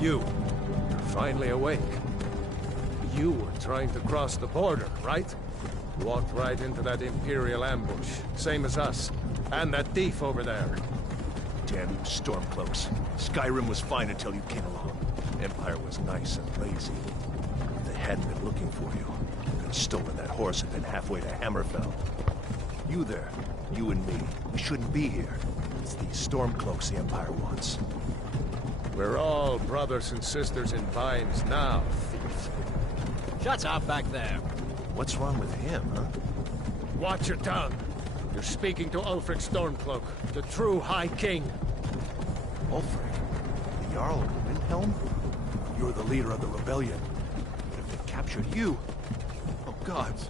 You're finally awake. You were trying to cross the border, right? Walked right into that Imperial ambush, same as us. And that thief over there. Damn you Stormcloaks. Skyrim was fine until you came along. Empire was nice and lazy. If they hadn't been looking for you, could have stolen that horse and been halfway to Hammerfell. You there, you and me, we shouldn't be here. It's these Stormcloaks the Empire wants. We're all brothers and sisters in binds now, thief. Shut up back there. What's wrong with him, huh? Watch your tongue. You're speaking to Ulfric Stormcloak, the true High King. Ulfric? The Jarl of Windhelm? You're the leader of the rebellion. What if they captured you? Oh gods,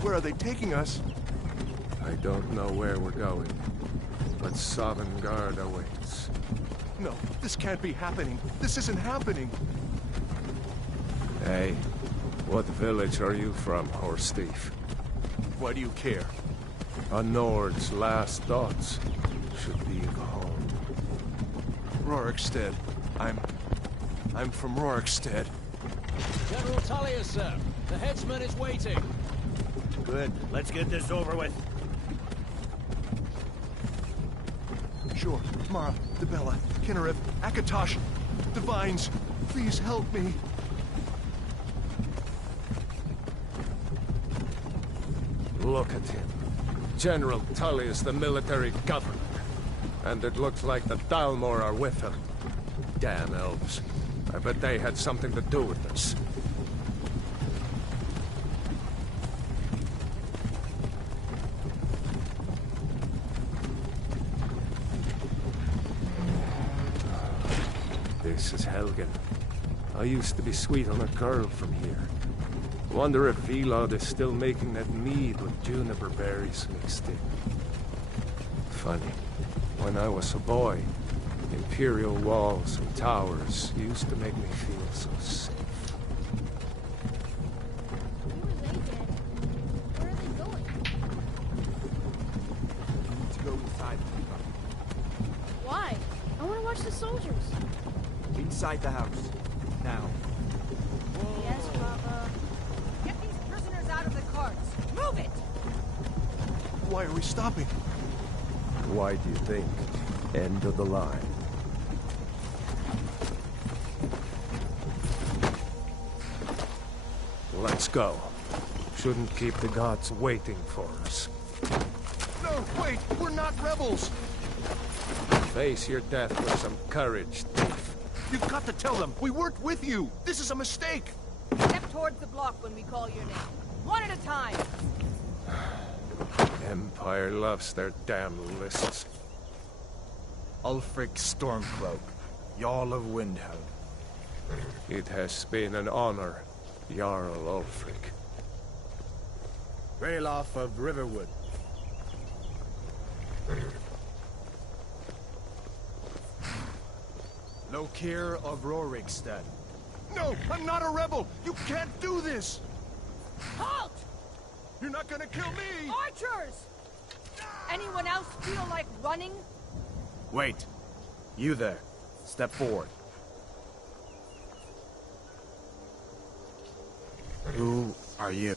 where are they taking us? I don't know where we're going, but Sovngarde awaits. No, this can't be happening. This isn't happening. Hey, what village are you from, horse thief? Why do you care? A Nord's last thoughts should be of home. Rorikstead. I'm from Rorikstead. General Tullius, sir. The headsman is waiting. Good. Let's get this over with. Sure. Mara, Dibella, Kinnarev, Akatosh, Divines, please help me. Look at him. General Tullius, the military governor. And it looks like the Dalmor are with him. Damn elves. I bet they had something to do with this. This is Helgen. I used to be sweet on a girl from here. Wonder if Vilod is still making that mead with juniper berries mixed in. Funny, when I was a boy, Imperial walls and towers used to make me feel so safe. Where are they going? We need to go inside. Why? I want to watch the soldiers. Inside the house. Now. Yes, Papa. Get these prisoners out of the carts. Move it! Why are we stopping? Why do you think? End of the line. Let's go. Shouldn't keep the gods waiting for us. No, wait! We're not rebels! Face your death with some courage, thief. You've got to tell them! We weren't with you! This is a mistake! Step towards the block when we call your name. One at a time. Empire loves their damn lists. Ulfric Stormcloak, Jarl of Windhelm. It has been an honor, Jarl Ulfric. Ralof of Riverwood. Lokir of Rorikstead. No! I'm not a rebel! You can't do this! Halt! You're not gonna kill me! Archers! Anyone else feel like running? Wait. You there. Step forward. Who are you?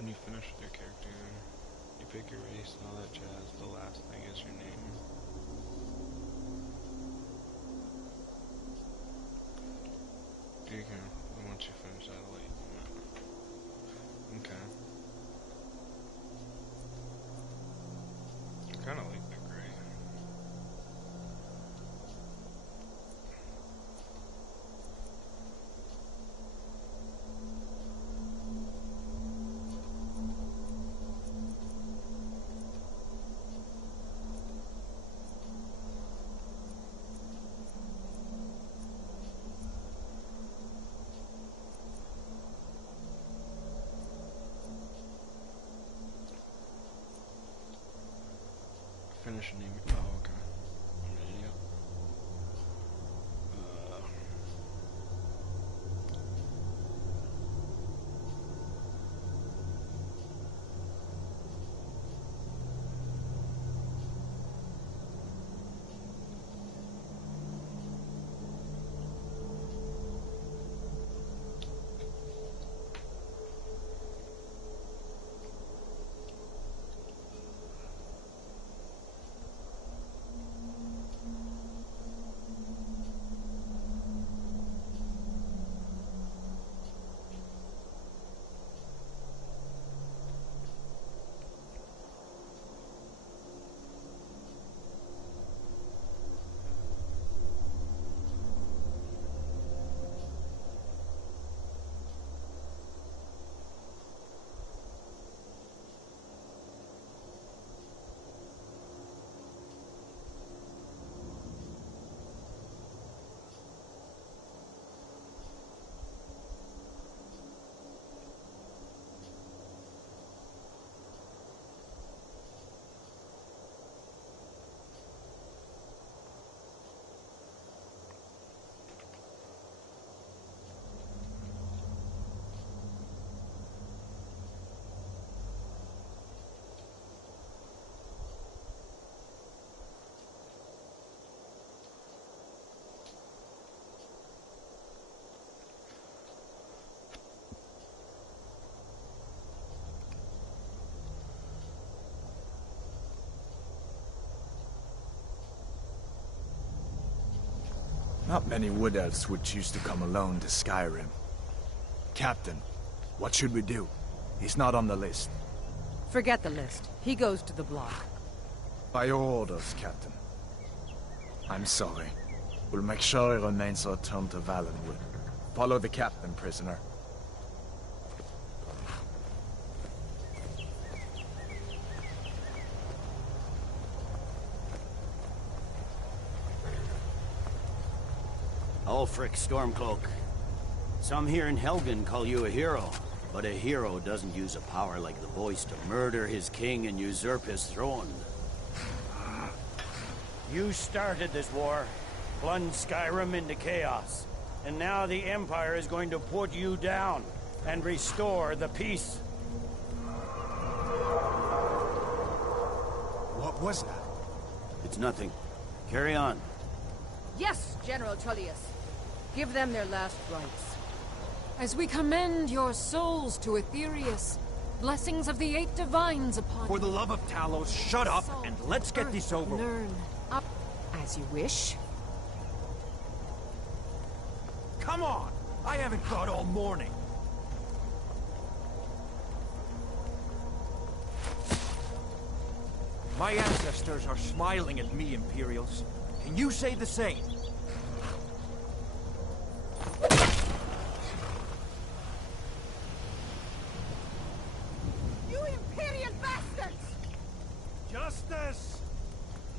When you finish with your character, you pick your race and all that jazz. The last thing is your name. You can, once you finish that, I'll let you know. Okay. I kinda like the gray. Finish name. Oh, okay. I'm an idiot. Not many wood elves would choose to come alone to Skyrim. Captain, what should we do? He's not on the list. Forget the list. He goes to the block. By your orders, Captain. I'm sorry. We'll make sure he remains returned to Valenwood. Follow the captain, prisoner. Ulfric Stormcloak. Some here in Helgen call you a hero, but a hero doesn't use a power like the voice to murder his king and usurp his throne. You started this war, plunged Skyrim into chaos, and now the Empire is going to put you down and restore the peace. What was that? It's nothing. Carry on. Yes, General Tullius. Give them their last rites. As we commend your souls to Aetherius, blessings of the 8 divines upon For the you. love of Talos, shut up and let's get this over with. Learn up as you wish. Come on! I haven't got all morning. My ancestors are smiling at me, Imperials. Can you say the same? You Imperial bastards! Justice!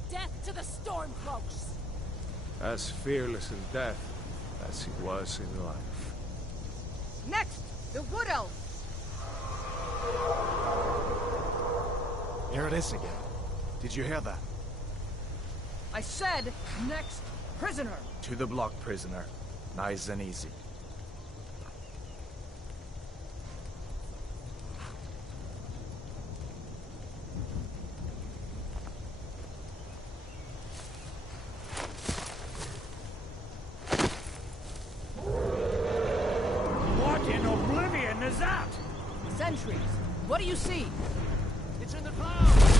Death to the Stormcloaks! As fearless in death as he was in life. Next, the Wood Elves. Here it is again. Did you hear that? I said, next, prisoner. To the block, prisoner. Nice and easy. What in oblivion is that? Sentries, What do you see? It's in the clouds!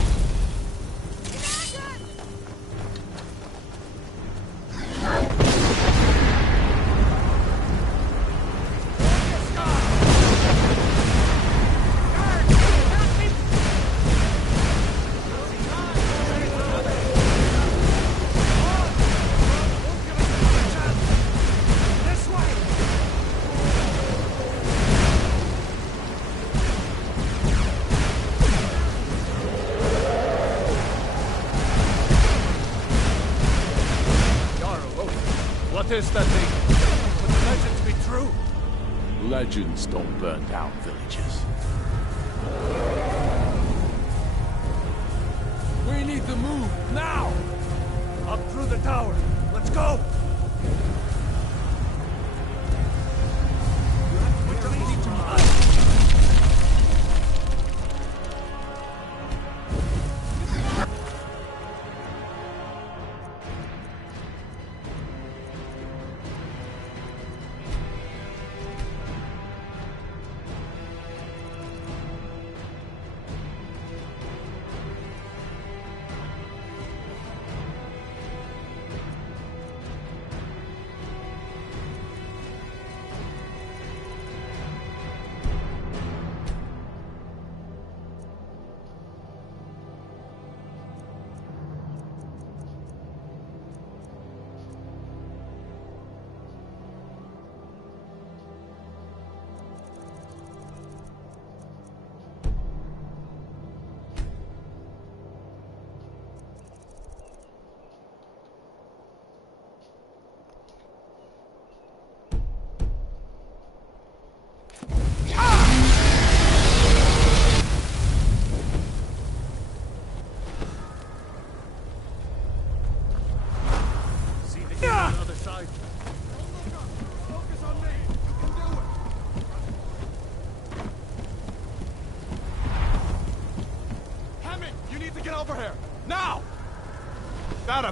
What is that thing? Would the legends be true? Legends don't burn down villages. We need to move, now! Up through the tower. Let's go!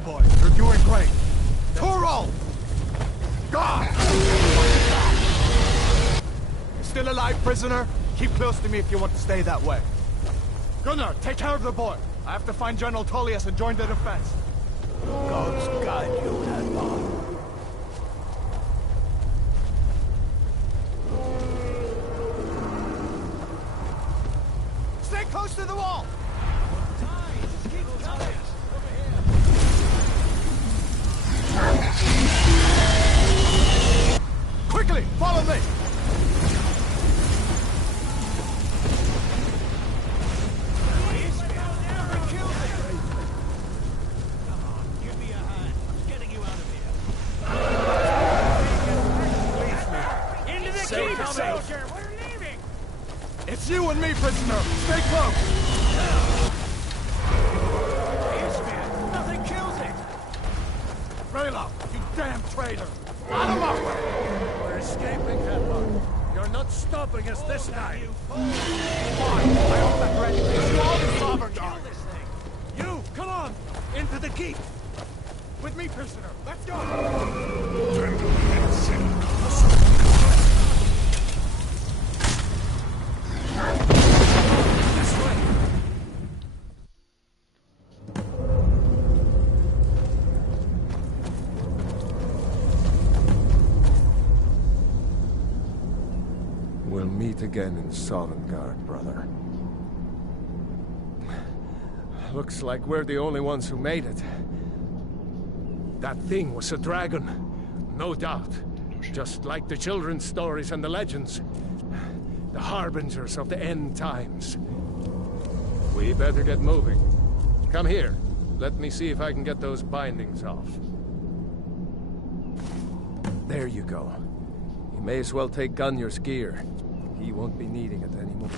Boy, you're doing great. Toro! God! Still alive, prisoner? Keep close to me if you want to stay that way. Gunnar, take care of the boy. I have to find General Tullius and join the defense. Gods guide you, Admar. Stay close to the wall! Quickly, follow me! It's you and me, prisoner! Stay close! Nothing kills it! Raylo, you damn traitor! Out of my way! We're escaping, Admiral. You're not stopping us this time! Fine, I hope that ready. You all the sovereign guard! You, come on! Into the keep! With me, prisoner! Let's go! We'll meet again in Sovngarde, brother. Looks like we're the only ones who made it. That thing was a dragon, no doubt. Just like the children's stories and the legends. The harbingers of the end times. We better get moving. Come here. Let me see if I can get those bindings off. There you go. You may as well take Gunnar's gear. He won't be needing it anymore.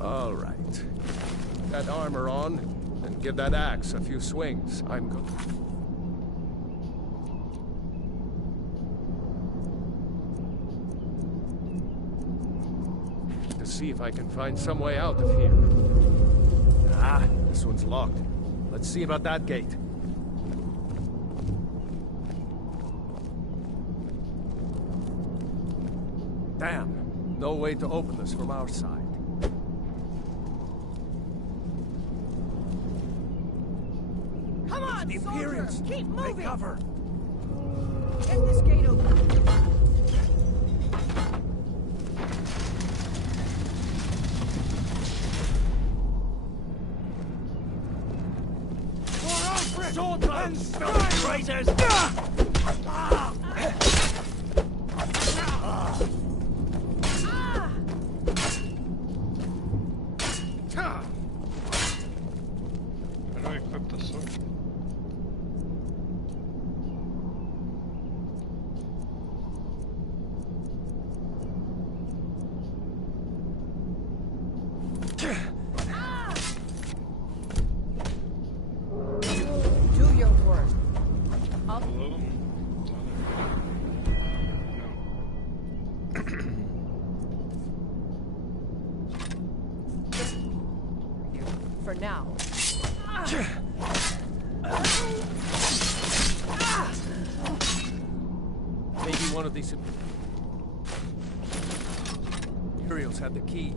All right. Put that armor on, and give that axe a few swings. I'm good. To see if I can find some way out of here. Ah, this one's locked. Let's see about that gate. Damn. No way to open this from our side. Come on, The soldier! Imperials! Keep moving! Take cover! Get this gate open. Sword and filthy traitors! How do I equip the sword? Do your work. Hello? For now. Maybe one of these Imperials had the key.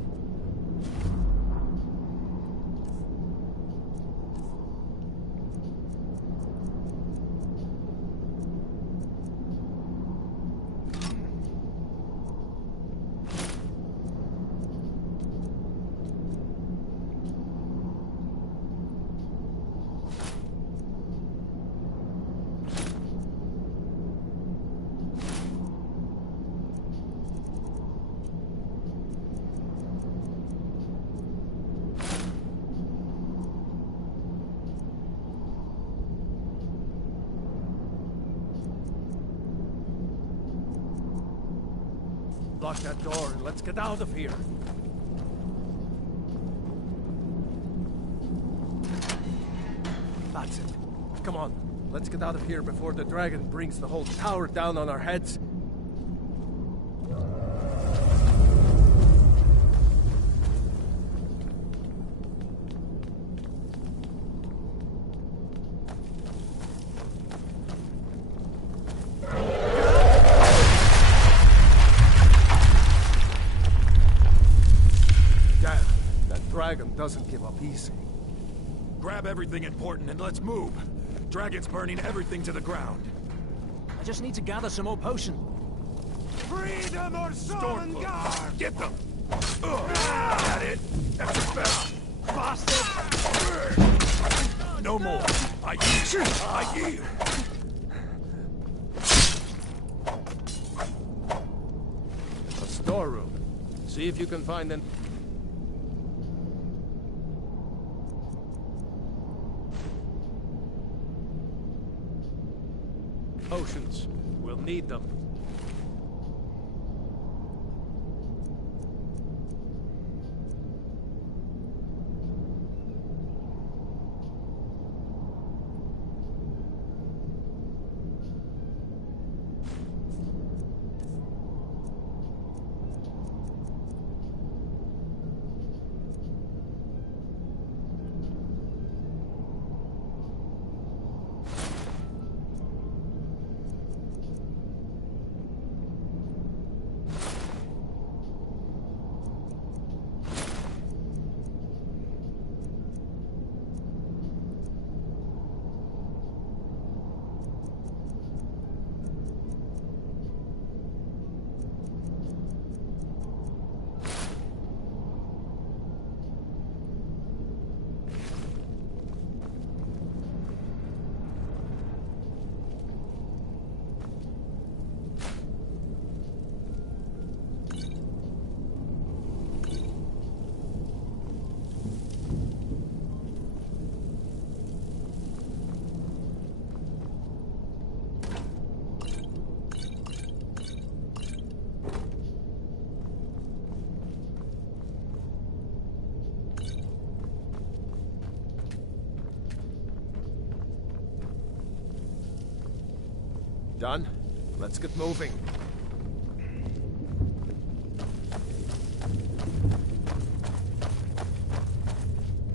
Lock that door and let's get out of here. That's it. Come on, let's get out of here before the dragon brings the whole tower down on our heads. Damn, that dragon doesn't give up easy. Grab everything important and let's move. Dragon's burning everything to the ground. I just need to gather some more potion. Freedom or Stormcloak! Get them! Got it! That's it, best! Bastard! No more! I yield! I yield! A storeroom. See if you can find an... Potions. We'll need them. Done? Let's get moving.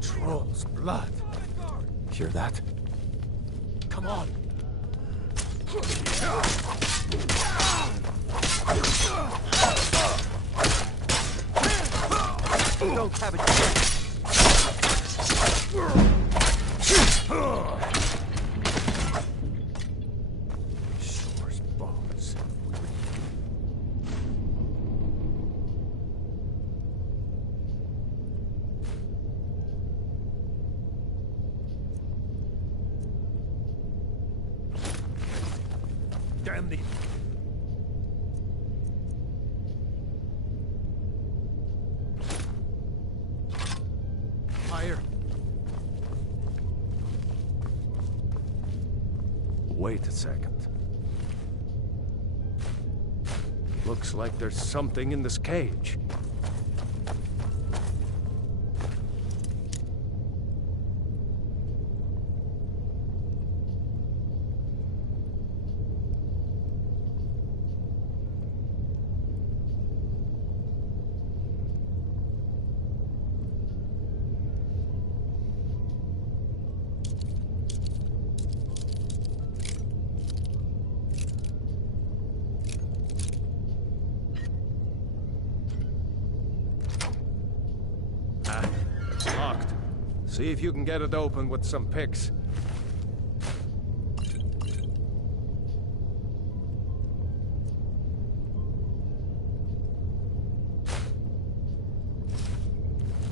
Troll's blood. Hear that? Come on. don't have a chance. Shore's bones. Damn these. Higher. Wait a second. Looks like there's something in this cage. Locked. See if you can get it open with some picks.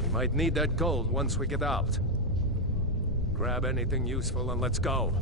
We might need that gold once we get out. Grab anything useful and let's go.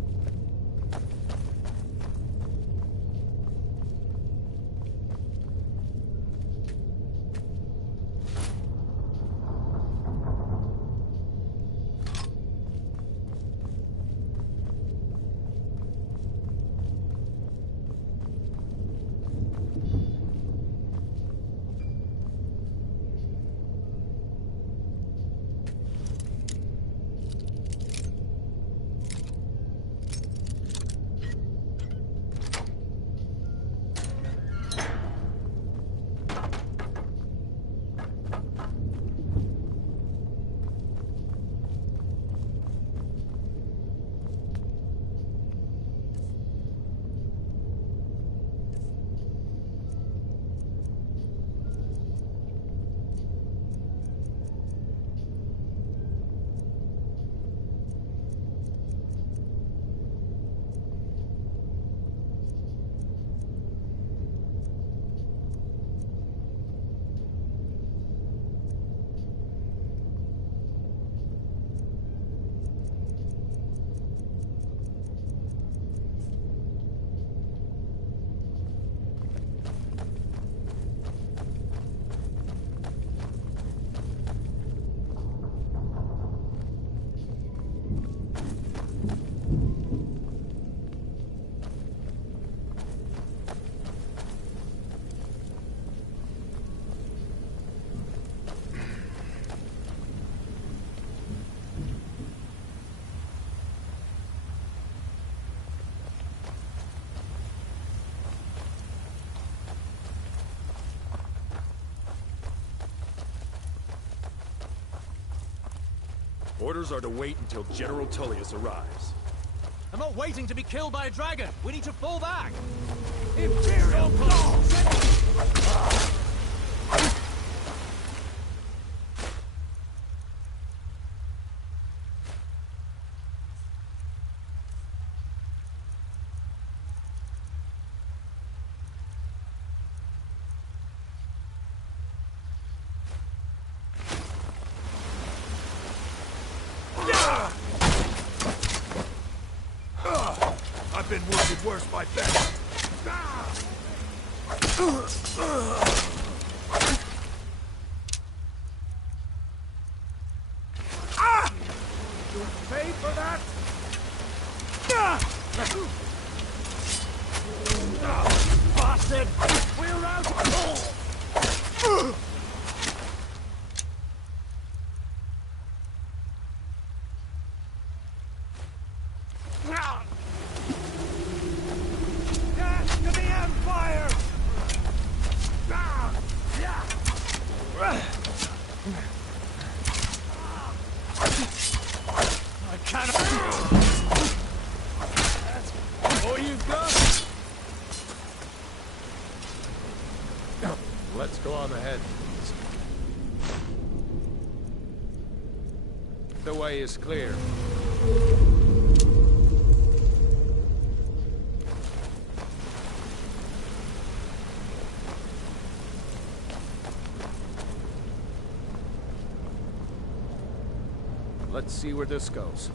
Orders are to wait until General Tullius arrives. I'm not waiting to be killed by a dragon. We need to fall back. Imperial I've been wounded worse by better. You paid for that? Bastard! We're out! Let's go on ahead. the way is clear. Let's see where this goes.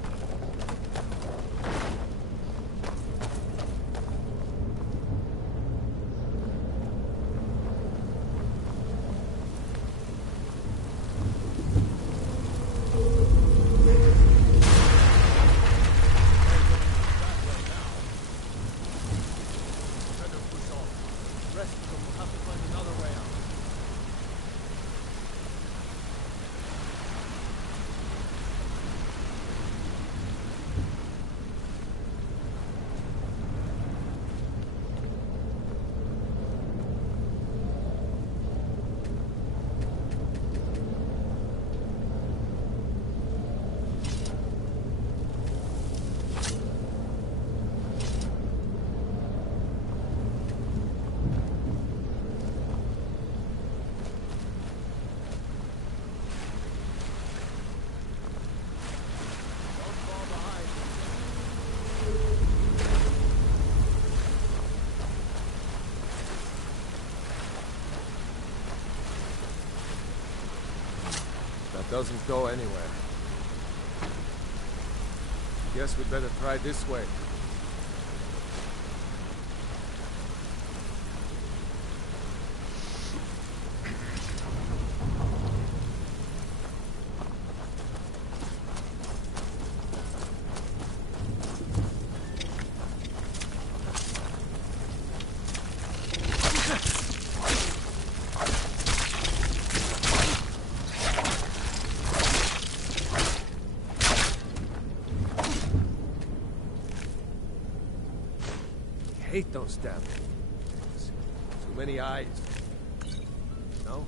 Doesn't go anywhere. Guess we'd better try this way. Hate those damn things. Too many eyes. No?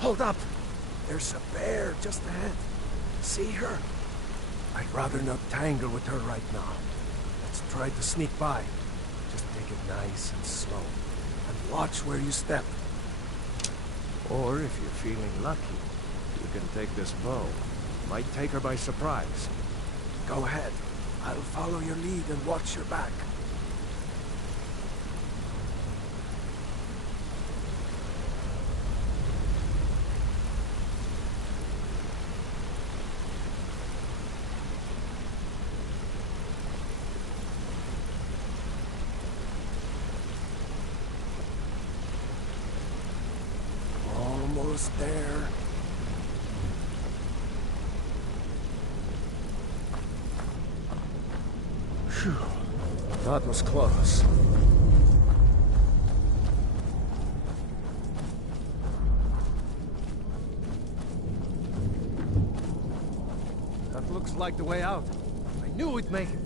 Hold up! There's a bear just ahead. See her? I'd rather not tangle with her right now. Let's try to sneak by. Just take it nice and slow. And watch where you step. Or if you're feeling lucky, you can take this bow. Might take her by surprise. Go ahead. I'll follow your lead and watch your back. Almost there. Phew. That was close. That looks like the way out. I knew we'd make it.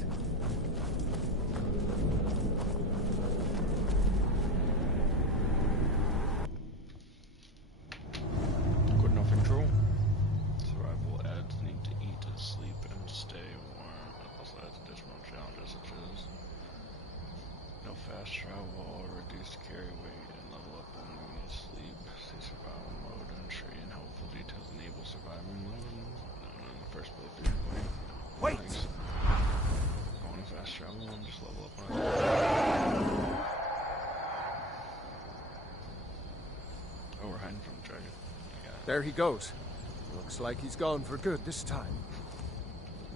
Wait! Going fast travel and just level up on it. Oh, we're hiding from the dragon. There he goes. Looks like he's gone for good this time.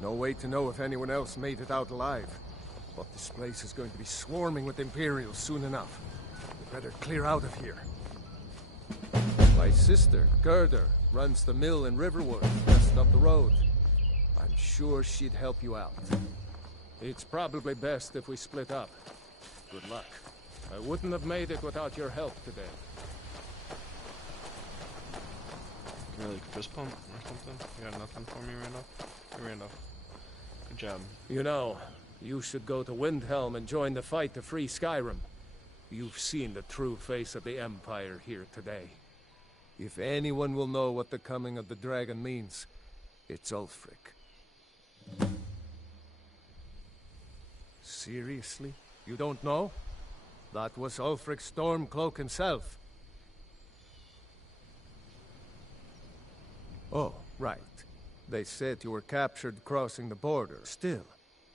No way to know if anyone else made it out alive. But this place is going to be swarming with Imperials soon enough. We better clear out of here. My sister, Gerda, runs the mill in Riverwood, just up the road. I'm sure she'd help you out. It's probably best if we split up. Good luck. I wouldn't have made it without your help today. Can you like fist pump or something? You got nothing for me right now? Hey, Randolph. Good job. You know, you should go to Windhelm and join the fight to free Skyrim. You've seen the true face of the Empire here today. If anyone will know what the coming of the dragon means, it's Ulfric. Seriously? You don't know? That was Ulfric Stormcloak himself. Oh, right. They said you were captured crossing the border. Still,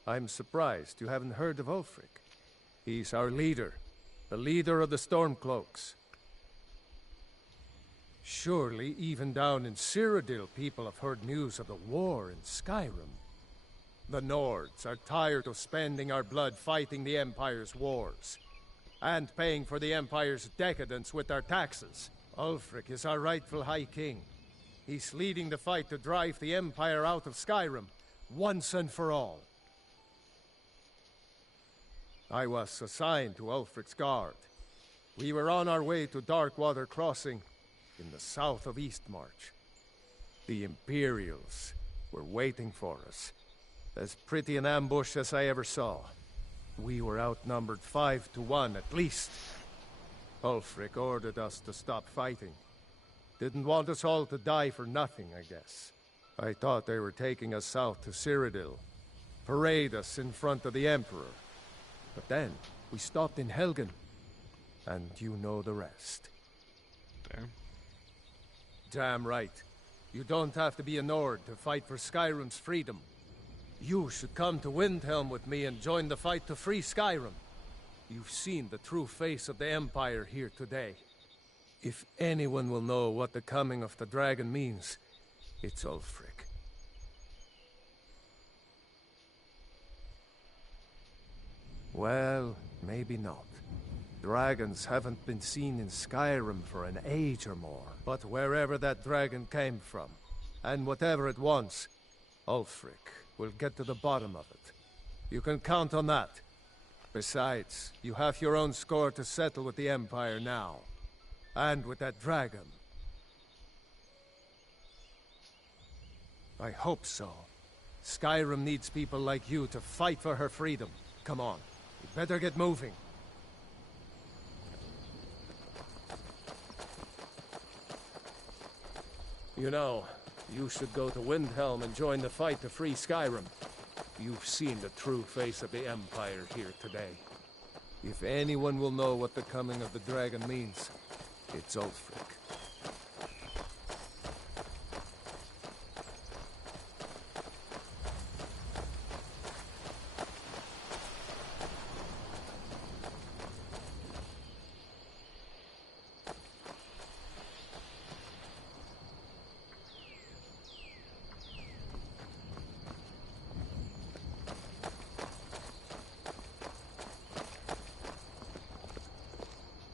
I'm surprised you haven't heard of Ulfric. He's our leader. The leader of the Stormcloaks. Surely, even down in Cyrodiil, people have heard news of the war in Skyrim. The Nords are tired of spending our blood fighting the Empire's wars, and paying for the Empire's decadence with our taxes. Ulfric is our rightful High King. He's leading the fight to drive the Empire out of Skyrim, once and for all. I was assigned to Ulfric's guard. We were on our way to Darkwater Crossing, in the south of Eastmarch. The Imperials were waiting for us. As pretty an ambush as I ever saw. We were outnumbered 5 to 1 at least. Ulfric ordered us to stop fighting. Didn't want us all to die for nothing, I guess. I thought they were taking us south to Cyrodiil. Parade us in front of the Emperor. But then, we stopped in Helgen. And you know the rest. Damn. Damn right. You don't have to be a Nord to fight for Skyrim's freedom. You should come to Windhelm with me and join the fight to free Skyrim. You've seen the true face of the Empire here today. If anyone will know what the coming of the dragon means, it's Ulfric. Well, maybe not. Dragons haven't been seen in Skyrim for an age or more. But wherever that dragon came from, and whatever it wants, Ulfric will get to the bottom of it. You can count on that. Besides, you have your own score to settle with the Empire now. And with that dragon. I hope so. Skyrim needs people like you to fight for her freedom. Come on, you better get moving. You know, you should go to Windhelm and join the fight to free Skyrim. You've seen the true face of the Empire here today. If anyone will know what the coming of the dragon means, it's Ulfric.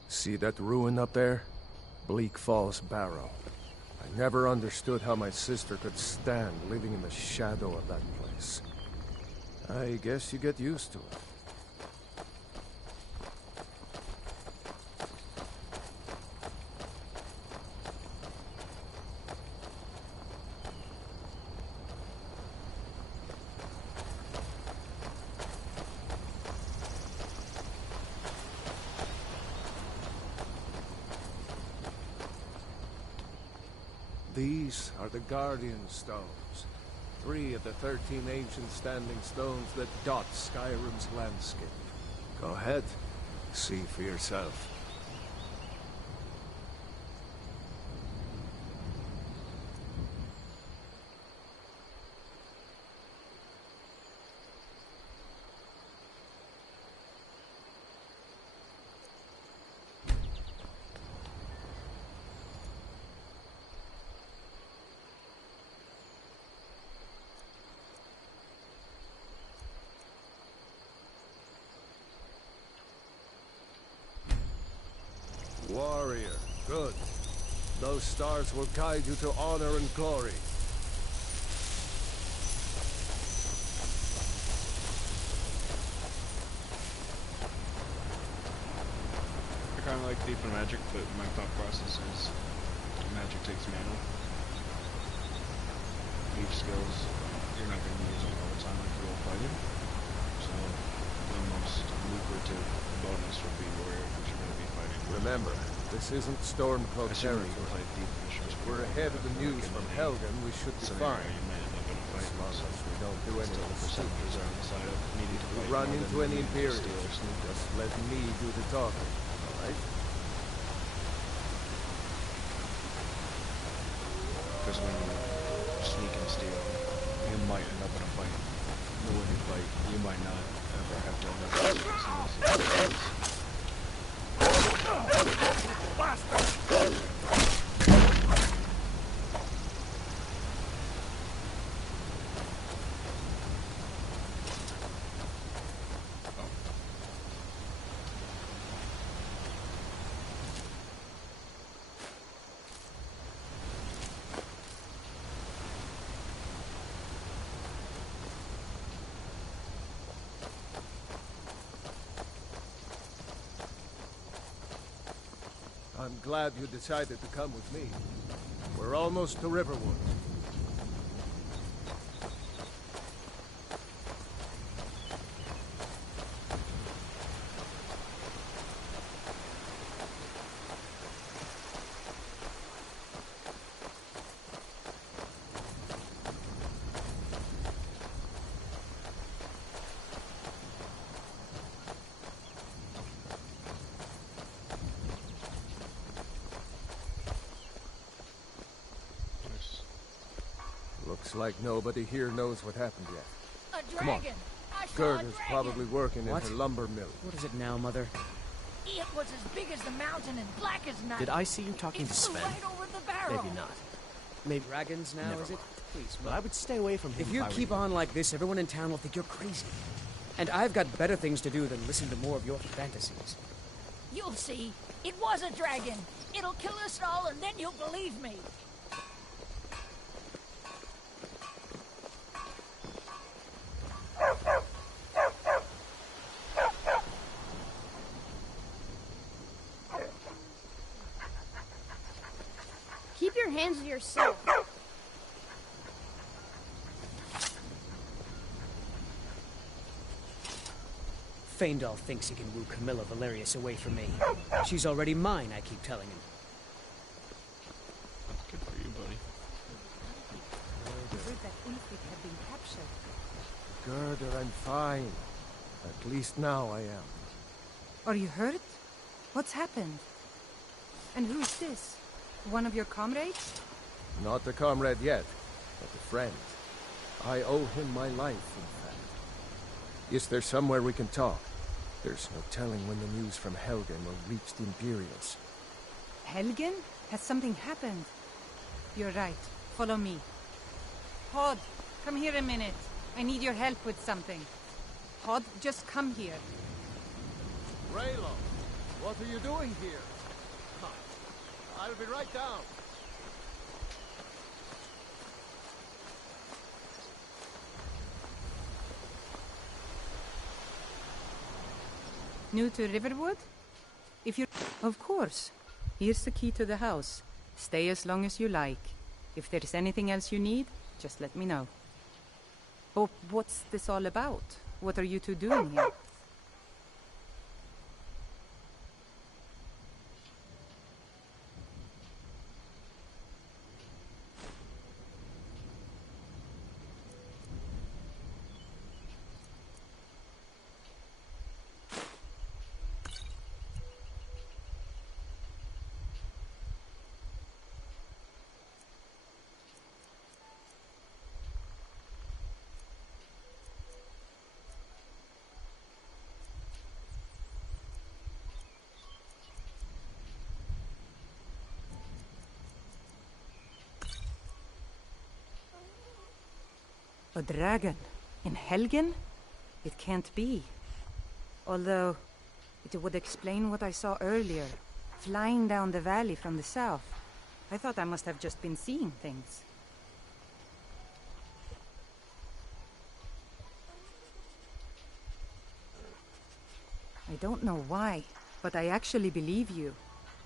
See that ruin up there? Bleak Falls Barrow. I never understood how my sister could stand living in the shadow of that place. I guess you get used to it. These are the Guardian Stones. 3 of the 13 ancient standing stones that dot Skyrim's landscape. Go ahead, see for yourself. Warrior, good. Those stars will guide you to honor and glory. I kind of like deep in magic, but my thought process is magic takes mana. Leaf skills. you're not going to be using all the time like you will fighting. So the most lucrative bonus would be warrior, because you're going to be fighting. Remember, this isn't Stormcloak territory. We're ahead of the news from Helgen, we should be fine. As long as we don't do anything stupid. If we run into any Imperials, just let me do the talking, alright? Because when you sneak and steal, you might end up in a fight. But when you fight, you might not ever have to end up in a fight. I'm glad you decided to come with me. We're almost to Riverwood. Looks like nobody here knows what happened yet. A Come on. dragon! I saw a Gerda's dragon! probably working in What? her lumber mill. What is it now, Mother? It was as big as the mountain and black as night. Did I see you talking to It flew Sven? right over the barrel. Maybe not. Maybe dragons now, Never is it? mind. Please, But I would stay away from him if you I were keep on like this, everyone in town will think you're crazy. And I've got better things to do than listen to more of your fantasies. You'll see. It was a dragon. It'll kill us all, and then you'll believe me. Keep your hands to yourself. Faendal thinks he can woo Camilla Valerius away from me. She's already mine, I keep telling him. Good for you, buddy. Gerda, I'm fine. At least now I am. Are you hurt? What's happened? And who's this? One of your comrades? Not a comrade yet, but a friend. I owe him my life, in fact. Is there somewhere we can talk? There's no telling when the news from Helgen will reach the Imperials. Helgen? Has something happened? You're right. Follow me. Hod, come here a minute. I need your help with something. Hod, just come here. Raylo, what are you doing here? I'll be right down. New to Riverwood? If you... Of course. Here's the key to the house. Stay as long as you like. If there's anything else you need, just let me know. Oh, what's this all about? What are you two doing here? A dragon? In Helgen? It can't be. Although, it would explain what I saw earlier, flying down the valley from the south. I thought I must have just been seeing things. I don't know why, but I actually believe you.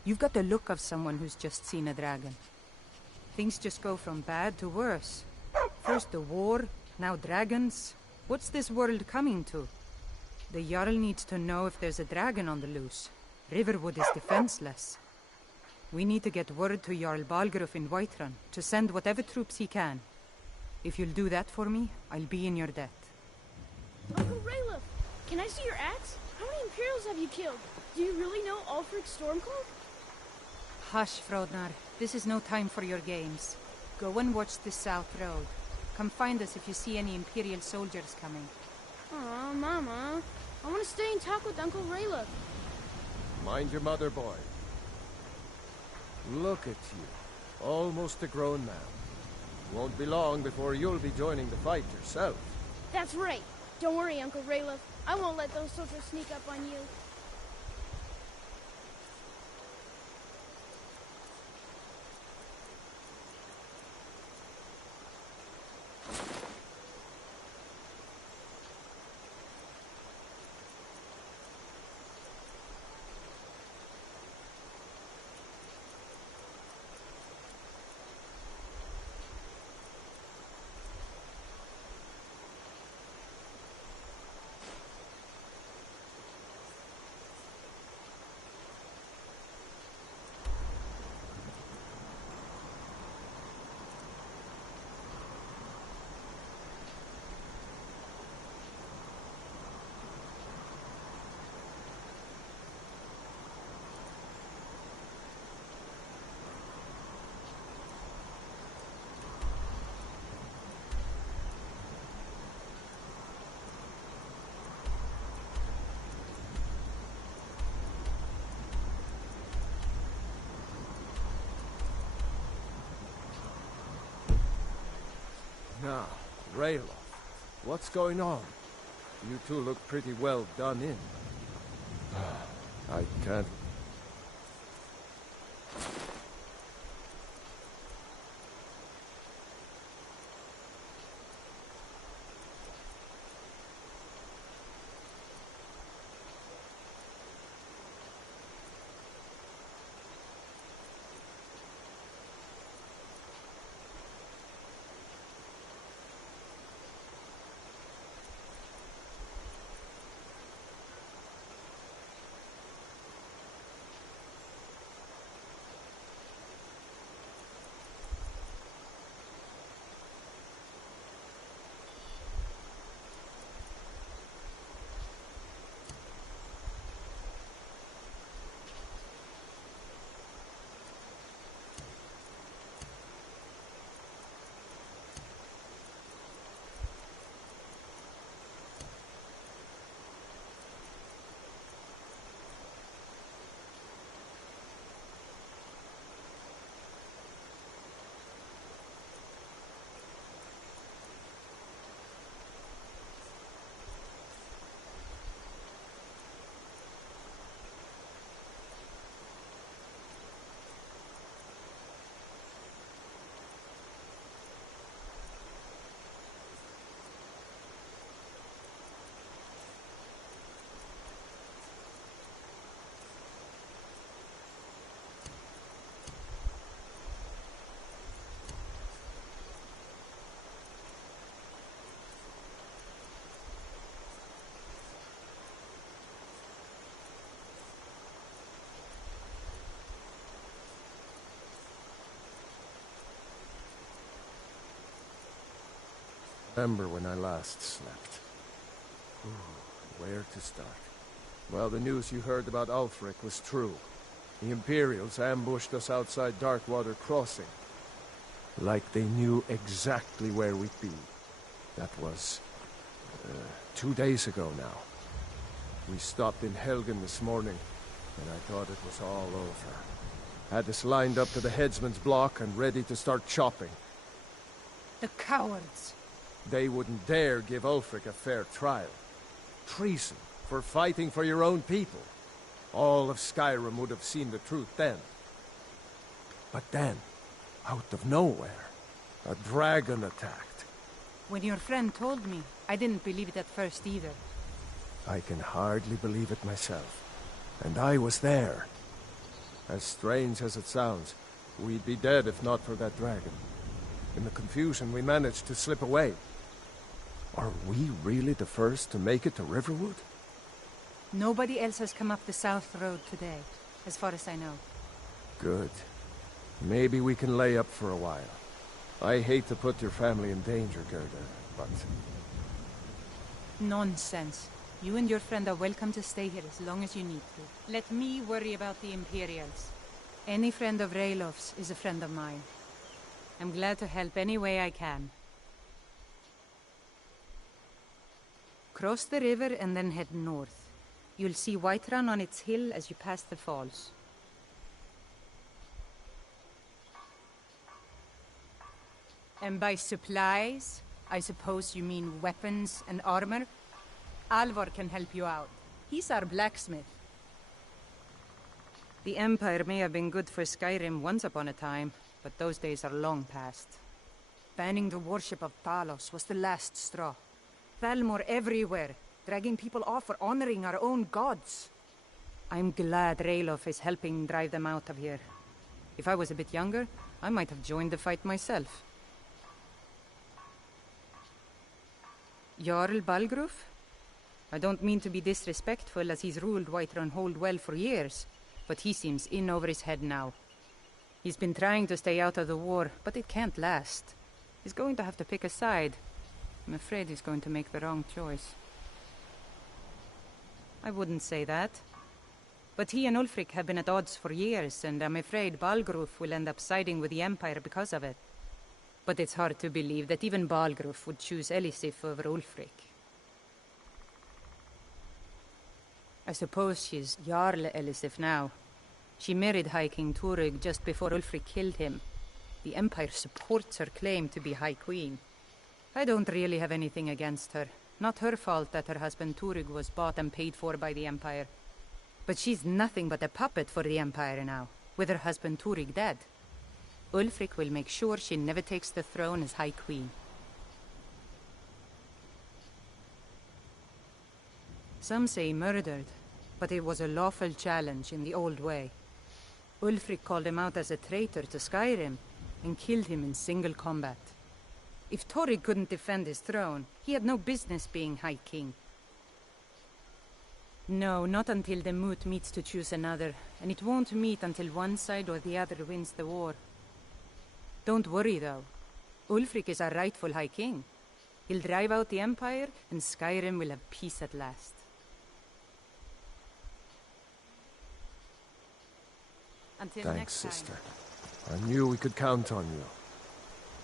You've got the look of someone who's just seen a dragon. Things just go from bad to worse. First the war, Now dragons? What's this world coming to? The Jarl needs to know if there's a dragon on the loose. Riverwood is defenseless. We need to get word to Jarl Balgruuf in Whiterun to send whatever troops he can. If you'll do that for me, I'll be in your debt. Uncle Rayleigh, can I see your axe? How many Imperials have you killed? Do you really know Ulfric Stormcloak? Hush, Frodnar. This is no time for your games. Go and watch the South Road. Come find us if you see any Imperial soldiers coming. Aw, Mama. I want to stay and talk with Uncle Rayleigh. Mind your mother, boy. Look at you. Almost a grown man. Won't be long before you'll be joining the fight yourself. That's right. Don't worry, Uncle Rayleigh. I won't let those soldiers sneak up on you. Now, Rayloff, what's going on? You two look pretty well done in. I can't... Remember when I last slept. Ooh, where to start? Well, the news you heard about Ulfric was true. The Imperials ambushed us outside Darkwater Crossing. Like they knew exactly where we'd be. That was... 2 days ago now. We stopped in Helgen this morning, and I thought it was all over. Had us lined up to the headsman's block and ready to start chopping. The cowards! They wouldn't dare give Ulfric a fair trial. Treason for fighting for your own people. All of Skyrim would have seen the truth then. But then, out of nowhere, a dragon attacked. When your friend told me, I didn't believe it at first either. I can hardly believe it myself. And I was there. As strange as it sounds, we'd be dead if not for that dragon. In the confusion, we managed to slip away. Are we really the first to make it to Riverwood? Nobody else has come up the South Road today, as far as I know. Good. Maybe we can lay up for a while. I hate to put your family in danger, Gerda, but... Nonsense. You and your friend are welcome to stay here as long as you need to. Let me worry about the Imperials. Any friend of Raylof's is a friend of mine. I'm glad to help any way I can. Cross the river and then head north. You'll see Whiterun on its hill as you pass the falls. And by supplies, I suppose you mean weapons and armor? Alvor can help you out. He's our blacksmith. The Empire may have been good for Skyrim once upon a time, but those days are long past. Banning the worship of Talos was the last straw. Thalmor everywhere, dragging people off for honoring our own gods. I'm glad Ralof is helping drive them out of here. If I was a bit younger, I might have joined the fight myself. Jarl Balgruf? I don't mean to be disrespectful, as he's ruled Whiterun Hold well for years, but he seems in over his head now. He's been trying to stay out of the war, but it can't last. He's going to have to pick a side. I'm afraid he's going to make the wrong choice. I wouldn't say that. But he and Ulfric have been at odds for years, and I'm afraid Balgruf will end up siding with the Empire because of it. But it's hard to believe that even Balgruf would choose Elisif over Ulfric. I suppose she's Jarl Elisif now. She married High King Turug just before Ulfric killed him. The Empire supports her claim to be High Queen. I don't really have anything against her. Not her fault that her husband Turug was bought and paid for by the Empire. But she's nothing but a puppet for the Empire now, with her husband Turug dead. Ulfric will make sure she never takes the throne as High Queen. Some say murdered, but it was a lawful challenge in the old way. Ulfric called him out as a traitor to Skyrim, and killed him in single combat. If Torrig couldn't defend his throne, he had no business being High King. No, not until the moot meets to choose another, and it won't meet until one side or the other wins the war. Don't worry, though. Ulfric is our rightful High King. He'll drive out the Empire, and Skyrim will have peace at last. Until Thanks, next time. sister. I knew we could count on you.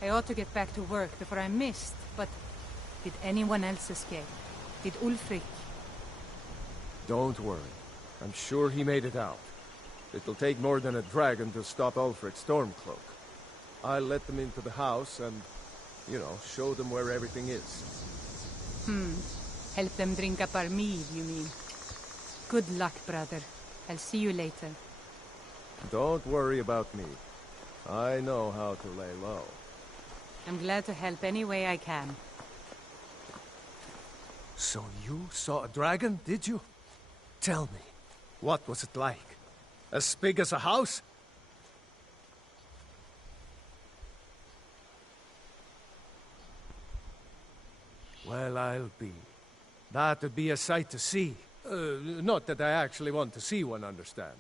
I ought to get back to work before I missed, but did anyone else escape? Did Ulfric? Don't worry. I'm sure he made it out. It'll take more than a dragon to stop Ulfric's Stormcloak. I'll let them into the house and, show them where everything is. Help them drink up our mead, you mean? Good luck, brother. I'll see you later. Don't worry about me. I know how to lay low. I'm glad to help any way I can. So you saw a dragon, did you? Tell me, what was it like? As big as a house? Well, I'll be. That'd be a sight to see. Not that I actually want to see one, understand.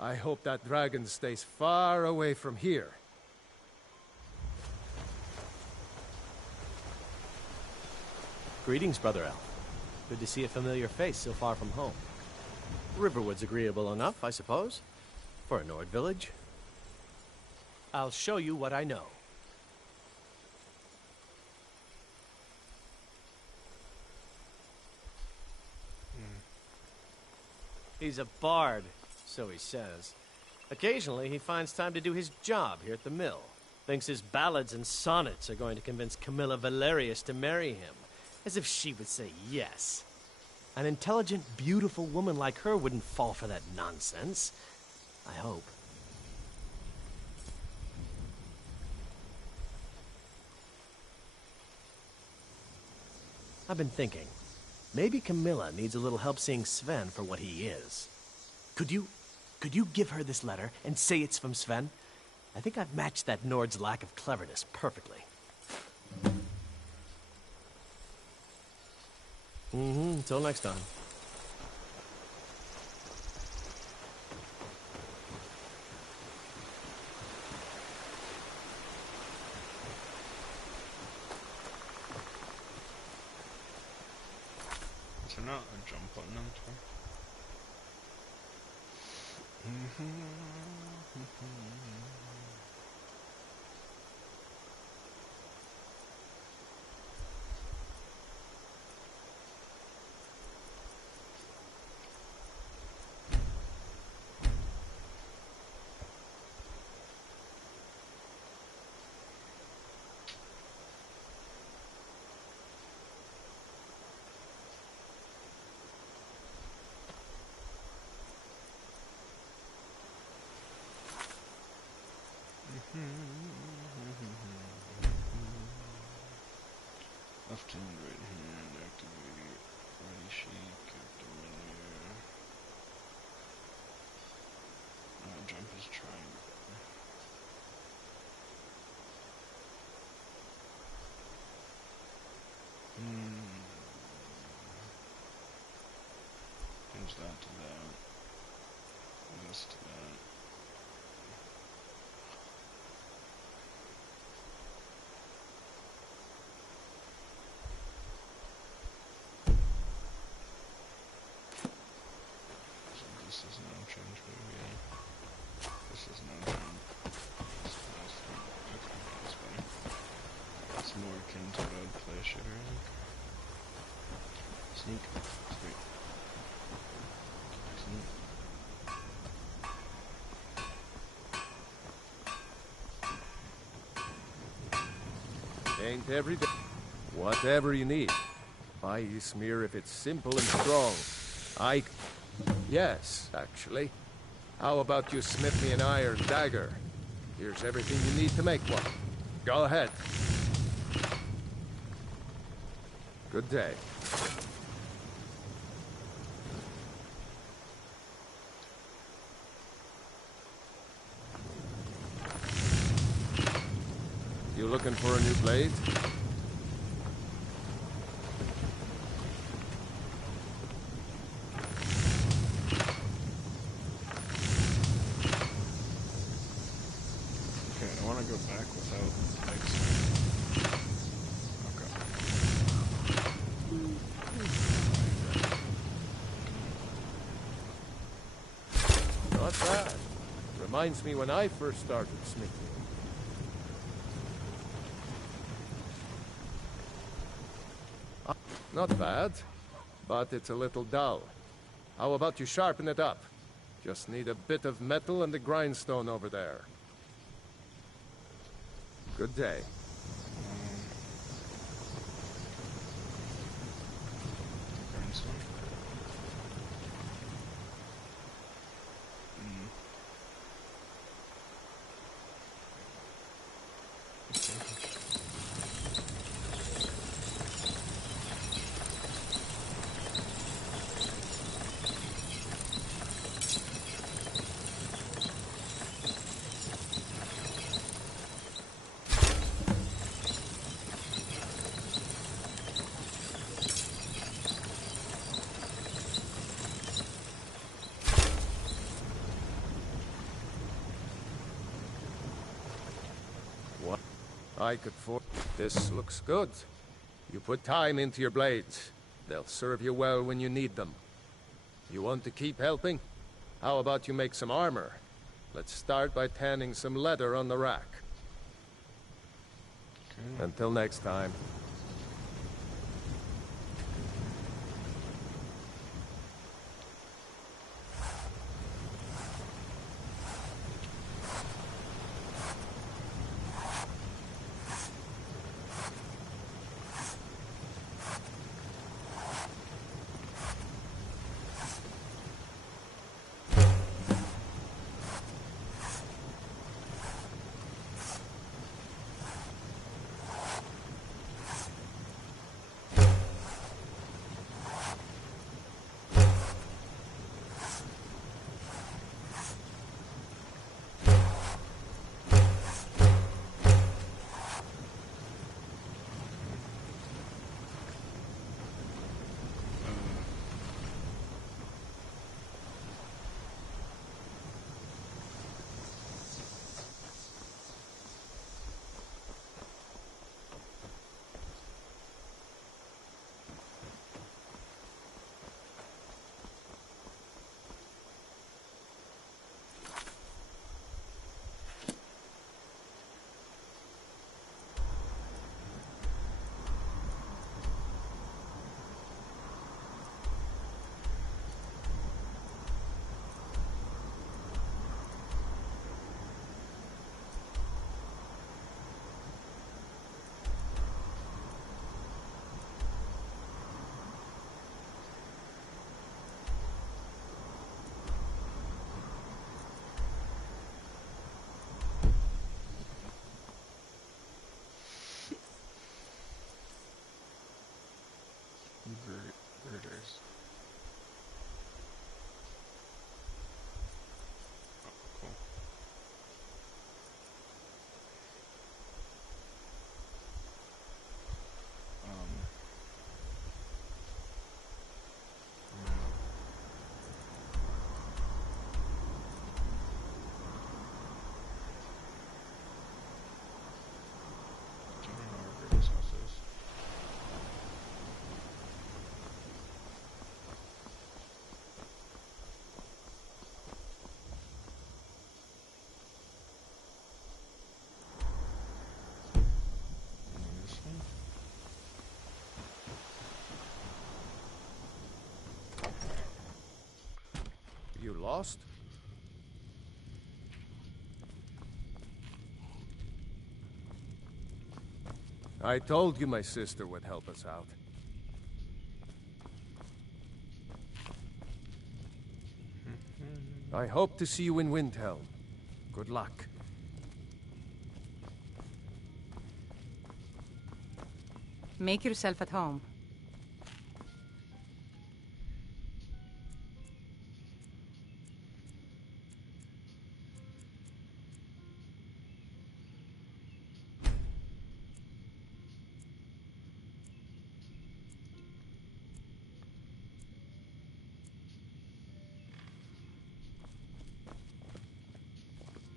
I hope that dragon stays far away from here. Greetings, Brother Elf. Good to see a familiar face so far from home. Riverwood's agreeable enough, I suppose, for a Nord village. I'll show you what I know. He's a bard, so he says. Occasionally, he finds time to do his job here at the mill. Thinks his ballads and sonnets are going to convince Camilla Valerius to marry him. As if she would say yes. An intelligent, beautiful woman like her wouldn't fall for that nonsense. I hope. I've been thinking. Maybe Camilla needs a little help seeing Sven for what he is. Could you give her this letter and say it's from Sven? I think I've matched that Nord's lack of cleverness perfectly. Until next time. Is there not a jump button on top? Left hand, right hand, activate, ready shake, after menu. Jump is triangle. Change that to that. This to that. This is no change, maybe. This is no change. This is okay, that's better. It's more akin to what I'd play shitter, I think. Sneak. Sweet. Excellent. Ain't every day. Whatever you need. Buy you smear if it's simple and strong. Yes, actually. How about you smith me an iron dagger? Here's everything you need to make one. Go ahead. Good day. You looking for a new blade? Go back without legs. Okay. Not bad. Reminds me when I first started smithing. Not bad, but it's a little dull. How about you sharpen it up? Just need a bit of metal and a grindstone over there. Good day. I could This looks good. You put time into your blades. They'll serve you well when you need them. You want to keep helping? How about you make some armor? Let's start by tanning some leather on the rack. Okay. Until next time. You lost? I told you my sister would help us out. I hope to see you in Windhelm. Good luck. Make yourself at home.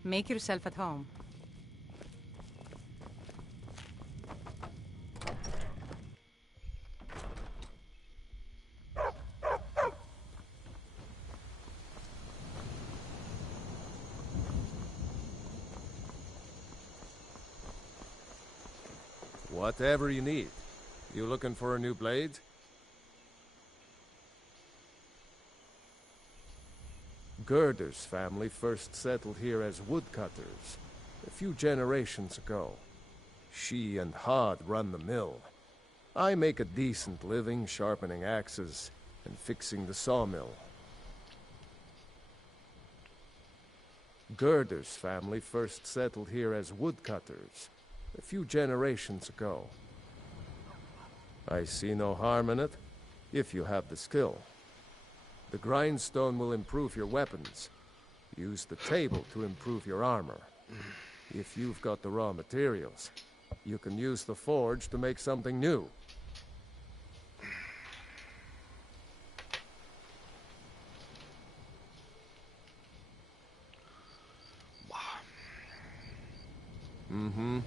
Make yourself at home. Whatever you need. You looking for a new blade? Gerder's family first settled here as woodcutters a few generations ago. She and Hod run the mill. I make a decent living sharpening axes and fixing the sawmill. Gerder's family first settled here as woodcutters a few generations ago. I see no harm in it, if you have the skill. The grindstone will improve your weapons. Use the table to improve your armor. If you've got the raw materials, you can use the forge to make something new. Mm-hmm.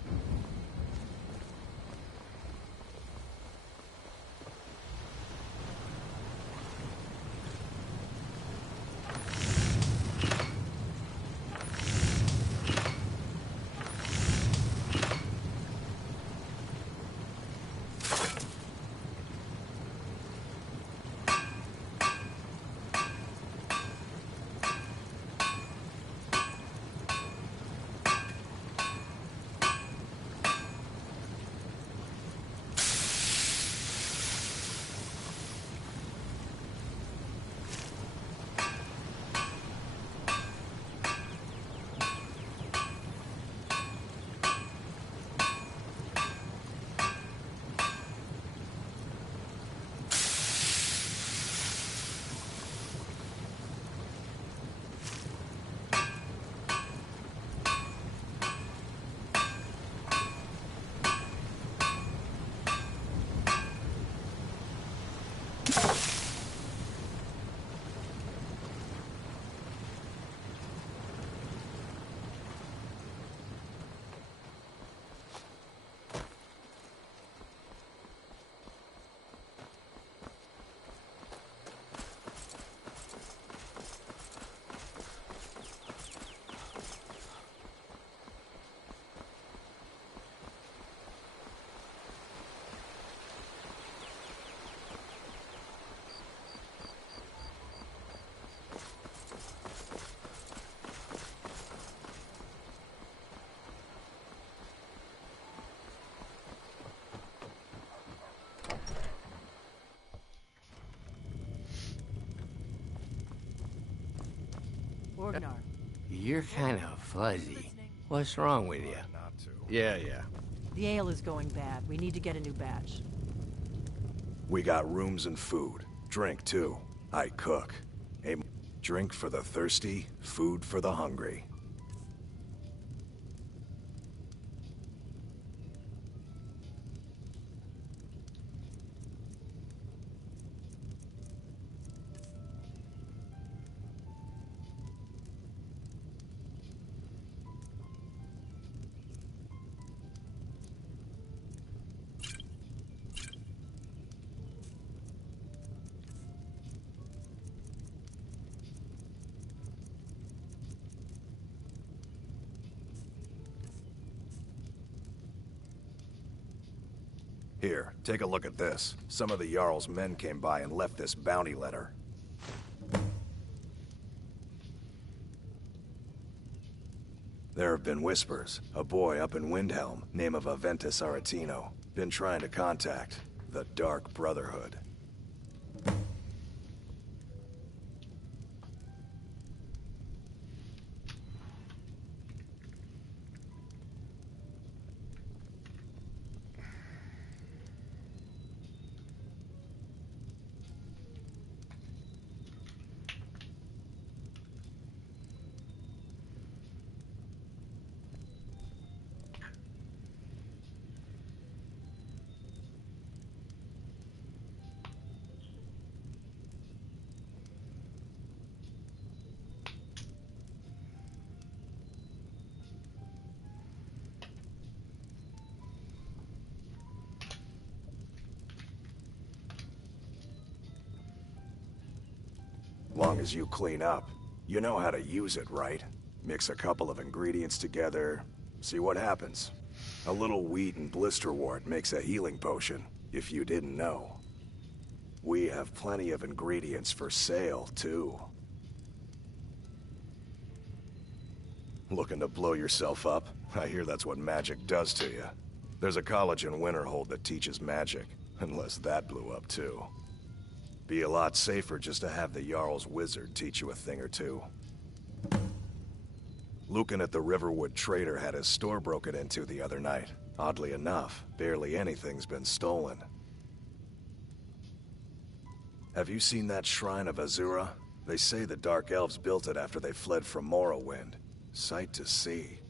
Orgnar. You're kind of fuzzy. What's wrong with you? Yeah. The ale is going bad. We need to get a new batch. We got rooms and food. Drink, too. I cook. A drink for the thirsty, food for the hungry. Here, take a look at this. Some of the Jarl's men came by and left this bounty letter. Been whispers. A boy up in Windhelm, name of Aventus Aretino. Been trying to contact the Dark Brotherhood. Long as you clean up. You know how to use it, right? Mix a couple of ingredients together, see what happens. A little wheat and blisterwort makes a healing potion, if you didn't know. We have plenty of ingredients for sale, too. Looking to blow yourself up? I hear that's what magic does to you. There's a college in Winterhold that teaches magic, unless that blew up, too. Be a lot safer just to have the Jarl's wizard teach you a thing or two. Lucan at the Riverwood Trader had his store broken into the other night. Oddly enough, barely anything's been stolen. Have you seen that Shrine of Azura? They say the Dark Elves built it after they fled from Morrowind. Sight to see.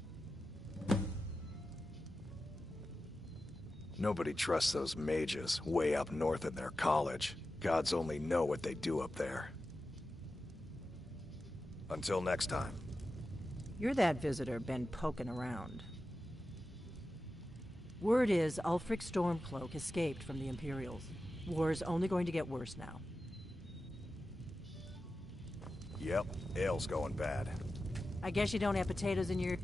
Nobody trusts those mages way up north in their college. Gods only know what they do up there. Until next time. You're that visitor been poking around. Word is Ulfric Stormcloak escaped from the Imperials. War is only going to get worse now. Yep, ale's going bad. I guess you don't have potatoes in your...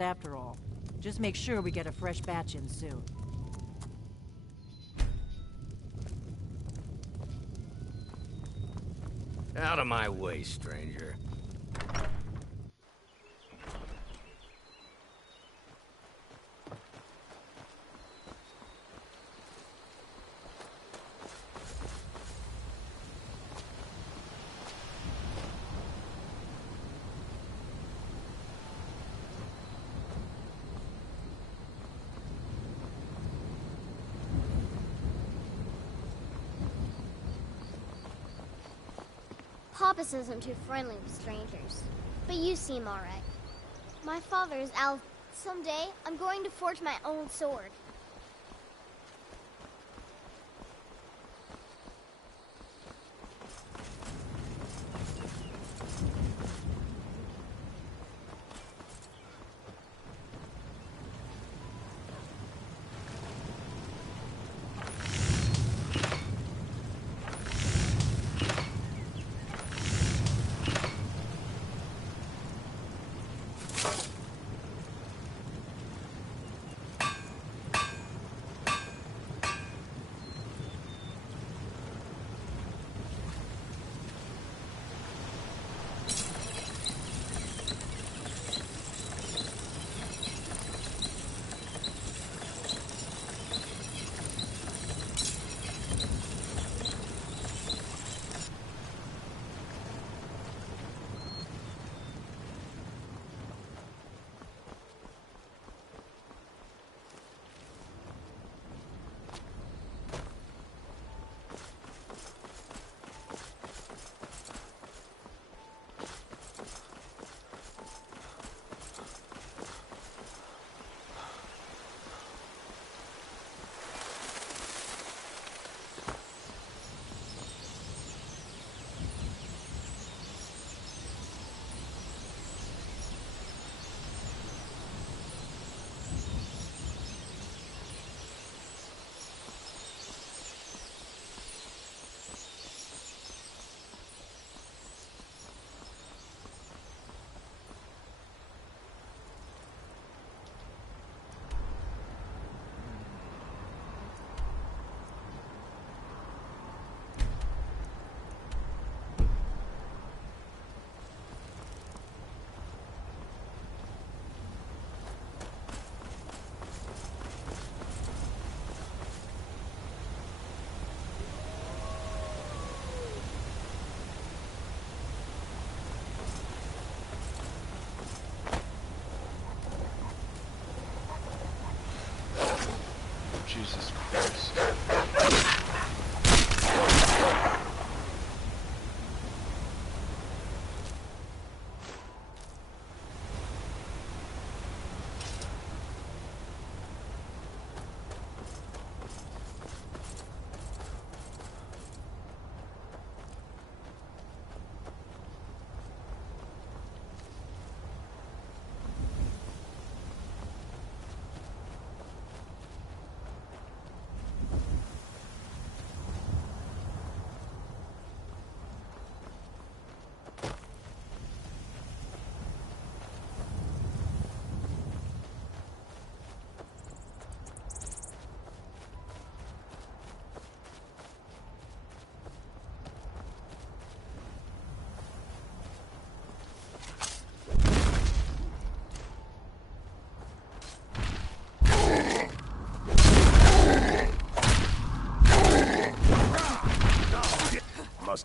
after all. Just make sure we get a fresh batch in soon. Out of my way, stranger. Papa says I'm too friendly with strangers, but you seem alright. My father is Al. Someday, I'm going to forge my own sword.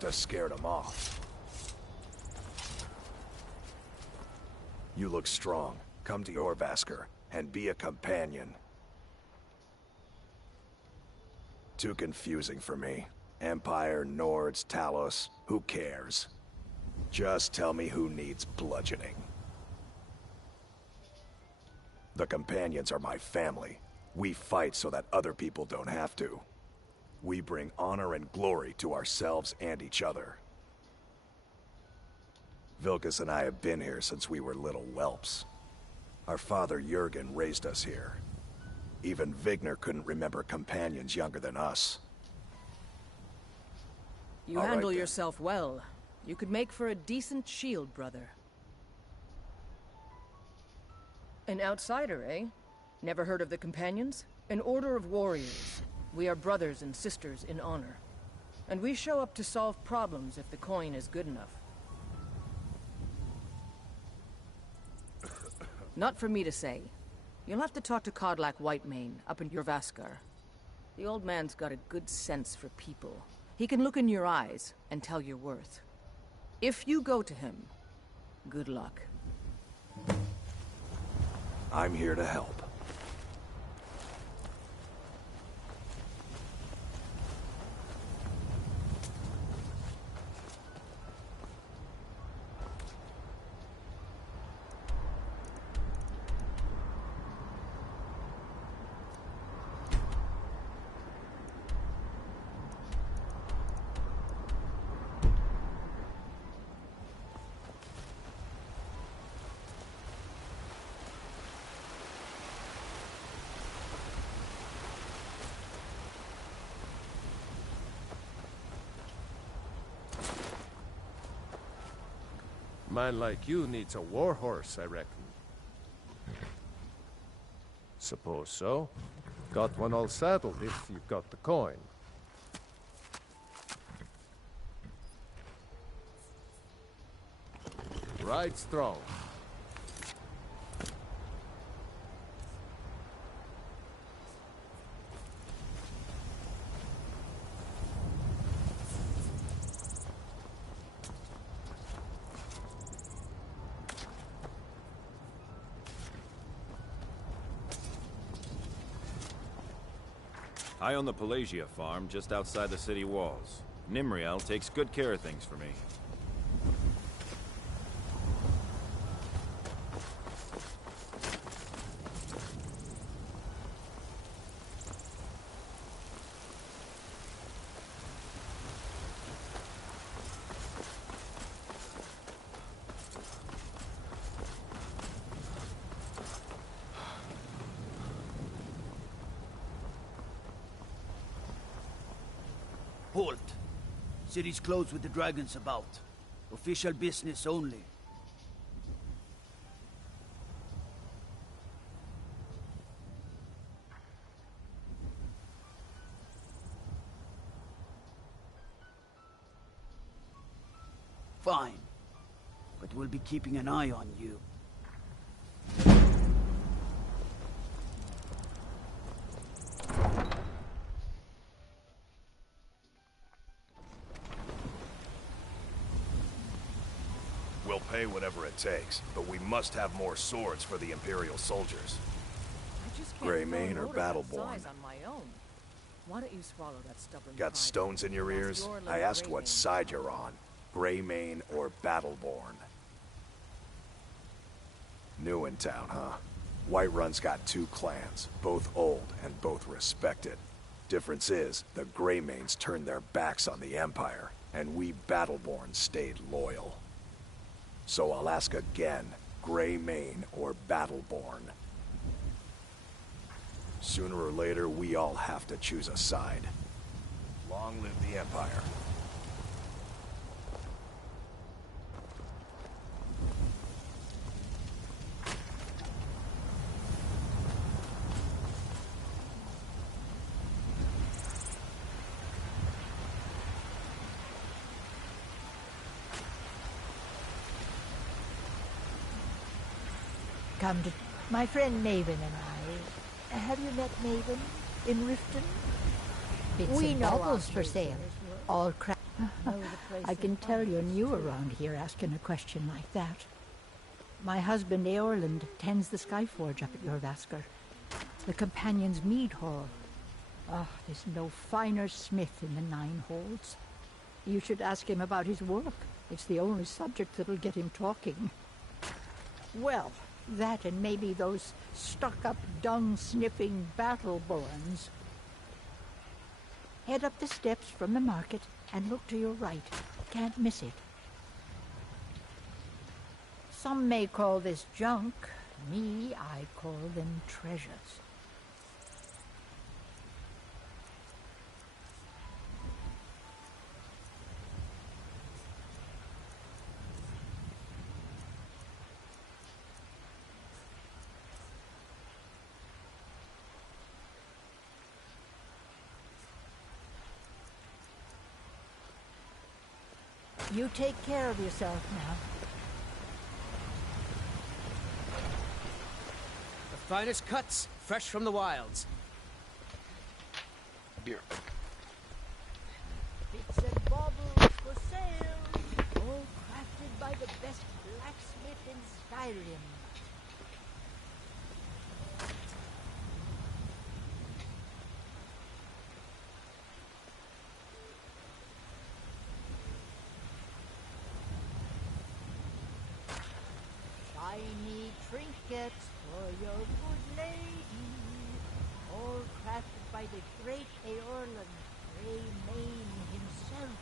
have scared them off. You look strong. Come to Orvasker and be a companion. Too confusing for me. Empire, Nords, Talos, who cares? Just tell me who needs bludgeoning. The companions are my family. We fight so that other people don't have to. We bring honor and glory to ourselves and each other. Vilkas and I have been here since we were little whelps. Our father Jurgen raised us here. Even Vigner couldn't remember companions younger than us. You All handle right, then. yourself well. You could make for a decent shield, brother. An outsider, eh? Never heard of the Companions? An order of warriors. We are brothers and sisters in honor. And we show up to solve problems if the coin is good enough. Not for me to say. You'll have to talk to Kodlak Whitemane up in Jorvaskar. The old man's got a good sense for people. He can look in your eyes and tell your worth. If you go to him, good luck. I'm here to help. Man like you needs a warhorse, I reckon. Suppose so. Got one all saddled if you've got the coin. Ride strong. I own the Pelagia farm just outside the city walls. Nimriel takes good care of things for me. Halt! City's closed with the dragons about. Official business only. Fine. But we'll be keeping an eye on you. We'll pay whatever it takes, but we must have more swords for the Imperial soldiers. I just can't Greymane throw or an order that Battleborn? size on my own. Why don't you swallow that stubborn Got pride? stones in your ears? Your little I asked what Greymane side you're on. Greymane or Battleborn? New in town, huh? Whiterun's got two clans, both old and both respected. Difference is, the Greymanes turned their backs on the Empire, and we Battleborn stayed loyal. So I'll ask again, Greymane or Battleborn? Sooner or later, we all have to choose a side. Long live the Empire. Come to my friend Maven and I. Have you met Maven in Riften? Bits We and know baubles our for sale. prisoners were- All cracked. I can tell you're new around here asking a question like that. My husband Eorland tends the Skyforge up at Jorvaskr. The Companion's Mead Hall. Oh, there's no finer smith in the Nine Holds. You should ask him about his work. It's the only subject that'll get him talking. Well, that and maybe those stuck-up, dung-sniffing battle-borns. Head up the steps from the market and look to your right. Can't miss it. Some may call this junk. Me, I call them treasures. You take care of yourself now. The finest cuts, fresh from the wilds. Beer. Bits and baubles for sale. All crafted by the best blacksmith in Skyrim. Shiny trinkets for your good lady, all crafted by the great Eorland, Greymane himself.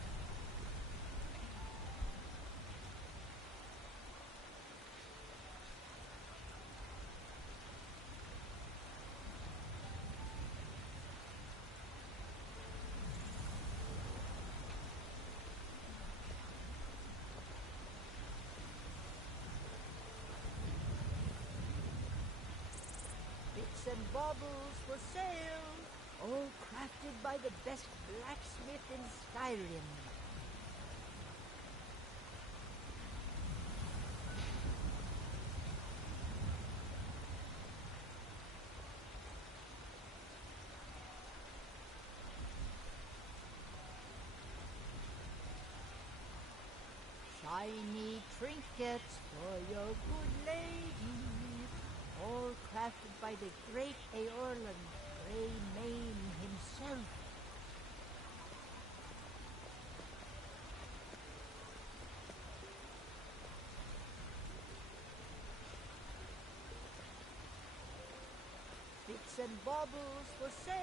Bits and baubles for sale, all crafted by the best blacksmith in Skyrim. Shiny trinkets for your good lady, all crafted by the great Eorland, Greymane himself. Bits and baubles for sale,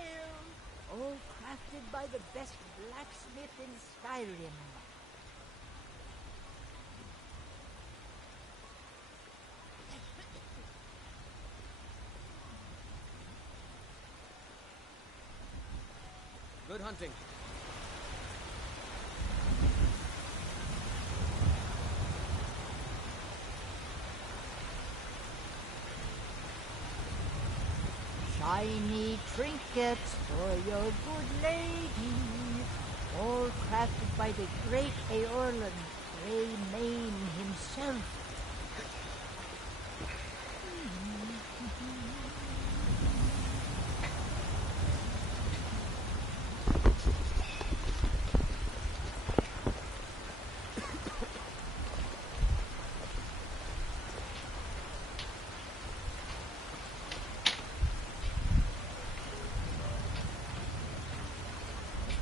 all crafted by the best blacksmith in Skyrim. Good hunting. Shiny trinkets for your good lady, all crafted by the great Eorland, Greymane himself.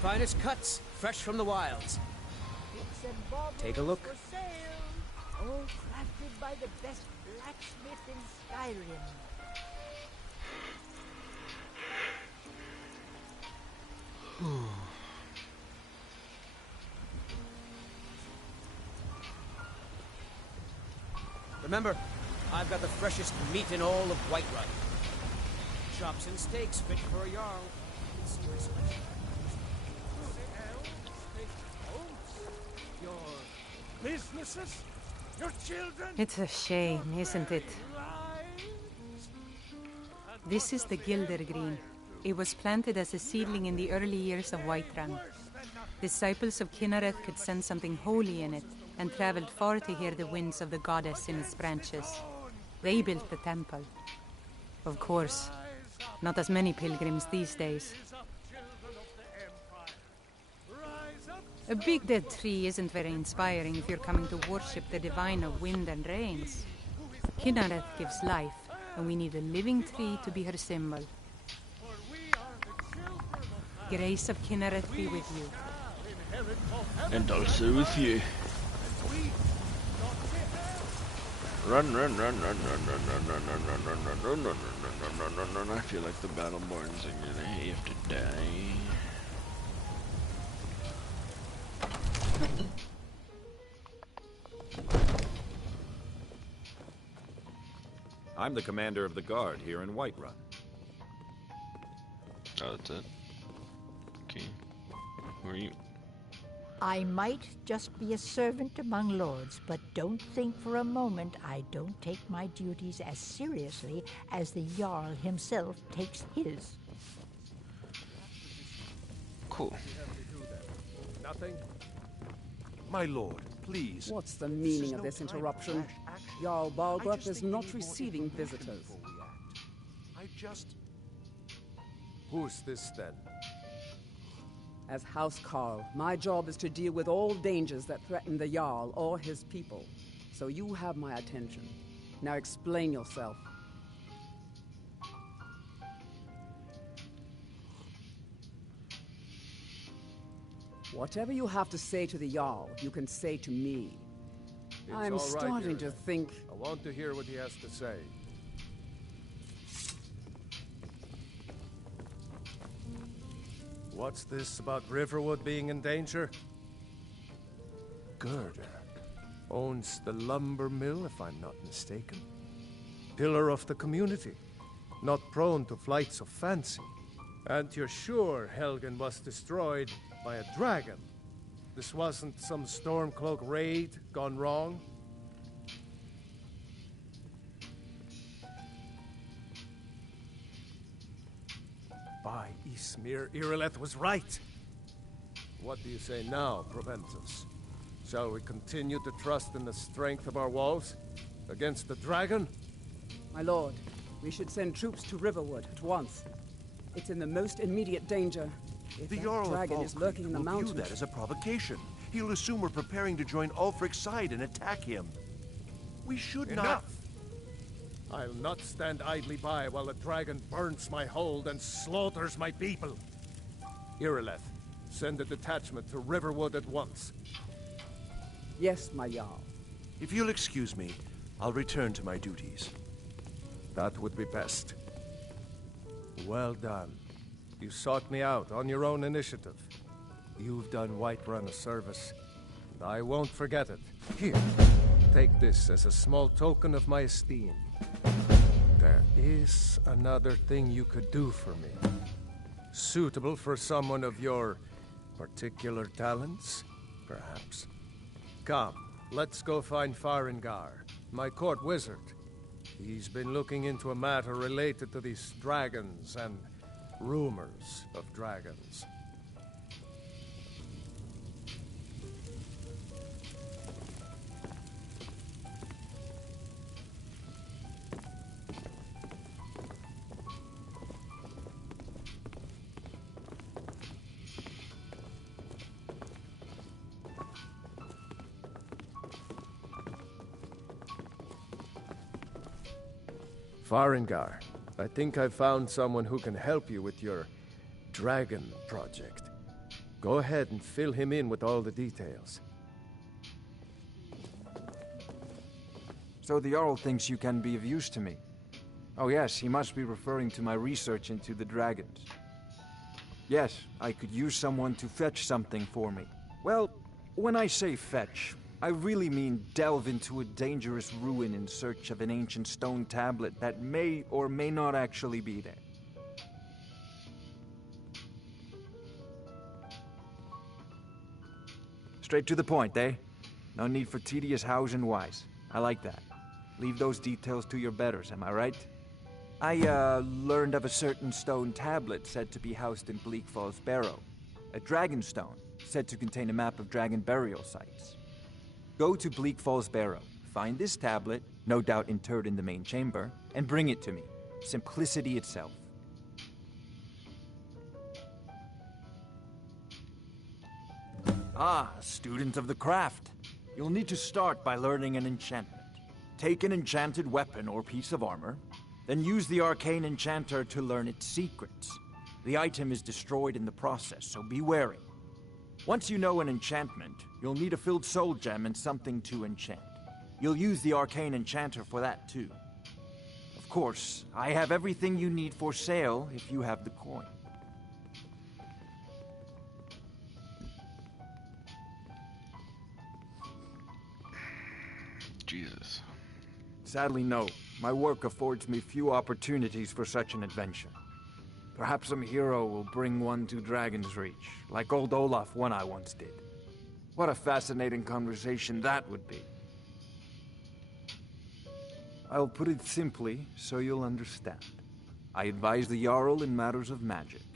Finest cuts, fresh from the wilds. Bits and baubles Take a look. for sale, all crafted by the best blacksmith in Skyrim. Remember, I've got the freshest meat in all of Whiterun. Chops and steaks fit for a jarl. See my selection. Your businesses? Your children? It's a shame, isn't it? This is the Gilder Green. It was planted as a seedling in the early years of Whiterun. Disciples of Kinnareth could sense something holy in it and traveled far to hear the winds of the goddess in its branches. They built the temple. Of course, not as many pilgrims these days. Rise up, A big dead tree isn't very inspiring if you're coming to worship the divine of wind and rains. Kynareth gives life, and we need a living tree to be her symbol. Grace of Kynareth be with you. And also with you. Run, run, run, run, run, run, run, run, run, run, run, run, run, run, run, run, run, run. I feel like the Battleborns are gonna have to die. I'm the commander of the guard here in Whiterun. Oh, that's it. Okay. Who are you? I might just be a servant among lords, but don't think for a moment I don't take my duties as seriously as the Jarl himself takes his. Cool. Nothing? My lord, please. What's the meaning of this interruption? Jarl Balgruuf is not receiving visitors. Who's this, then? As House Carl, my job is to deal with all dangers that threaten the Jarl or his people. So you have my attention. Now explain yourself. Whatever you have to say to the Jarl, you can say to me. I'm all right, starting to Irileth. think... I want to hear what he has to say. What's this about Riverwood being in danger? Gerda owns the lumber mill, if I'm not mistaken. Pillar of the community, not prone to flights of fancy. And you're sure Helgen was destroyed by a dragon? This wasn't some Stormcloak raid gone wrong? By Ysmir, Irileth was right. What do you say now, Proventus? Shall we continue to trust in the strength of our walls against the dragon? My lord, we should send troops to Riverwood at once. It's in the most immediate danger. If The that Jarl of dragon is Falkreath lurking in the will mountains... view that as a provocation. He'll assume we're preparing to join Ulfric's side and attack him. We should not... Enough! I'll not stand idly by while the dragon burns my hold and slaughters my people. Irileth, send a detachment to Riverwood at once. Yes, my Jarl. If you'll excuse me, I'll return to my duties. That would be best. Well done. You sought me out on your own initiative. You've done Whiterun a service, and I won't forget it. Here, take this as a small token of my esteem. There is another thing you could do for me. Suitable for someone of your particular talents, perhaps. Come, let's go find Farengar, my court wizard. He's been looking into a matter related to these dragons and rumors of dragons. Farengar, I think I've found someone who can help you with your dragon project. Go ahead and fill him in with all the details. So the Jarl thinks you can be of use to me. Oh yes, he must be referring to my research into the dragons. Yes, I could use someone to fetch something for me. Well, when I say fetch, I really mean delve into a dangerous ruin in search of an ancient stone tablet that may or may not actually be there. Straight to the point, eh? No need for tedious hows and whys. I like that. Leave those details to your betters, am I right? I, learned of a certain stone tablet said to be housed in Bleak Falls Barrow. A dragon stone, said to contain a map of dragon burial sites. Go to Bleak Falls Barrow, find this tablet, no doubt interred in the main chamber, and bring it to me. Simplicity itself. Ah, a student of the craft. You'll need to start by learning an enchantment. Take an enchanted weapon or piece of armor, then use the arcane enchanter to learn its secrets. The item is destroyed in the process, so be wary. Once you know an enchantment, you'll need a filled soul gem and something to enchant. You'll use the arcane enchanter for that too. Of course, I have everything you need for sale if you have the coin. Jesus. Sadly, no. My work affords me few opportunities for such an adventure. Perhaps some hero will bring one to Dragon's Reach, like old Olaf one I once did. What a fascinating conversation that would be. I'll put it simply so you'll understand. I advise the Jarl in matters of magic.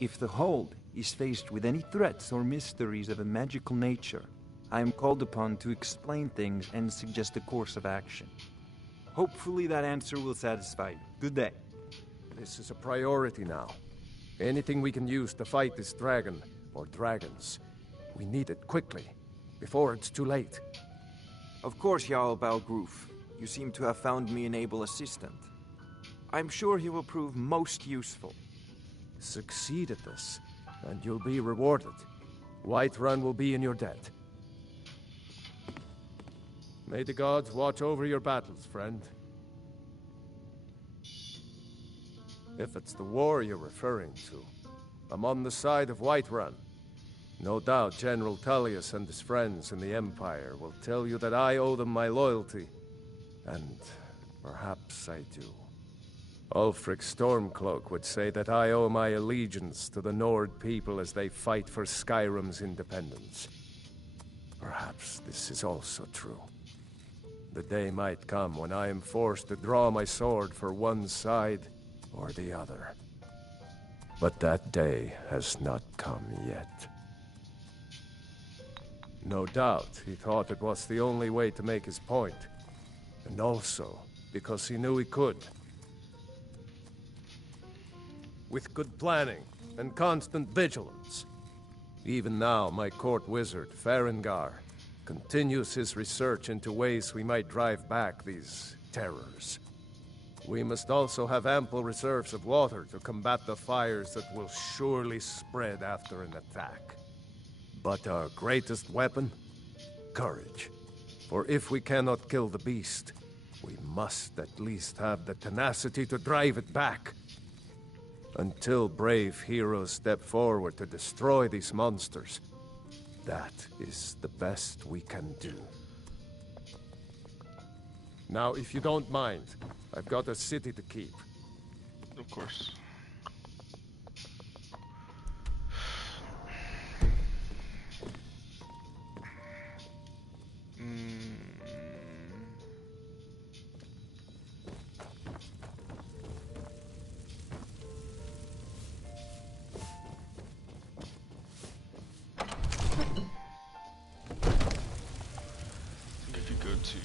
If the Hold is faced with any threats or mysteries of a magical nature, I am called upon to explain things and suggest a course of action. Hopefully that answer will satisfy you. Good day. This is a priority now. Anything we can use to fight this dragon, or dragons, we need it quickly, before it's too late. Of course, Jarl Balgroof. You seem to have found me an able assistant. I'm sure he will prove most useful. Succeed at this, and you'll be rewarded. Whiterun will be in your debt. May the gods watch over your battles, friend. If it's the war you're referring to, I'm on the side of Whiterun. No doubt General Tullius and his friends in the Empire will tell you that I owe them my loyalty. And perhaps I do. Ulfric Stormcloak would say that I owe my allegiance to the Nord people as they fight for Skyrim's independence. Perhaps this is also true. The day might come when I am forced to draw my sword for one side or the other. But that day has not come yet. No doubt he thought it was the only way to make his point. And also because he knew he could. With good planning and constant vigilance. Even now, my court wizard, Farengar, continues his research into ways we might drive back these terrors. We must also have ample reserves of water to combat the fires that will surely spread after an attack. But our greatest weapon? Courage. For if we cannot kill the beast, we must at least have the tenacity to drive it back. Until brave heroes step forward to destroy these monsters, that is the best we can do. Now, if you don't mind, I've got a city to keep. Of course. If you go to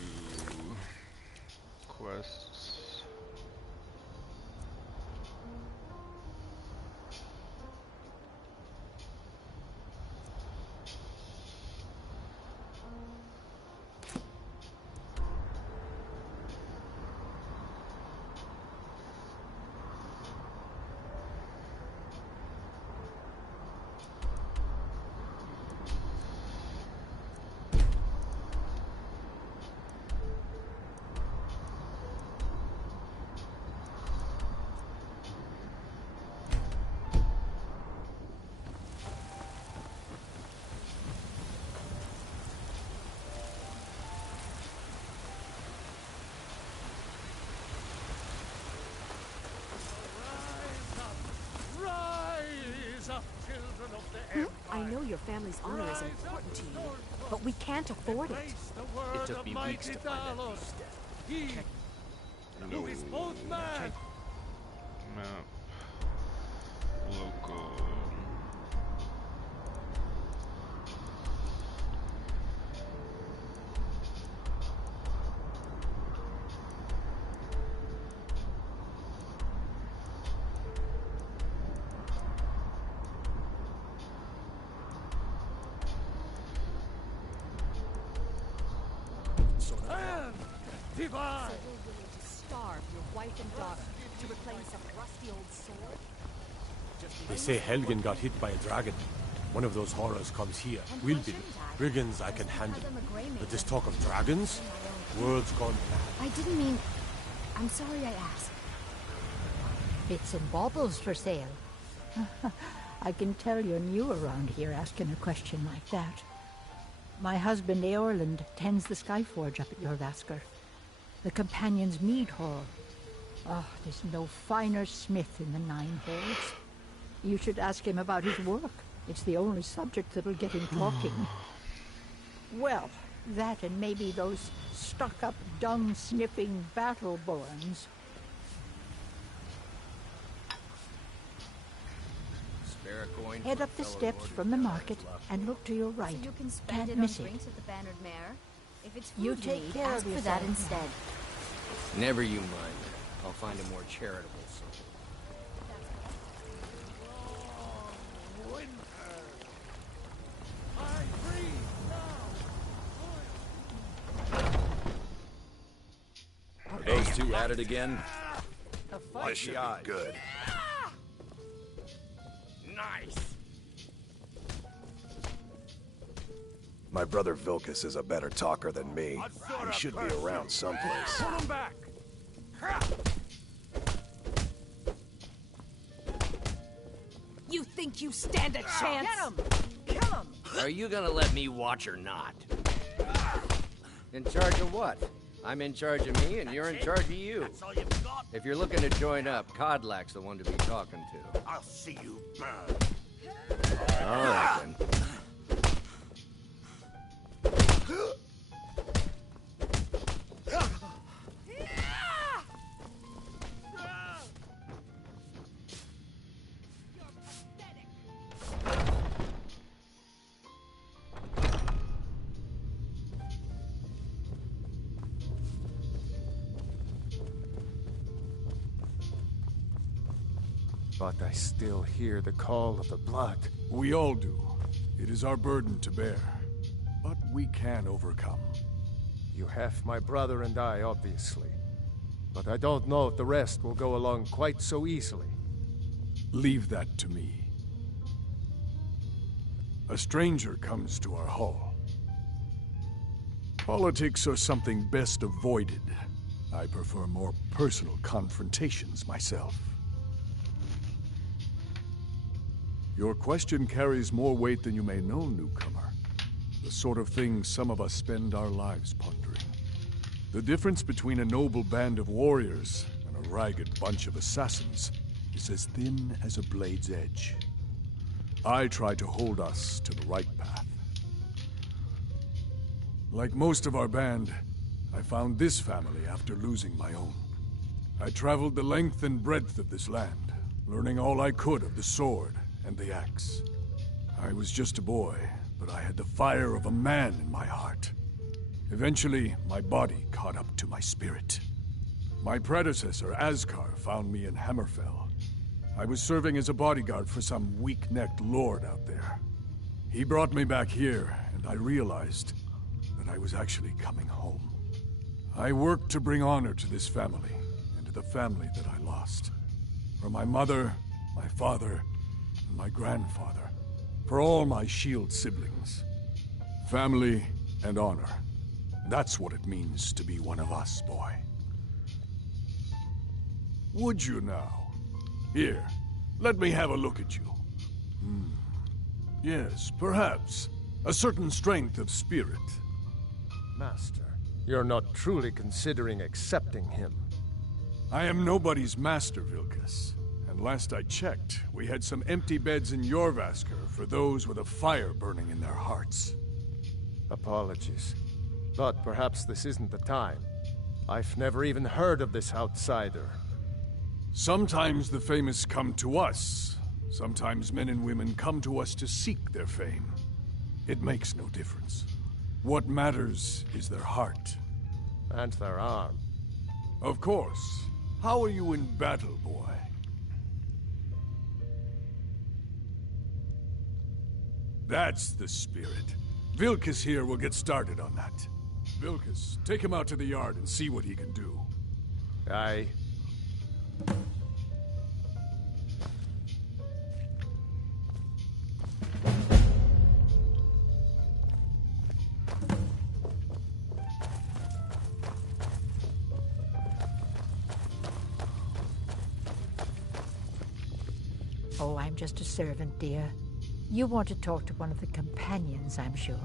quests, I know your family's honor is important to you, but we can't afford it. It took me weeks to find that beast. no. Map. Local. So you're willing to starve your wife and daughter to replace a rusty old sword? They say Helgen got hit by a dragon. One of those horrors comes here. We'll build it. Brigands I can handle. But this talk of dragons? World's gone mad. I didn't mean... I'm sorry I asked. Bits and baubles for sale. I can tell you're new around here asking a question like that. My husband Eorland tends the Skyforge up at Jorvaskr. The Companion's Mead Hall. Oh, there's no finer smith in the Nine Halls. You should ask him about his work. It's the only subject that'll get him talking. Well, that and maybe those stuck-up, dung-sniffing battle-borns. Head up the steps from the market and look to your right. So you can spend Can't it miss on it. drinks at the Bannered Mare. If it's You food take need, care ask of for that yourself now. instead. Never you mind. I'll find a more charitable soul. Those two at it again? This should be good. Nice. My brother Vilkas is a better talker than me. He should be around someplace. Pull him back! You think you stand a chance? Get him! Kill him! Are you gonna let me watch or not? In charge of what? I'm in charge of me, and you're in charge of you. If you're looking to join up, Codlack's the one to be talking to. I'll see you burn. All right, then. But I still hear the call of the blood. We all do. It is our burden to bear. But we can overcome. You have my brother and I, obviously. But I don't know if the rest will go along quite so easily. Leave that to me. A stranger comes to our hall. Politics are something best avoided. I prefer more personal confrontations myself. Your question carries more weight than you may know, newcomer. The sort of thing some of us spend our lives pondering. The difference between a noble band of warriors and a ragged bunch of assassins is as thin as a blade's edge. I try to hold us to the right path. Like most of our band, I found this family after losing my own. I traveled the length and breadth of this land, learning all I could of the sword and the axe. I was just a boy, but I had the fire of a man in my heart. Eventually, my body caught up to my spirit. My predecessor, Askar, found me in Hammerfell. I was serving as a bodyguard for some weak-necked lord out there. He brought me back here, and I realized that I was actually coming home. I worked to bring honor to this family, and to the family that I lost. For my mother, my father, and my grandfather. For all my shield siblings. Family and honor. That's what it means to be one of us, boy. Would you now? Here, let me have a look at you. Yes, perhaps. A certain strength of spirit. Master, you're not truly considering accepting him. I am nobody's master, Vilkas. And last I checked, we had some empty beds in Jorvaskr for those with a fire burning in their hearts. Apologies. But perhaps this isn't the time. I've never even heard of this outsider. Sometimes the famous come to us. Sometimes men and women come to us to seek their fame. It makes no difference. What matters is their heart. And their arm. Of course. How are you in battle, boy? That's the spirit. Vilkas here will get started on that. Vilkas, take him out to the yard and see what he can do. Aye. Oh, I'm just a servant, dear. You want to talk to one of the companions, I'm sure.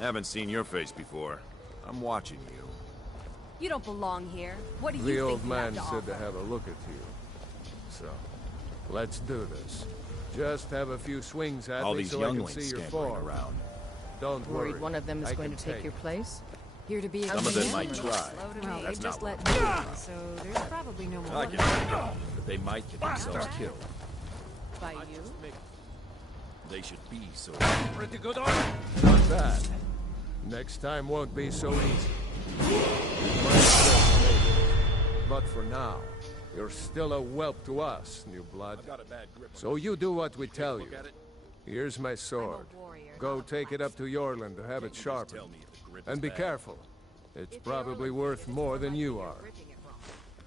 Haven't seen your face before. I'm watching you. You don't belong here. What do you The think old you man have to said to offer? have a look at you. So, let's do this. Just have a few swings at All me these so I can younglings see your scampering form. around. Don't Worried worry. one of them is I going can to take your place? Here to be a Some of them companion? might try. Well, That's they not just what let me in, so there's probably no more. I get it. But they might get themselves killed. By you? They should be so. Pretty good order. Not bad. Next time won't be so easy. But for now, you're still a whelp to us, new blood. So you do what we tell you. Here's my sword. Go take it up to Yorland to have it sharpened. And be careful. It's probably worth more than you are.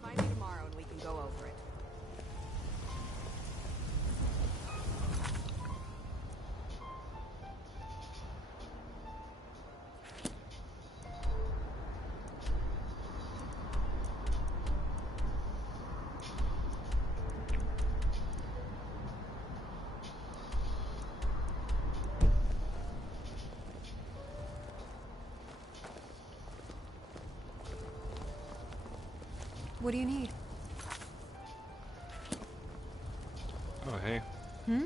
Find me tomorrow and we can go over it. What do you need? Oh, hey. Hmm?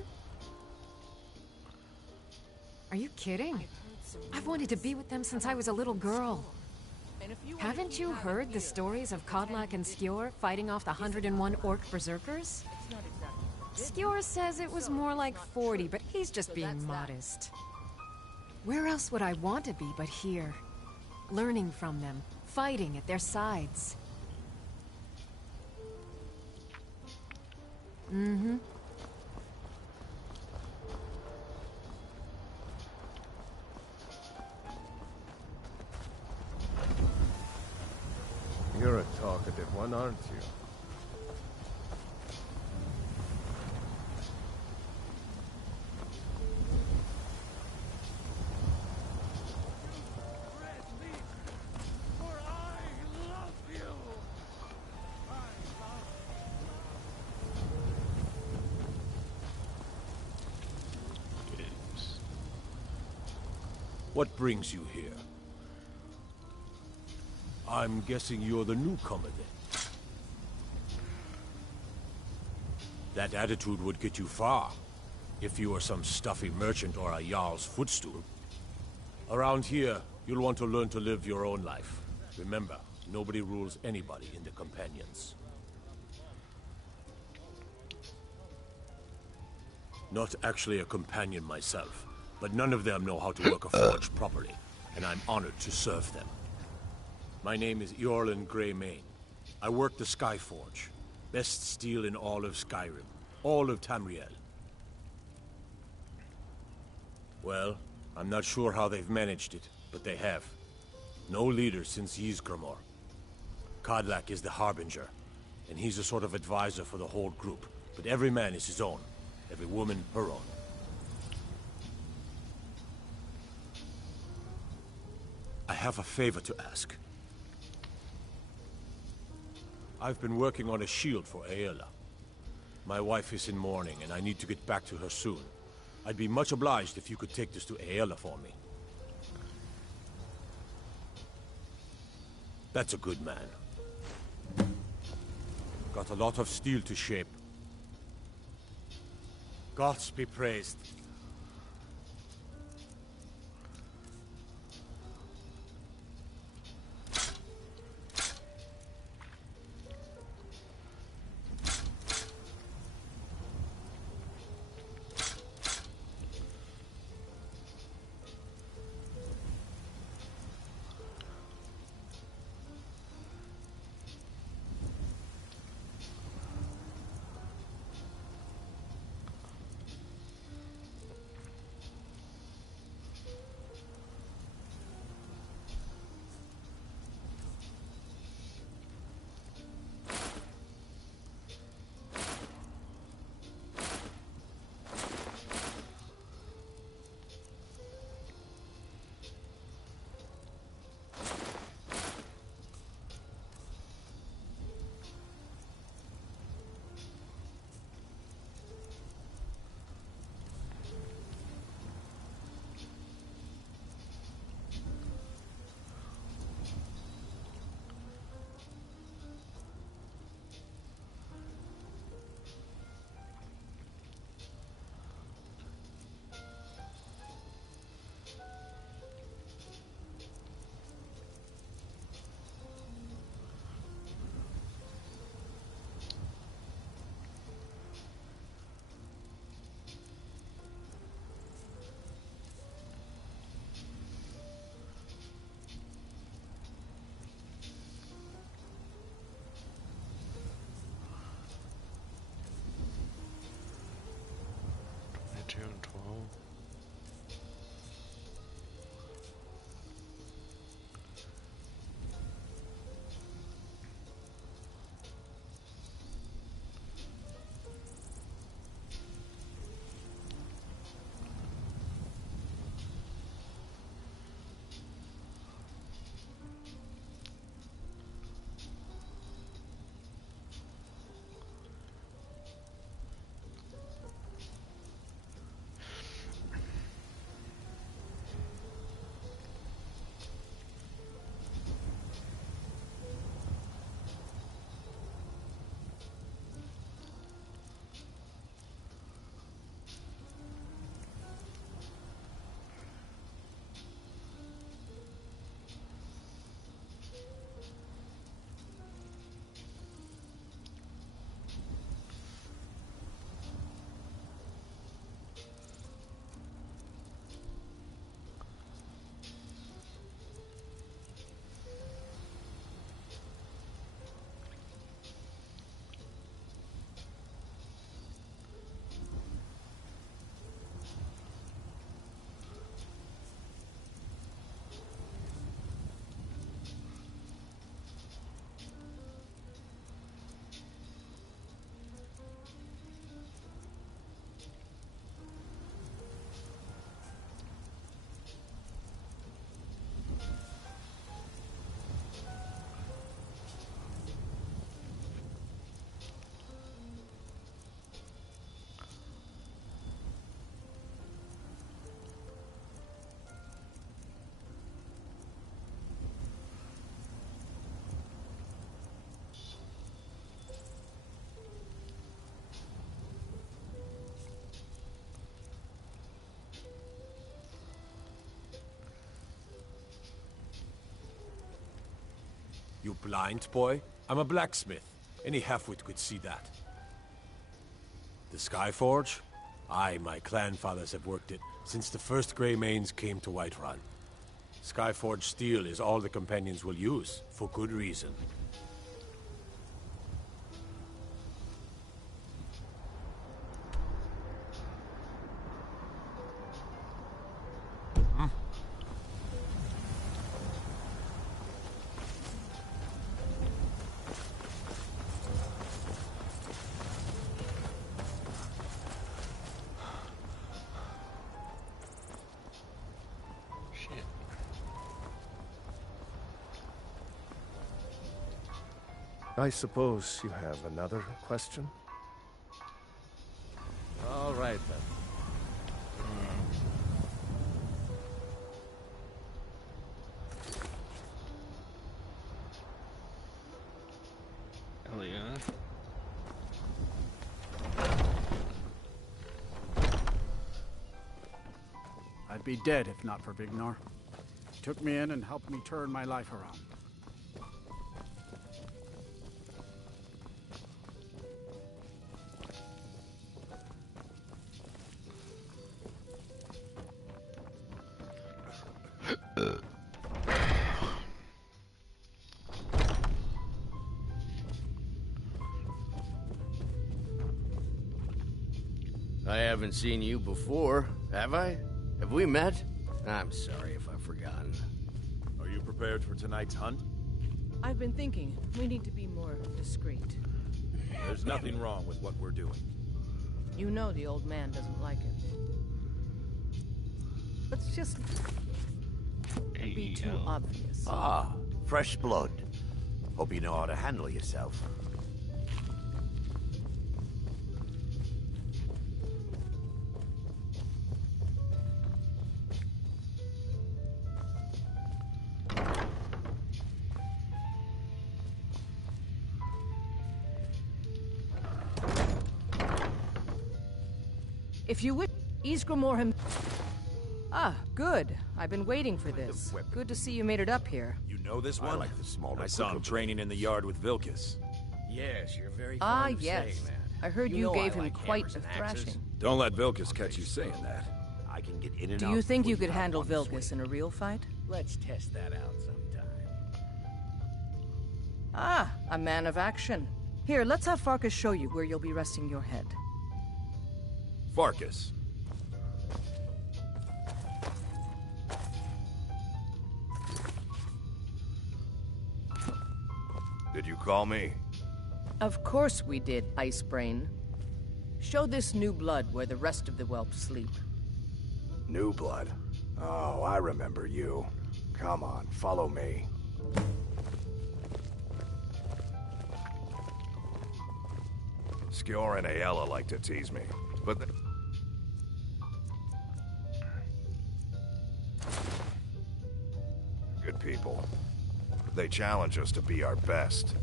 Are you kidding? I've wanted to be with them since I was a little girl. Haven't you heard the stories of Kodlak and Skjor fighting off the 101 orc berserkers? Skjor says it was more like 40, but he's just being modest. Where else would I want to be but here? Learning from them, fighting at their sides. Mm-hmm. You're a talkative one, aren't you? What brings you here? I'm guessing you're the newcomer then. That attitude would get you far, if you were some stuffy merchant or a Jarl's footstool. Around here, you'll want to learn to live your own life. Remember, nobody rules anybody in the Companions. Not actually a companion myself, but none of them know how to work a forge properly, and I'm honored to serve them. My name is Eorlund Greymane. I work the Skyforge. Best steel in all of Skyrim. All of Tamriel. Well, I'm not sure how they've managed it, but they have. No leader since Ysgramor. Kodlak is the Harbinger, and he's a sort of advisor for the whole group. But every man is his own. Every woman her own. I have a favor to ask. I've been working on a shield for Aela. My wife is in mourning, and I need to get back to her soon. I'd be much obliged if you could take this to Aela for me. That's a good man. Got a lot of steel to shape. Gods be praised. 2 and 12. You blind, boy? I'm a blacksmith. Any halfwit could see that. The Skyforge? I, my clan fathers have worked it since the first Grey Manes came to Whiterun. Skyforge steel is all the companions will use, for good reason. I suppose you have another question? All right, then. Elliot. I'd be dead if not for Vignar. He took me in and helped me turn my life around. I haven't seen you before, have I? Have we met? I'm sorry if I've forgotten. Are you prepared for tonight's hunt? I've been thinking we need to be more discreet. There's nothing wrong with what we're doing. You know the old man doesn't like it. Let's just be too obvious. Ah, fresh blood. Hope you know how to handle yourself. If you would, Ysgramor him. Ah, good. I've been waiting for this. Good to see you made it up here. You know this one? I like the smaller. I saw him training in the yard with Vilkas. Yes, you're very Ah, fond of yes. saying that. I heard you know gave I him like quite hammers a and axes. thrashing. Don't let Vilkas catch you saying that. I can get in and Do out. you think before you could have handle one to Vilkas swing. in a real fight? Let's test that out sometime. Ah, a man of action. Here, let's have Farkas show you where you'll be resting your head. Farkas. Did you call me? Of course we did, Ice Brain. Show this new blood where the rest of the whelps sleep. New blood? Oh, I remember you. Come on, follow me. Skjor and Aella like to tease me, but good people. They challenge us to be our best.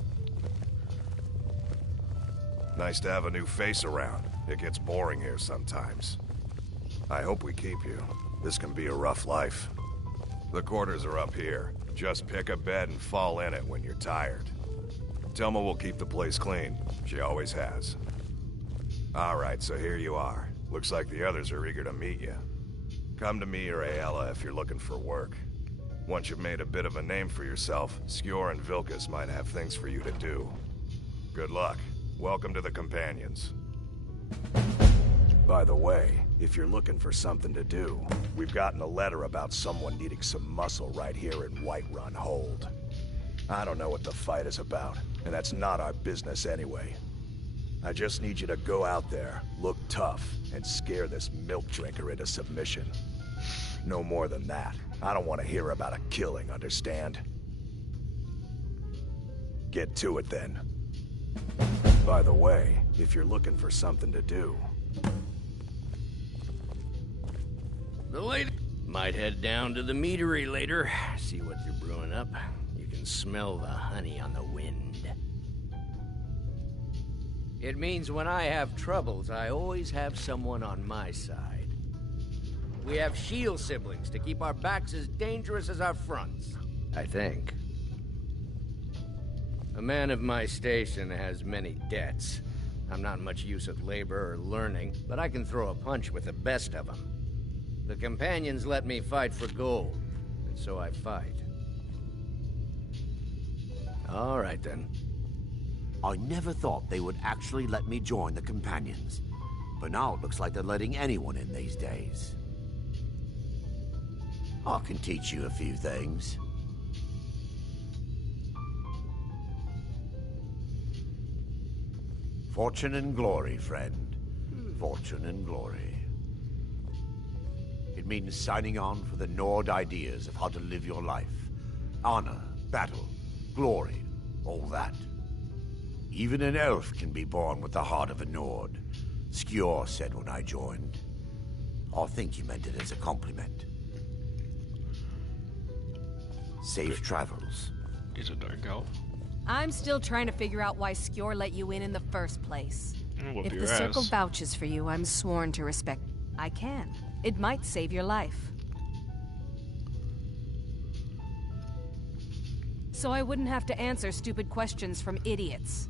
Nice to have a new face around. It gets boring here sometimes. I hope we keep you. This can be a rough life. The quarters are up here. Just pick a bed and fall in it when you're tired. Telma will keep the place clean. She always has. Alright, so here you are. Looks like the others are eager to meet you. Come to me or Aella if you're looking for work. Once you've made a bit of a name for yourself, Skjor and Vilkas might have things for you to do. Good luck. Welcome to the Companions. By the way, if you're looking for something to do, we've gotten a letter about someone needing some muscle right here in Whiterun Hold. I don't know what the fight is about, and that's not our business anyway. I just need you to go out there, look tough, and scare this milk drinker into submission. No more than that. I don't want to hear about a killing, understand? Get to it then. By the way, if you're looking for something to do... The lady might head down to the meadery later, see what they're brewing up. You can smell the honey on the wind. It means when I have troubles, I always have someone on my side. We have shield siblings to keep our backs as dangerous as our fronts, I think. A man of my station has many debts. I'm not much use at labor or learning, but I can throw a punch with the best of them. The Companions let me fight for gold, and so I fight. All right, then. I never thought they would actually let me join the Companions. But now it looks like they're letting anyone in these days. I can teach you a few things. Fortune and glory, friend. Fortune and glory. It means signing on for the Nord ideas of how to live your life. Honor, battle, glory, all that. Even an elf can be born with the heart of a Nord. Skjor said when I joined. I think you meant it as a compliment. Safe travels. He's a dark elf. I'm still trying to figure out why Skjor let you in the first place. Whoop If your the Circle ass. vouches for you, I'm sworn to respect. I can. It might save your life. So I wouldn't have to answer stupid questions from idiots.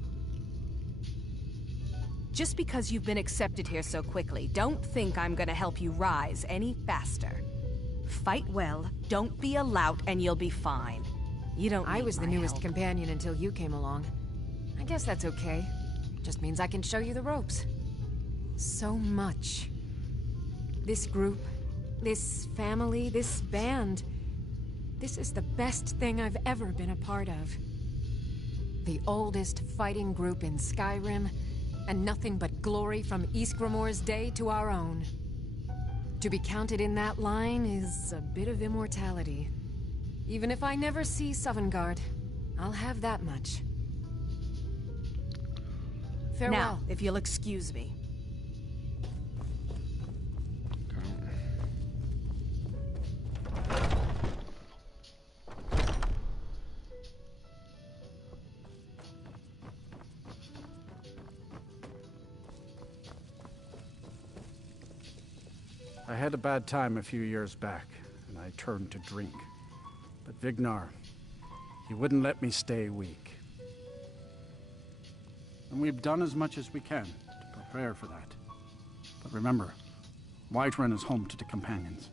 Just because you've been accepted here so quickly, don't think I'm gonna help you rise any faster. Fight well, don't be a lout, and you'll be fine. You don't need I was the my newest help. companion until you came along. I guess that's okay. Just means I can show you the ropes. So much. This group, this family, this band. This is the best thing I've ever been a part of. The oldest fighting group in Skyrim, and nothing but glory from Ysgramor's day to our own. To be counted in that line is a bit of immortality. Even if I never see Sovngarde, I'll have that much. Farewell. Now, if you'll excuse me. I had a bad time a few years back, and I turned to drink. But Vignar, he wouldn't let me stay weak. And we've done as much as we can to prepare for that. But remember, Whiterun is home to the Companions.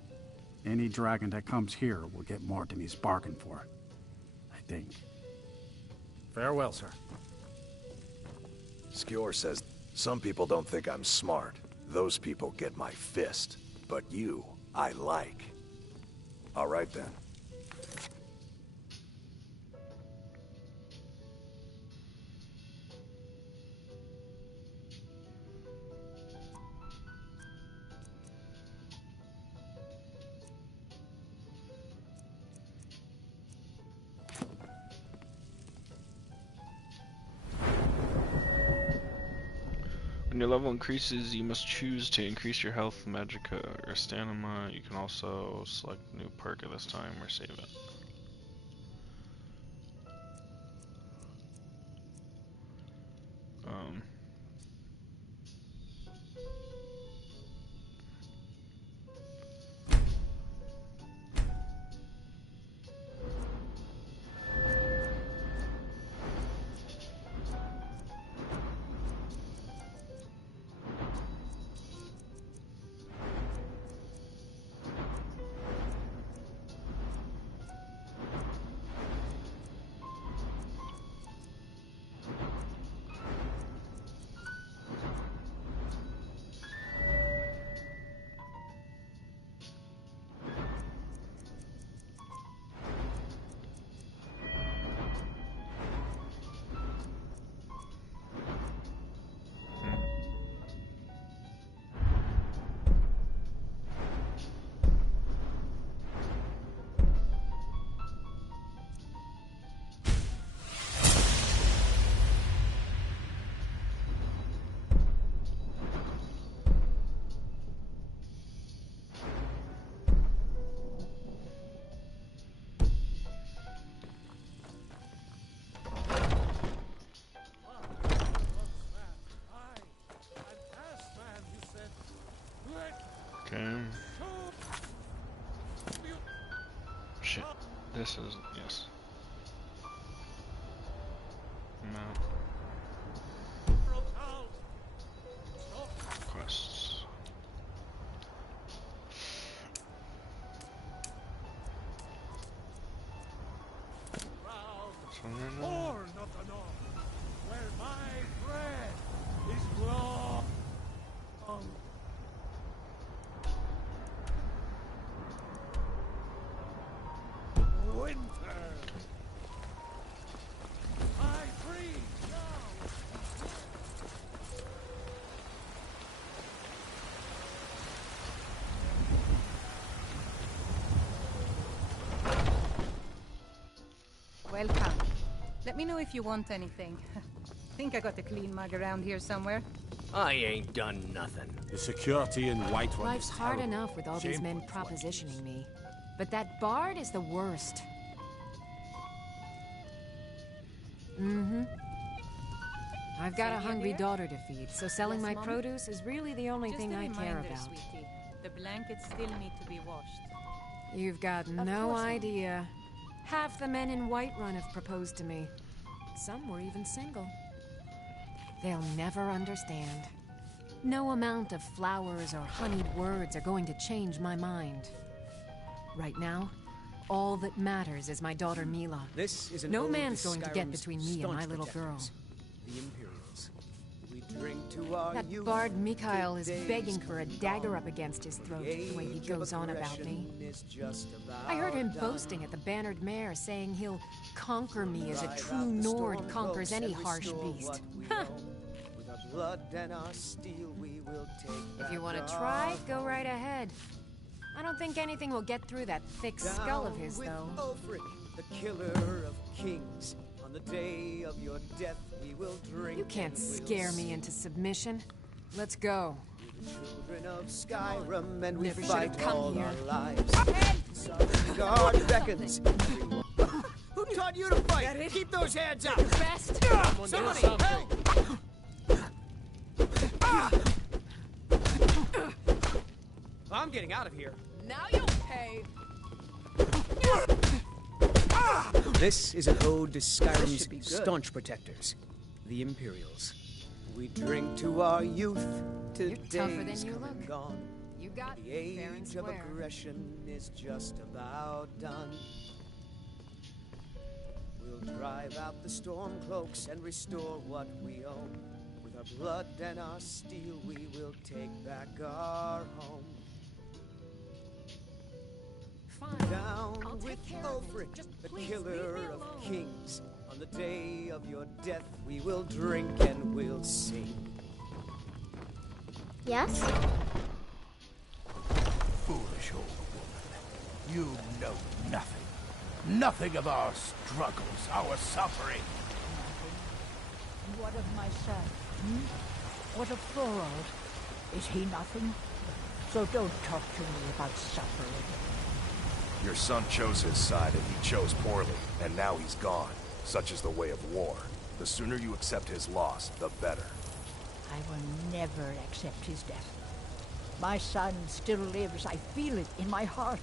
Any dragon that comes here will get more than he's bargained for. I think. Farewell, sir. Skjor says, some people don't think I'm smart. Those people get my fist. But you, I like. All right then. When your level increases, you must choose to increase your health, magicka, or stamina. You can also select a new perk at this time or save it. Okay. Shit. This is, yes. No. Quests. Or not enough, where my bread is long. Winter. I freeze now. Welcome. Let me know if you want anything. Think I got a clean mug around here somewhere. I ain't done nothing. The security in Whiterun Life's is hard terrible. enough with all these men propositioning me. But that bard is the worst. Mm-hmm. I've got a hungry daughter to feed, so selling my produce is really the only thing I care about. Sweetie. The blankets still need to be washed. You've got no idea. Half the men in Whiterun have proposed to me. Some were even single. They'll never understand. No amount of flowers or honeyed words are going to change my mind. Right now, all that matters is my daughter Mila. This is an no ode man's to going to get Skyrim's between me and staunch my little girl. protectors, the Imperials. We drink to our That youth, bard Mikhail is days begging for a come dagger gone. up against his throat, The the way he age goes of on about me. aggression is just I heard him about boasting done. at the Bannered Mare, saying he'll conquer me as a Drive true out the Nord storm conquers cloaks any and harsh restore beast. what we Ha! own. With our blood and our steel, we will take If you back want to our try, go home. right ahead. I don't think anything will get through that thick skull of Down his, with though. Ulfric, the killer of kings. On the day of your death, we will drink. You can't and we'll scare me into submission. Let's go. Children of Skyrim, and we Never fight should've come all here. our lives. Sovngarde beckons. Who taught you to fight? Keep those hands up. Best. Somebody help! I'm getting out of here. Now you'll pay. This is an ode to This should be Skyrim's good. staunch protectors, the Imperials. We drink to our youth, to You're tougher than days you come and look. gone. You got The me fair and age of square. aggression is just about done. We'll drive out the storm cloaks and restore what we own. With our blood and our steel, we will take back our home. Fine. Down I'll with take care of it. Ulfric, Just the please killer leave me of alone. kings. On the day of your death, we will drink and we'll sing. Yes? Foolish old woman. You know nothing. Nothing of our struggles, our suffering. What of my son? What of Thorold? Is he nothing? So don't talk to me about suffering. Your son chose his side, and he chose poorly, and now he's gone. Such is the way of war. The sooner you accept his loss, the better. I will never accept his death. My son still lives. I feel it in my heart.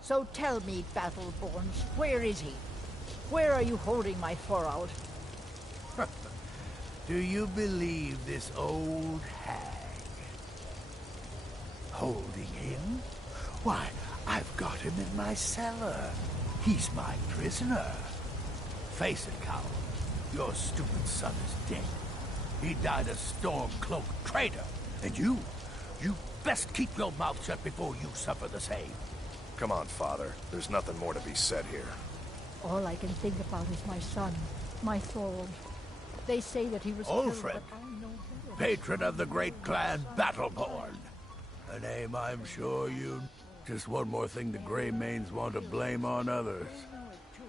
So tell me, Battleborns, where is he? Where are you holding my Thorold? Do you believe this old hag? Holding him? Why, I've got him in my cellar. He's my prisoner. Face it, coward. Your stupid son is dead. He died a storm-cloaked traitor. And you best keep your mouth shut before you suffer the same. Come on, Father. There's nothing more to be said here. All I can think about is my son, my Thorold. They say that he was Ulfred, killed, but I know better. patron of the great clan Battleborn. A name I'm sure you... Just one more thing the Greymanes want to blame on others.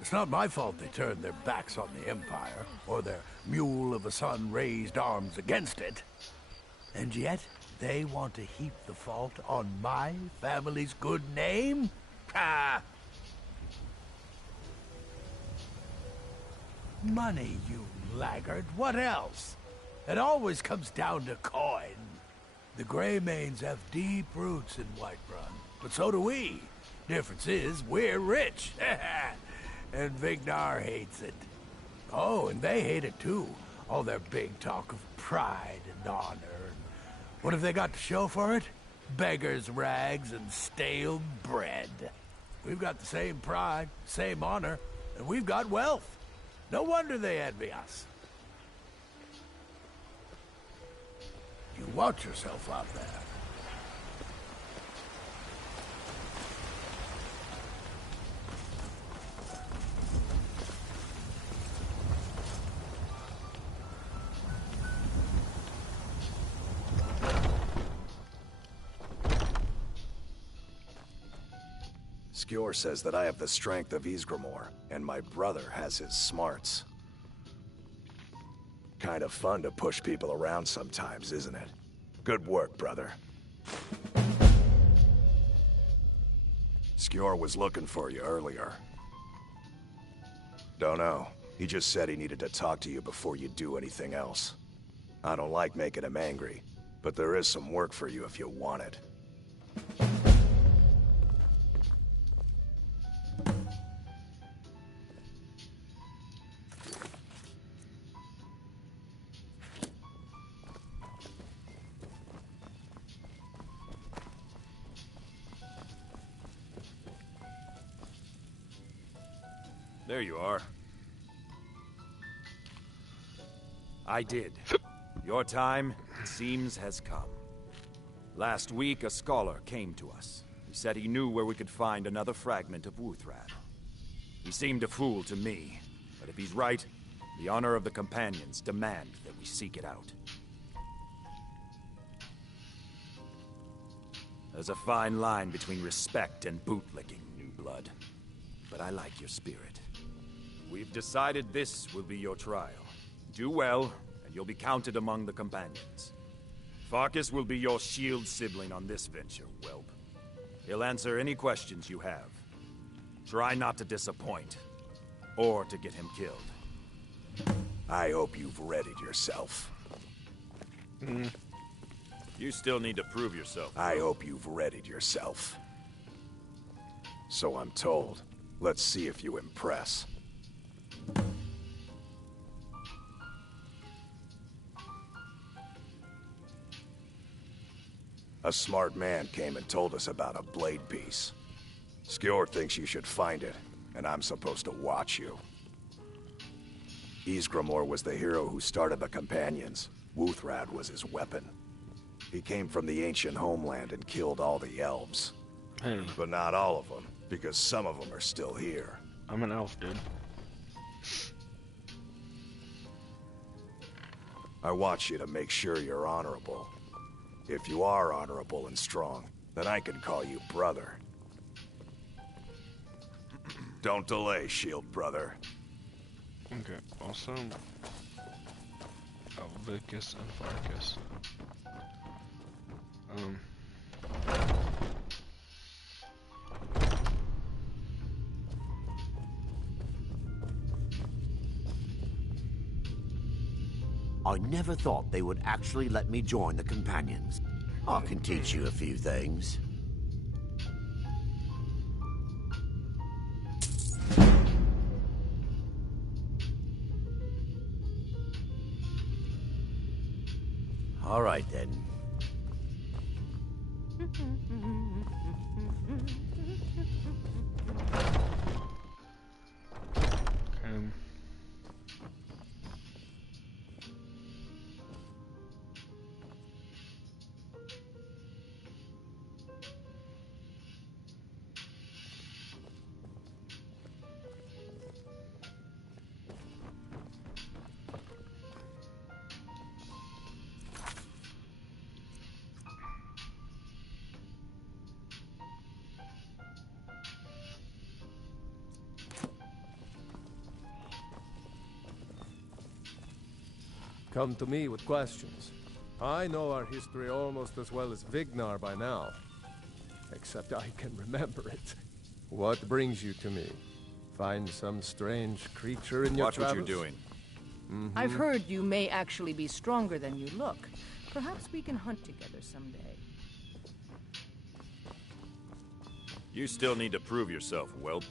It's not my fault they turned their backs on the Empire, or their mule of a son raised arms against it. And yet, they want to heap the fault on my family's good name? Ah! Money, you laggard. What else? It always comes down to coin. The Greymanes have deep roots in Whiterun, but so do we. Difference is, we're rich. And Vignar hates it. Oh, and they hate it too. All their big talk of pride and honor. What have they got to show for it? Beggars' rags and stale bread. We've got the same pride, same honor, and we've got wealth. No wonder they envy us. You watch yourself out there. Skjor says that I have the strength of Ysgramor, and my brother has his smarts. Kind of fun to push people around sometimes, isn't it? Good work, brother. Skjor was looking for you earlier. Don't know. He just said he needed to talk to you before you do anything else. I don't like making him angry, but there is some work for you if you want it. There you are. I did. Your time, it seems, has come. Last week, a scholar came to us. He said he knew where we could find another fragment of Wuthrad. He seemed a fool to me, but if he's right, the honor of the Companions demand that we seek it out. There's a fine line between respect and bootlicking, new blood. But I like your spirit. We've decided this will be your trial. Do well, and you'll be counted among the Companions. Farkas will be your shield sibling on this venture, whelp. He'll answer any questions you have. Try not to disappoint, or to get him killed. I hope you've readied yourself. You still need to prove yourself. I hope you've readied yourself. So I'm told. Let's see if you impress. A smart man came and told us about a blade piece. Skjor thinks you should find it, and I'm supposed to watch you. Ysgramor was the hero who started the Companions. Wuthrad was his weapon. He came from the ancient homeland and killed all the elves. Hey. But not all of them, because some of them are still here. I'm an elf, dude. I want you to make sure you're honorable. If you are honorable and strong, then I can call you brother. Don't delay, Shield brother. Okay, also Alvicus and Varkus. I never thought they would actually let me join the Companions. I can teach you a few things. All right, then. Come to me with questions. I know our history almost as well as Vignar by now. Except I can remember it. What brings you to me? Find some strange creature in your Watch travels? what you're doing. I've heard you may actually be stronger than you look. Perhaps we can hunt together someday. You still need to prove yourself, whelp.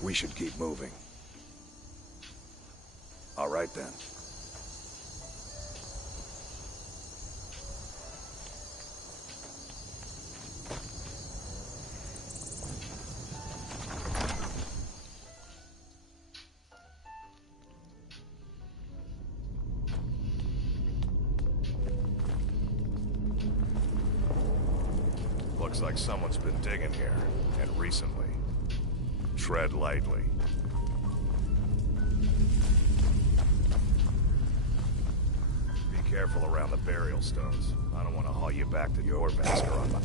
We should keep moving. All right then. Looks like someone's been digging here, and recently. Tread lightly. Be careful around the burial stones. I don't want to haul you back to your Vasker on my...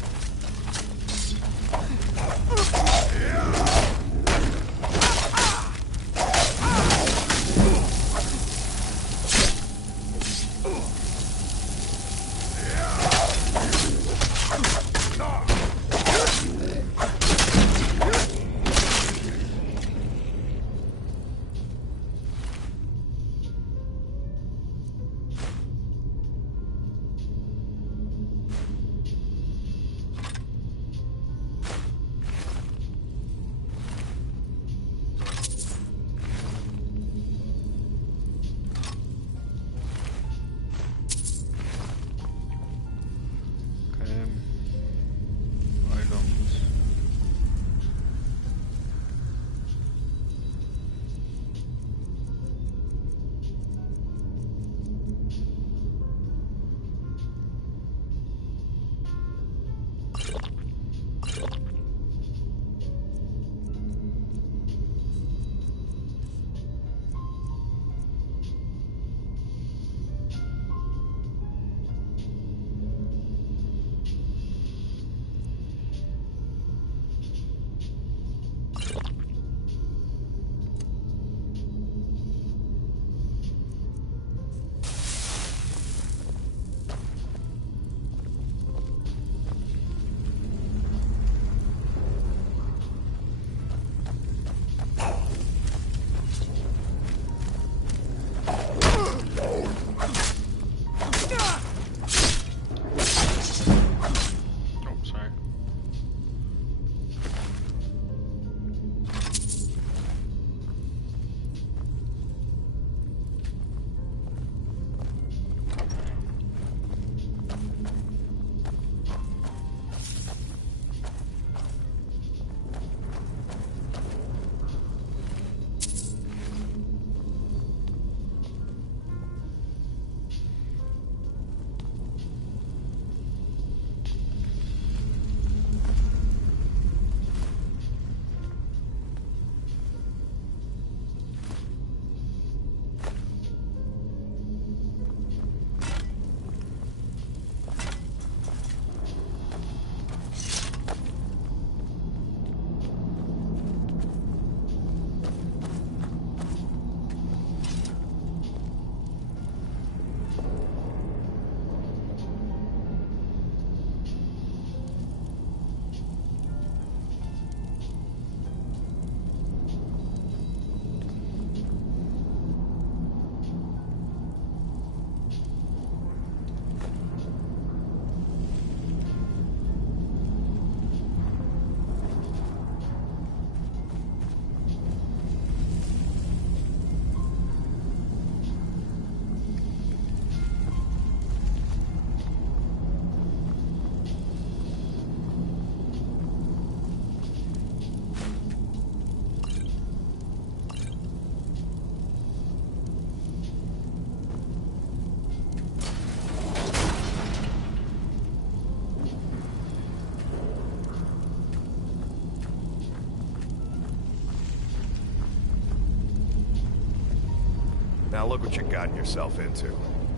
Now look what you've gotten yourself into.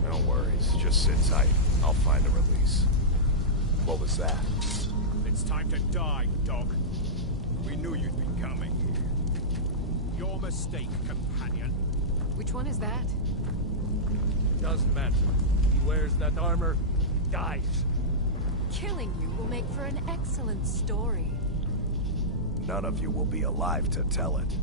No worries, just sit tight. I'll find a release. What was that? It's time to die, dog. We knew you'd be coming here. Your mistake, companion. Which one is that? Doesn't matter. He wears that armor, dies. Killing you will make for an excellent story. None of you will be alive to tell it.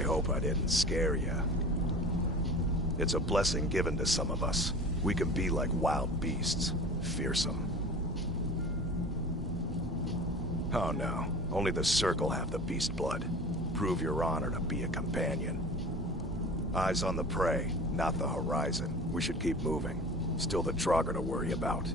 I hope I didn't scare you. It's a blessing given to some of us. We can be like wild beasts, fearsome. Oh no, only the Circle have the beast blood. Prove your honor to be a companion. Eyes on the prey, not the horizon. We should keep moving. Still the Draugr to worry about.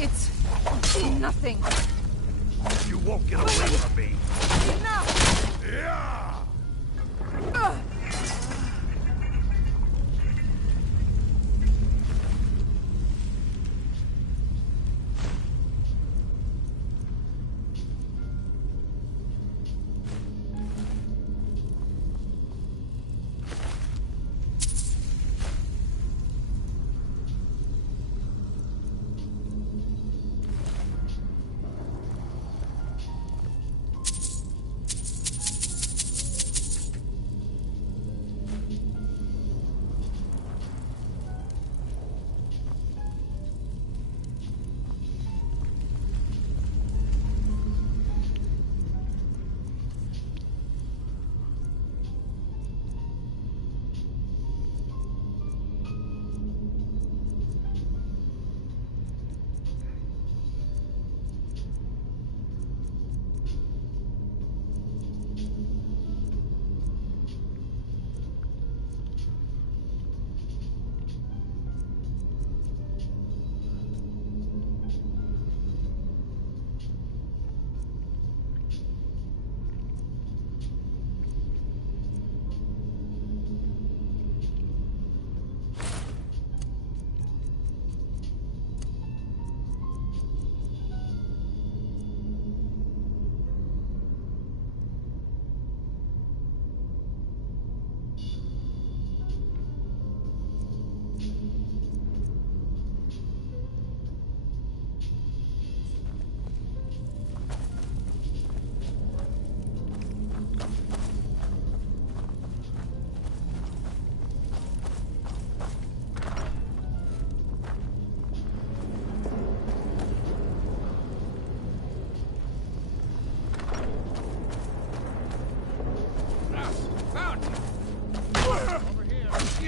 It's nothing. You won't get away from me. Enough! Yeah!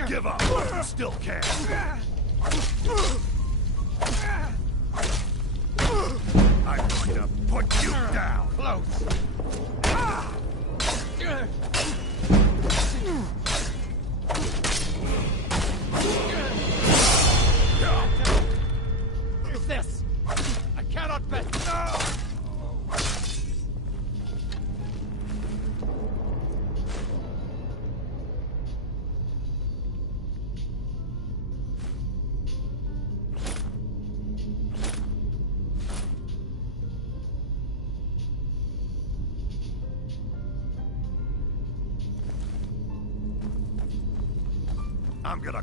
Give up. You still can. I'm going to put you down. Close. Who's this? I cannot bet. No! I'm gonna...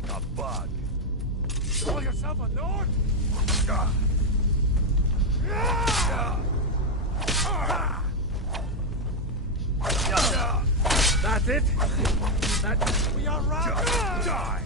like a bug. Call yourself a Nord? That's it? We are right. Die!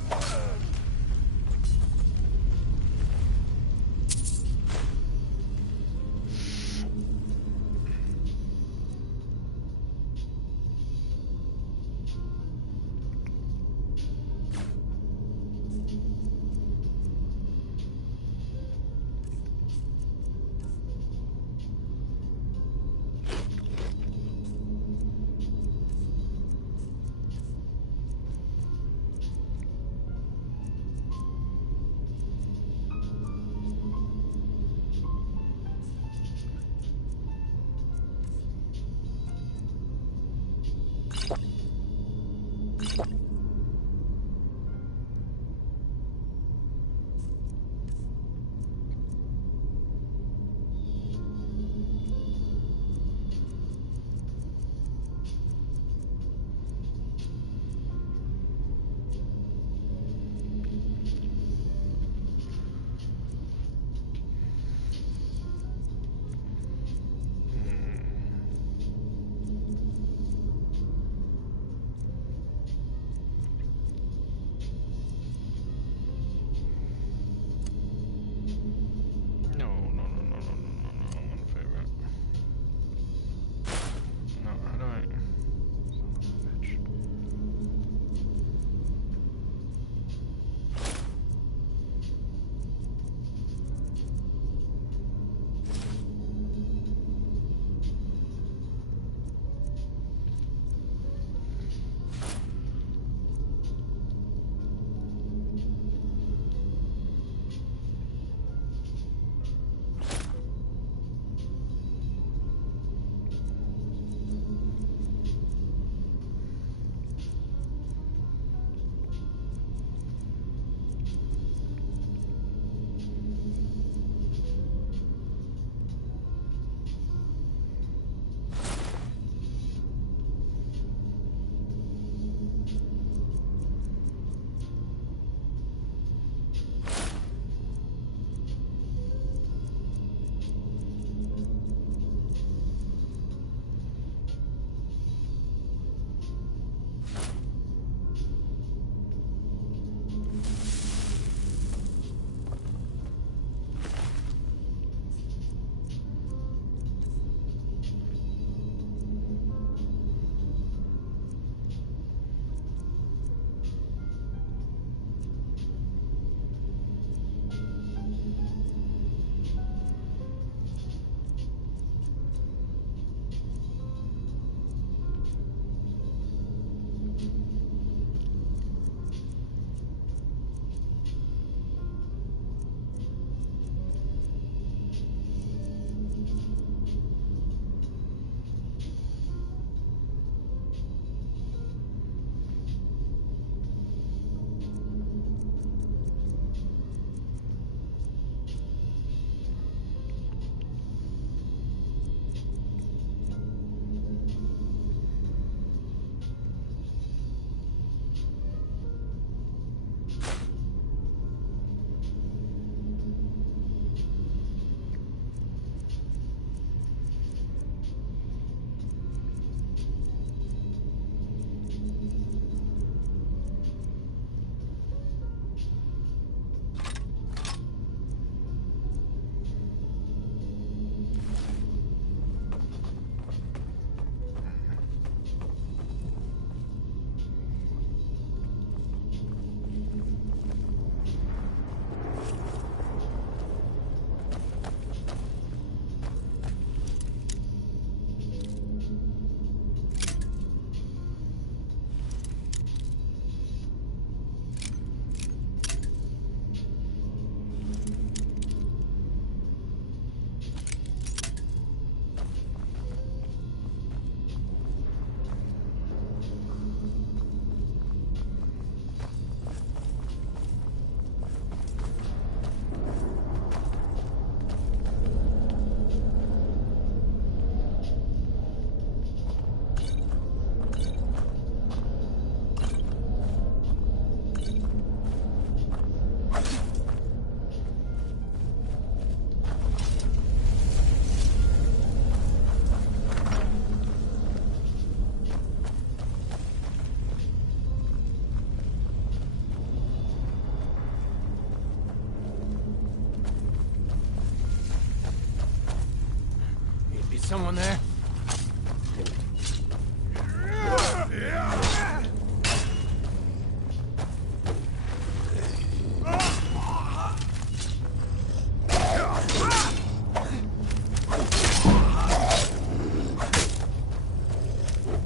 someone there?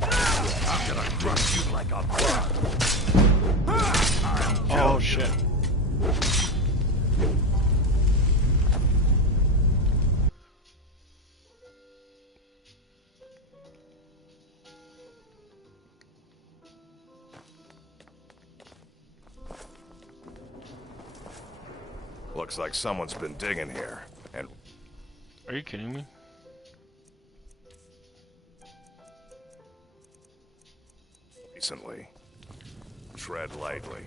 I'm gonna crush you like a bug. Oh shit. Looks like someone's been digging here. And Are you kidding me? recently. Tread lightly.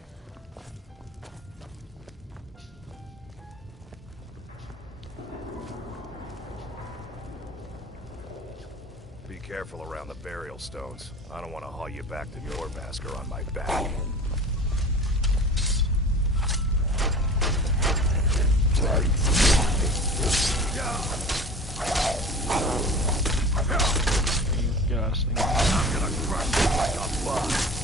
Be careful around the burial stones. I don't want to haul you back to Jorvaskr on my back. You ghastly. I'm gonna crush you like a bug.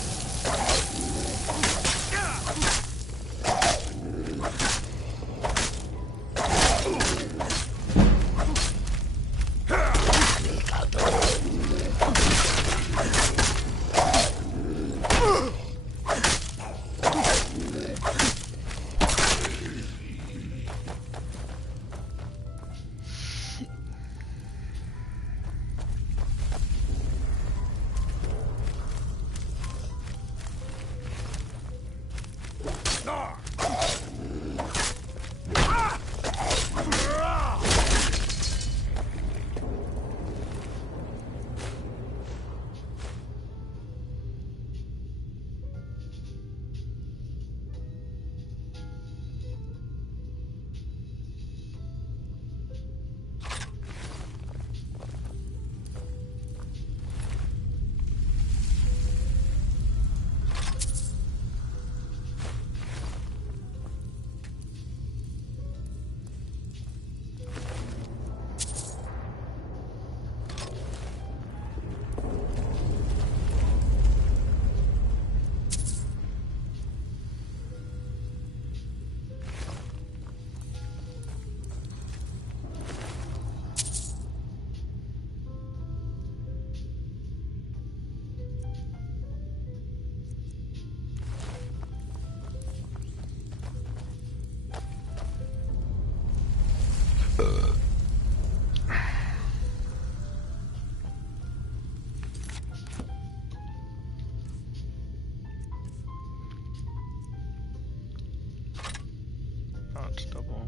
Oh, it's double.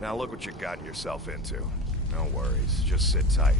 Now look what you've gotten yourself into. No worries, just sit tight.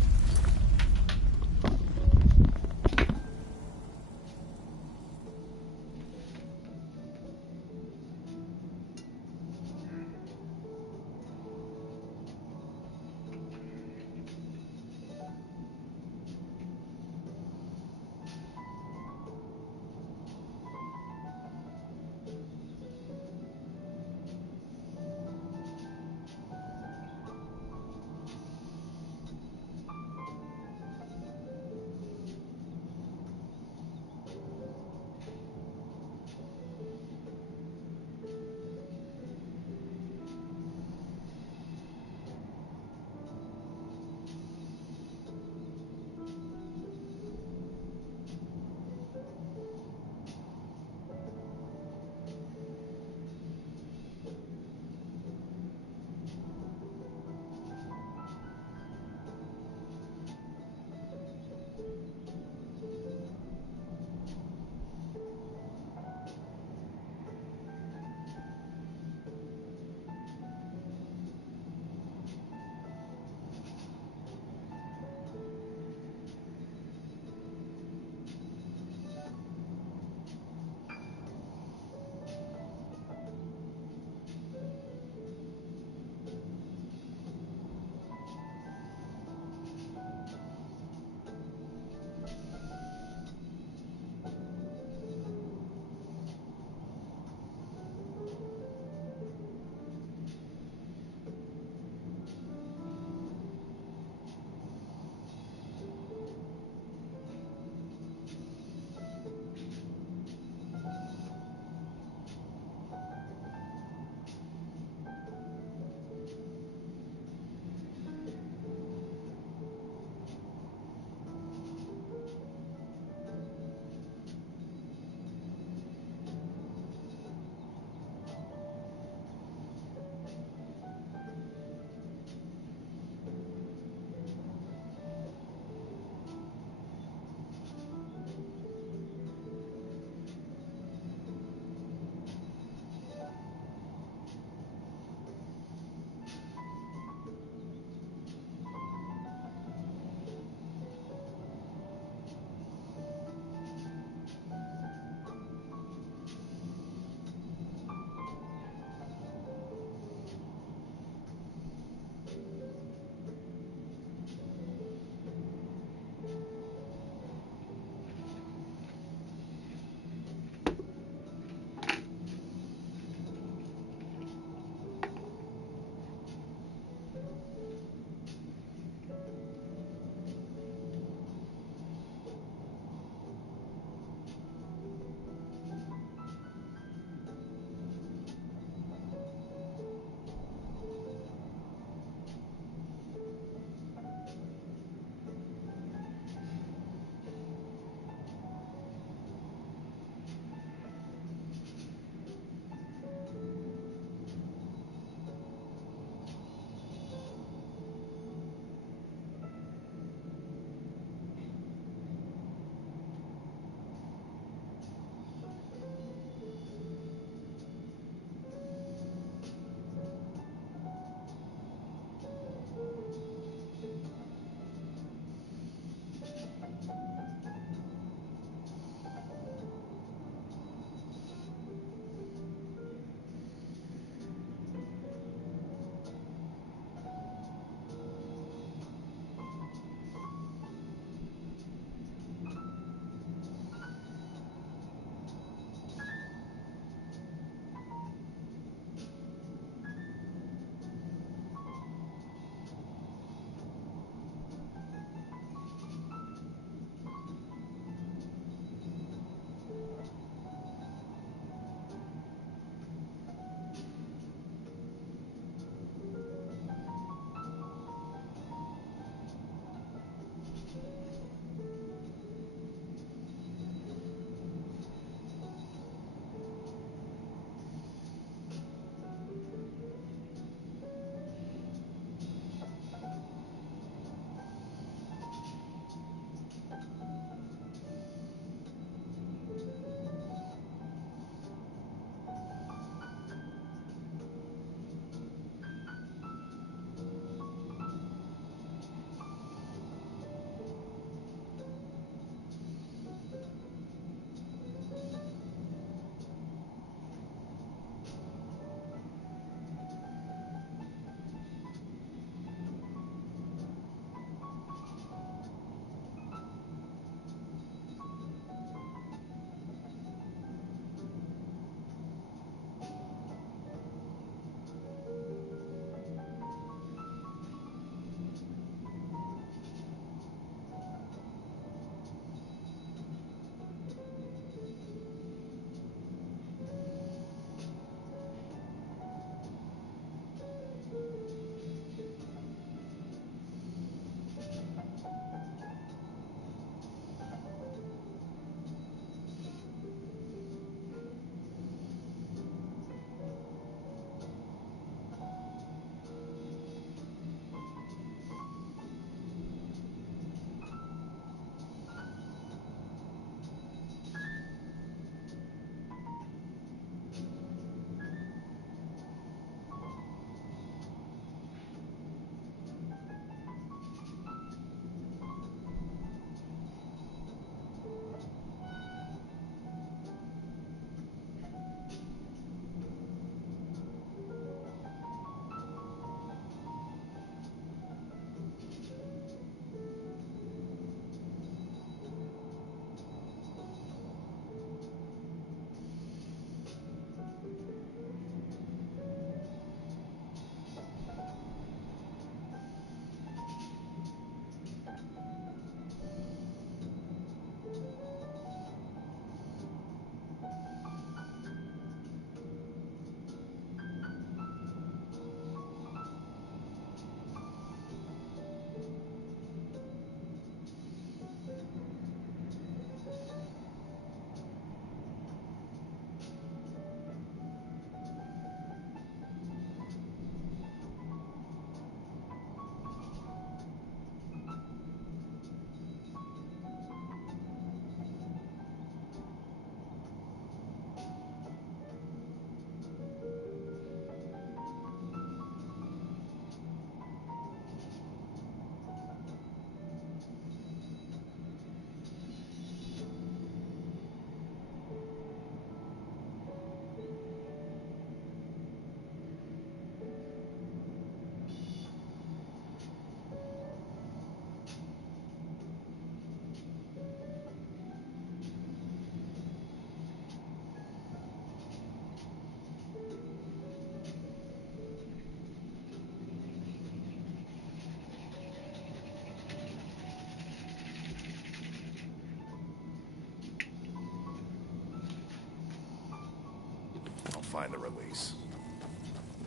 sign the release.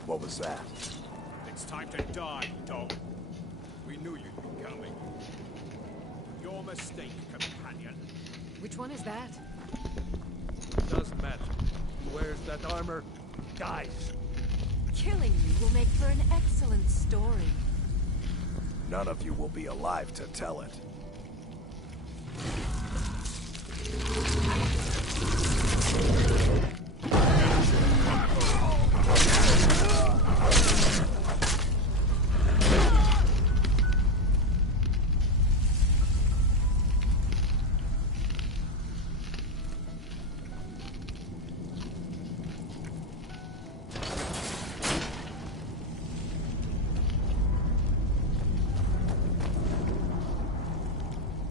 What was that? It's time to die, dog. We knew you'd be coming. Your mistake, companion. Which one is that? Doesn't matter. Who wears that armor dies. Killing you will make for an excellent story. None of you will be alive to tell it.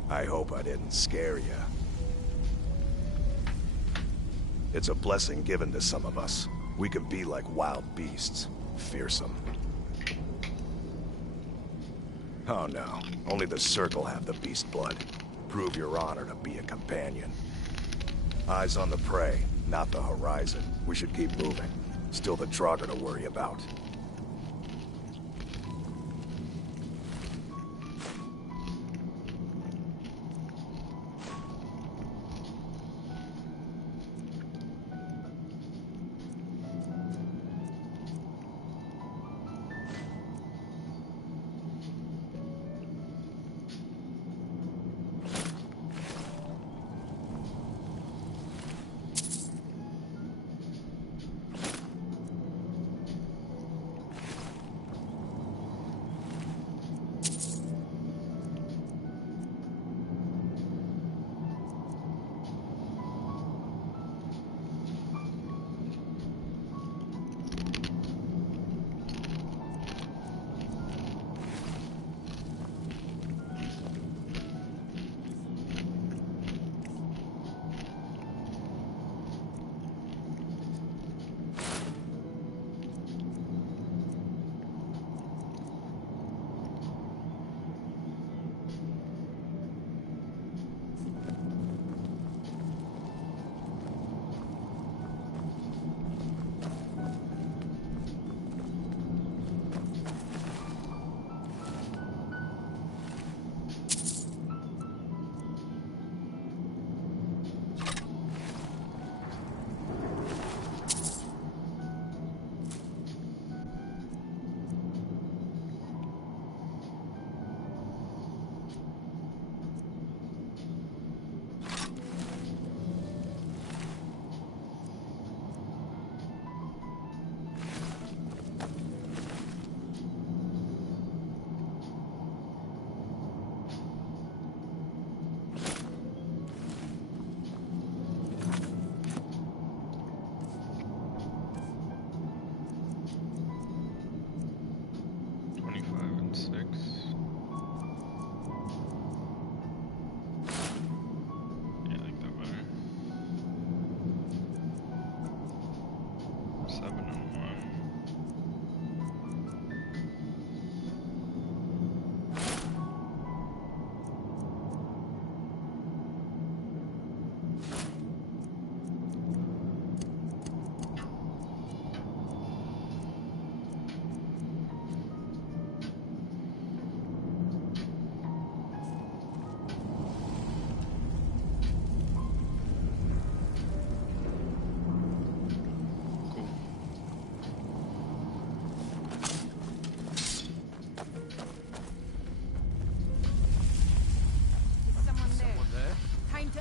I hope I didn't scare you. It's a blessing given to some of us. We can be like wild beasts, fearsome. Oh no, only the Circle have the beast blood. Prove your honor to be a companion. Eyes on the prey, not the horizon. We should keep moving. Still the Draugr to worry about.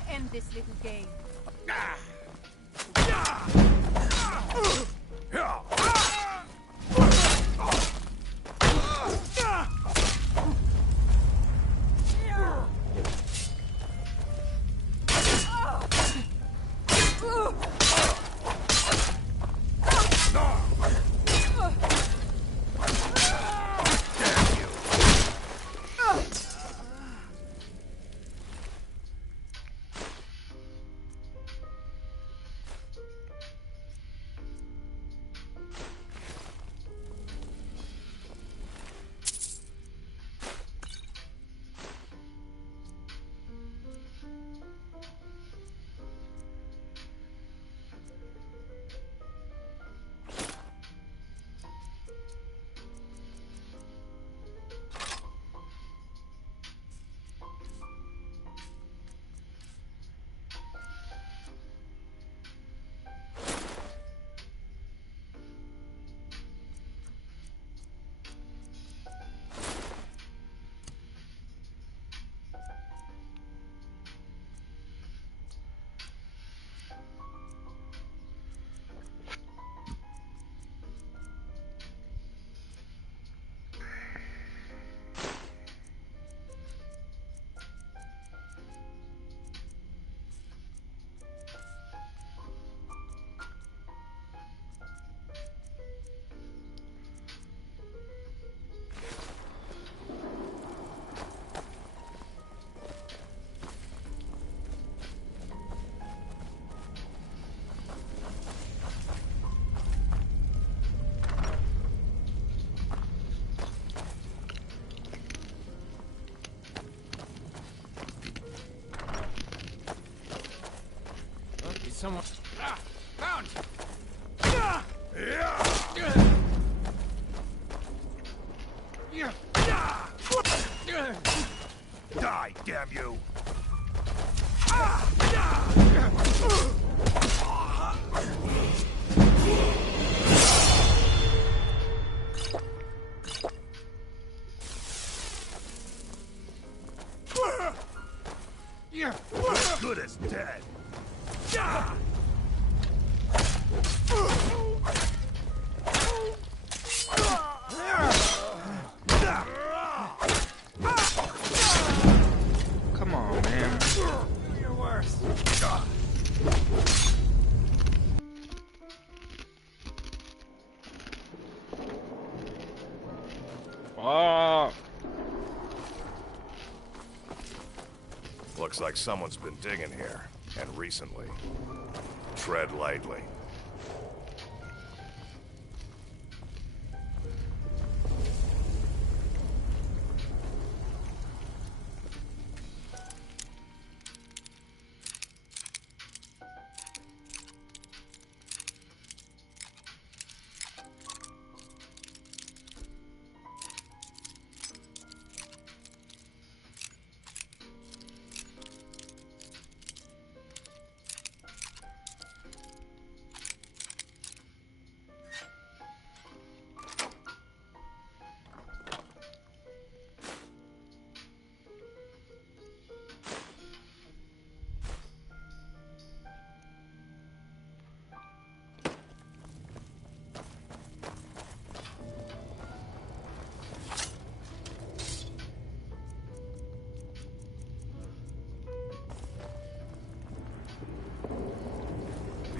End this little game. someone. Ah! Found! Die, damn you! Good as dead. Come on, man. You're worse. Oh. Looks like someone's been digging here, and recently. Tread lightly.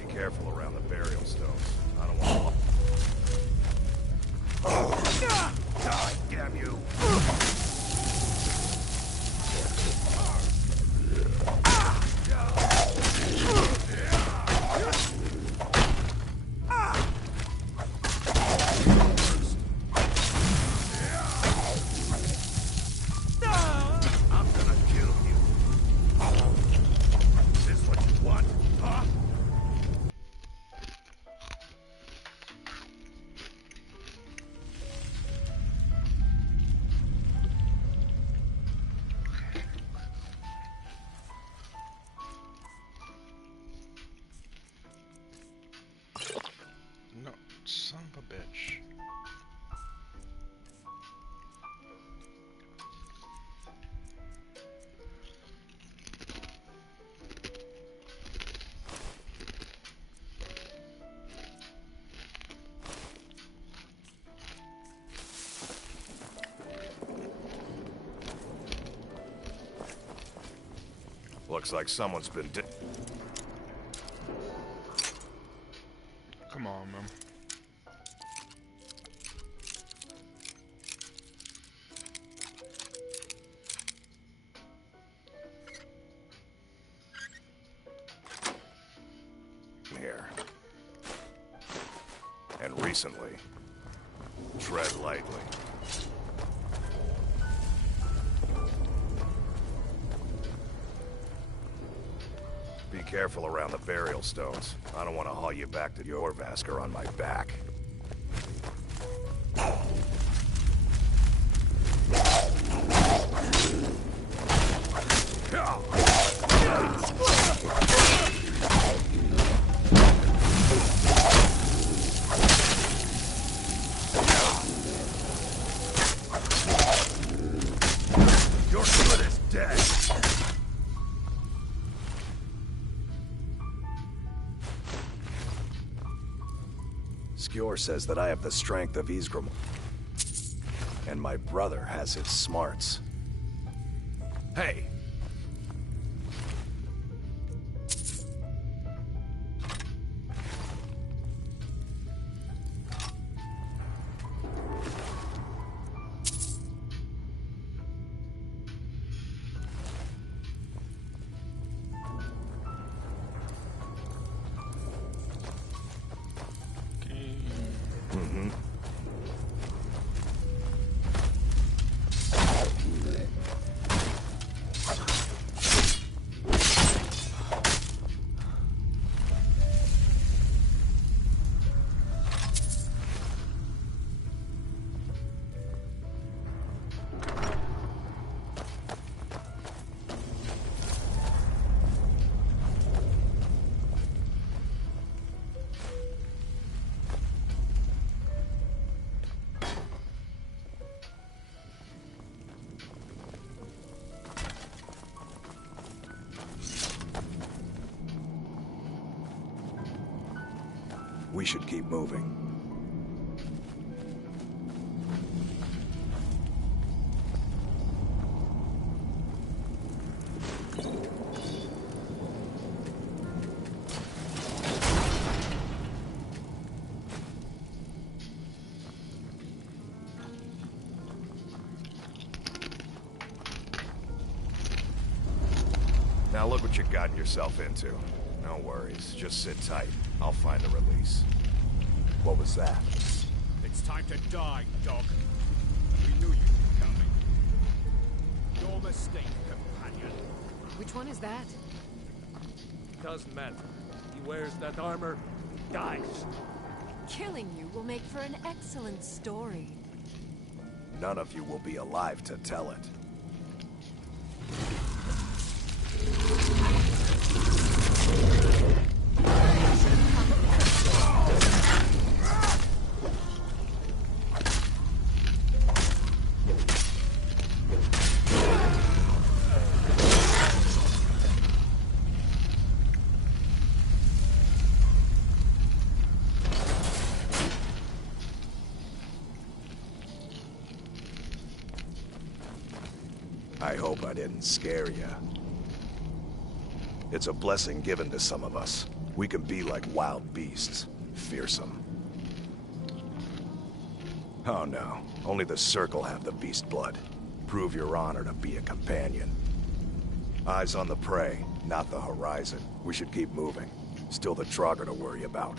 Careful around the burial stones. I don't want to... Die, damn you! I'm gonna kill you. Is this what you want, huh? No, son of a bitch. Looks like someone's been Come on, man. here. And recently. Tread lightly. Be careful around the burial stones. I don't want to haul you back to your Vasker on my back. You're good as dead. Skjor says that I have the strength of Ysgrim, and my brother has his smarts. Hey! Mm-hmm. should keep moving. Now look what you've gotten yourself into. No worries, just sit tight. I'll find a release. What was that? It's time to die, dog. We knew you'd be coming. Your mistake, companion. Which one is that? Doesn't matter. He wears that armor, he dies. Killing you will make for an excellent story. None of you will be alive to tell it. I hope I didn't scare you. It's a blessing given to some of us. We can be like wild beasts, fearsome. Oh no, only the Circle have the beast blood. Prove your honor to be a companion. Eyes on the prey, not the horizon. We should keep moving. Still the Trogger to worry about.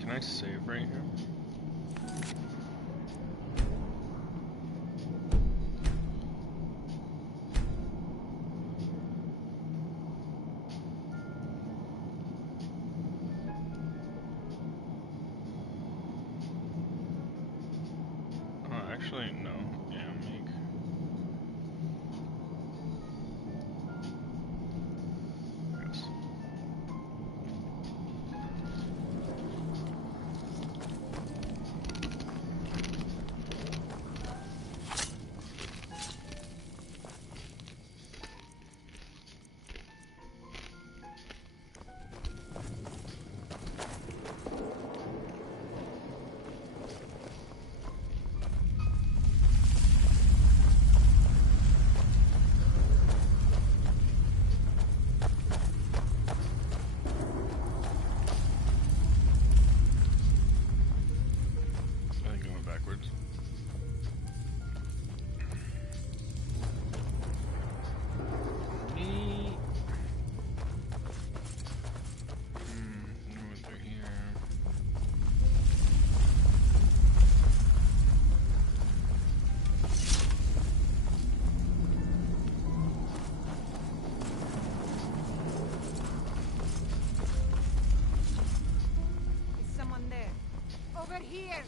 Can I save right here? here!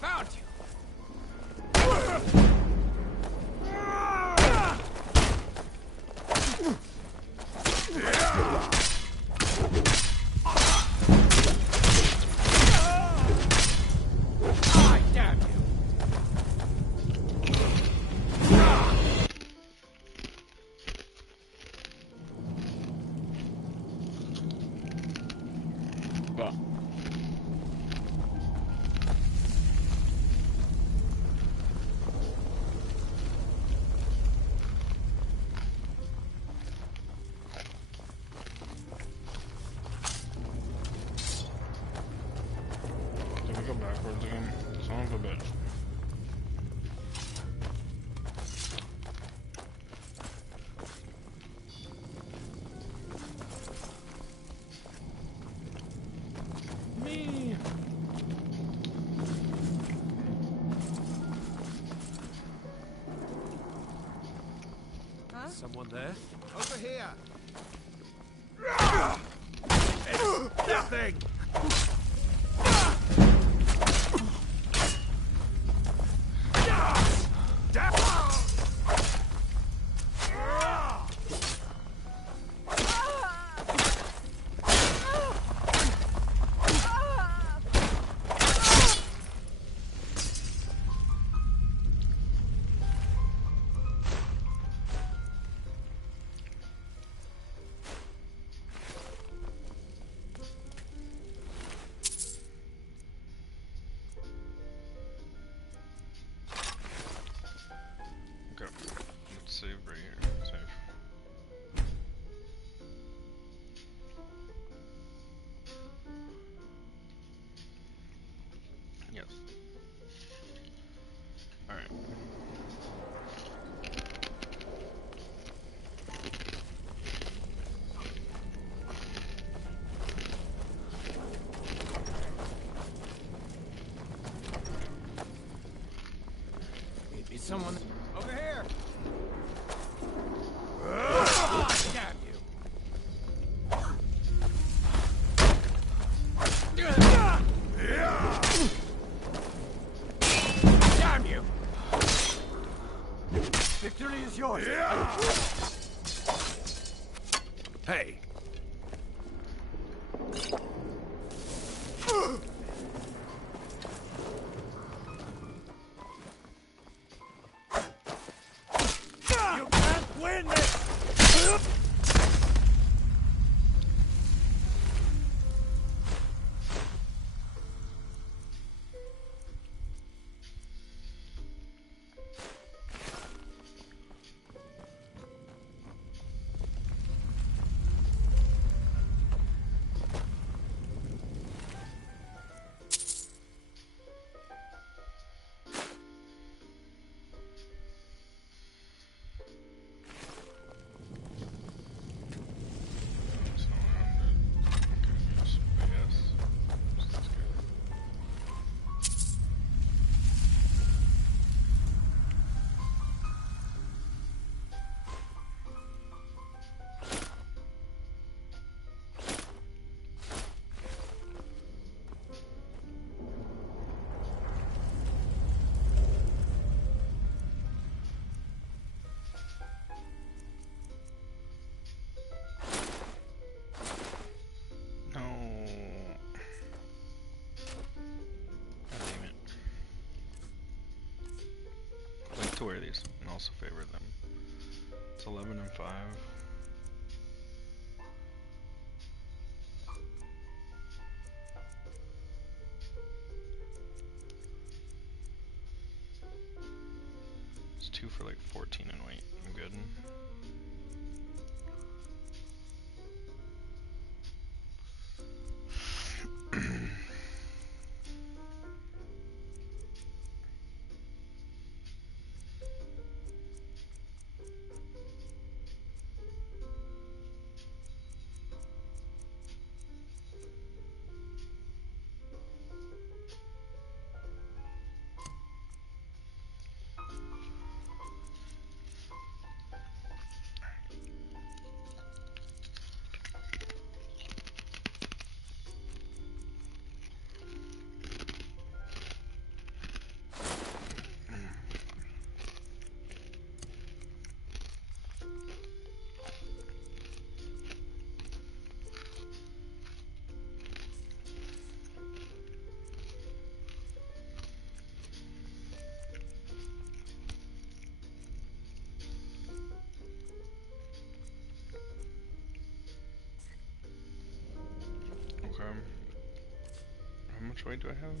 Found you! I damn you! Bah. Did we go backwards again? Son of a bitch. Me! Huh? Someone there? Over here! It's nothing! Okay. Let's save right here. Save. Yes. Alright. Maybe someone... Over here! Damn you! Damn you! Victory is yours! Hey! You can't win this! to wear these and also favor them. It's 11 and 5. It's 2 for like 14 in weight. I'm good. Okay. How much weight do I have?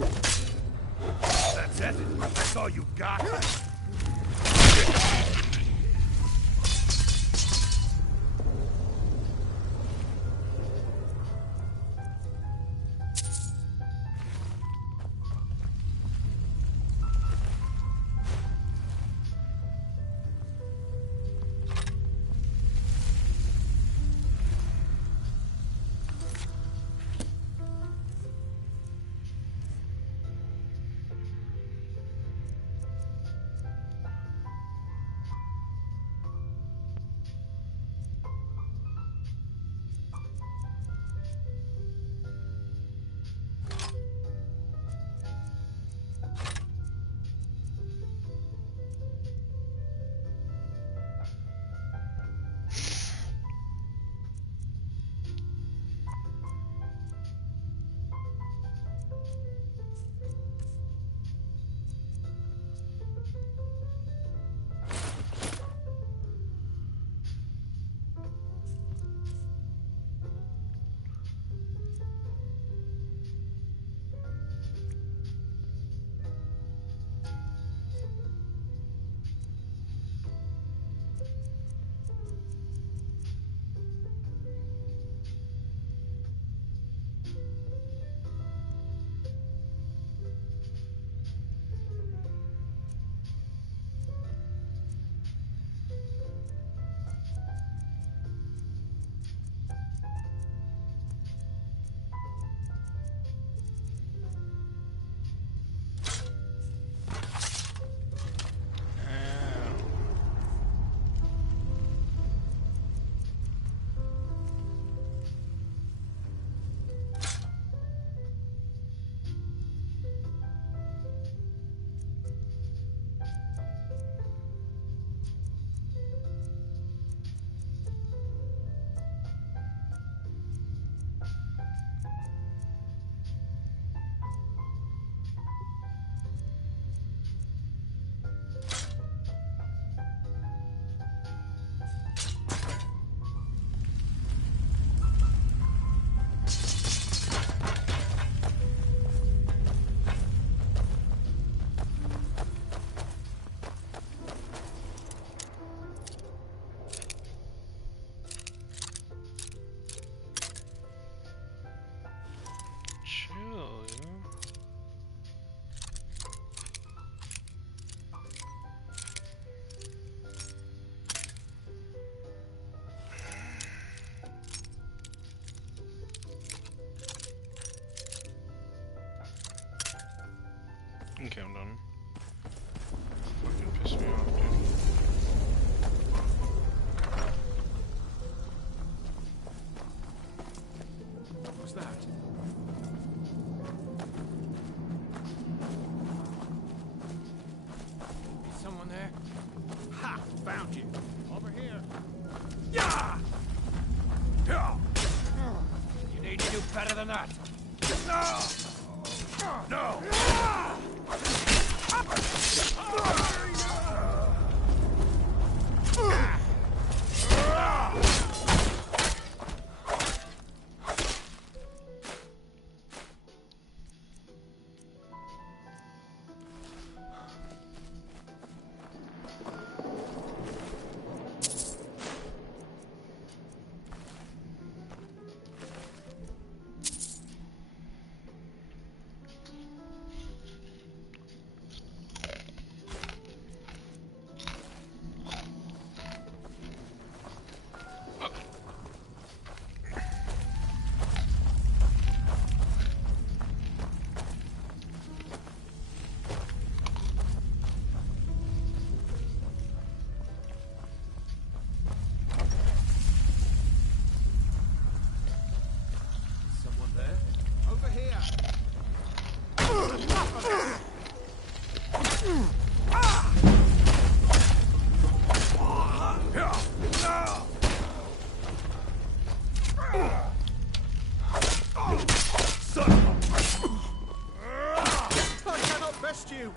That's it? That's all you got? Okay, I'm done. Fucking piss me off, dude. What was that? Is someone there? Ha! Found you! Over here. Yeah! Yeah! You need to do better than that. No! No! Someone there? Over here. I cannot best you!